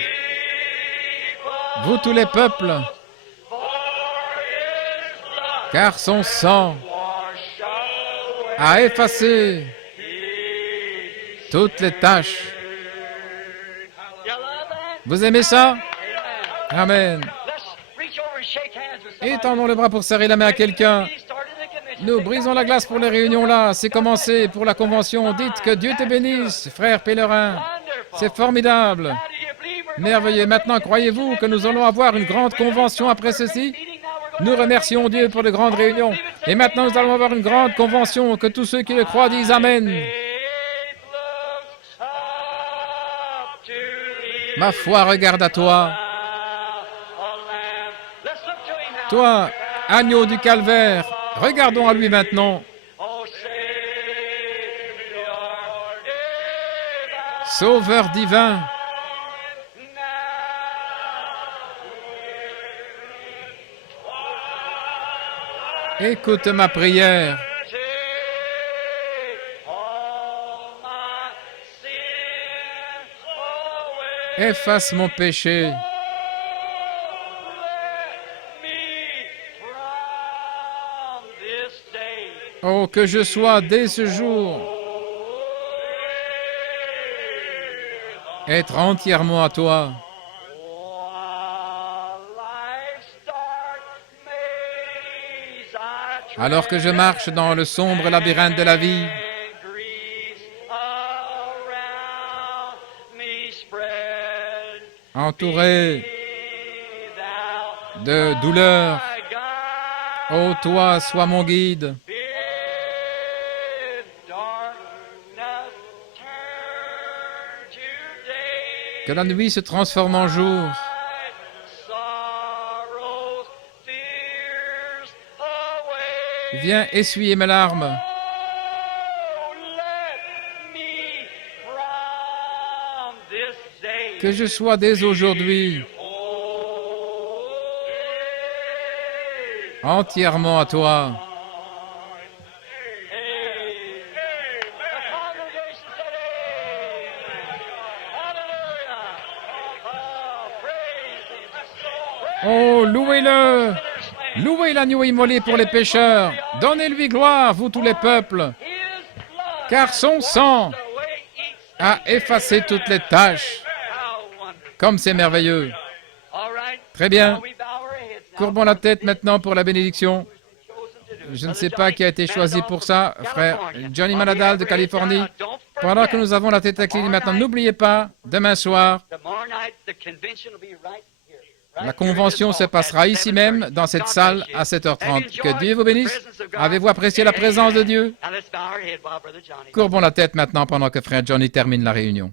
vous tous les peuples, car son sang a effacé toutes les taches. Vous aimez ça? Amen. Étendons le bras pour serrer la main à quelqu'un. Nous brisons la glace pour les réunions là. C'est commencé pour la convention. Dites que Dieu te bénisse, frère pèlerin. C'est formidable. Merveilleux. Maintenant, croyez-vous que nous allons avoir une grande convention après ceci? Nous remercions Dieu pour de grandes réunions. Et maintenant, nous allons avoir une grande convention. Que tous ceux qui le croient disent Amen. Ma foi regarde à toi. Toi, agneau du calvaire, regardons à lui maintenant. Sauveur divin. Écoute ma prière. Efface mon péché. Oh, que je sois dès ce jour être entièrement à toi. Alors que je marche dans le sombre labyrinthe de la vie, entouré de douleurs, ô toi, sois mon guide. Que la nuit se transforme en jour. Viens essuyer mes larmes. Que je sois dès aujourd'hui entièrement à toi. Oh, louez-le! Louez l'agneau immolé pour les pécheurs. Donnez-lui gloire, vous tous les peuples. Car son sang a effacé toutes les taches. Comme c'est merveilleux. Très bien. Courbons la tête maintenant pour la bénédiction. Je ne sais pas qui a été choisi pour ça, frère Johnny Manadal de Californie. Pendant que nous avons la tête inclinée maintenant, n'oubliez pas, demain soir, la convention se passera ici même, dans cette salle, à 7h30. Que Dieu vous bénisse. Avez-vous apprécié la présence de Dieu? Courbons la tête maintenant pendant que frère Johnny termine la réunion.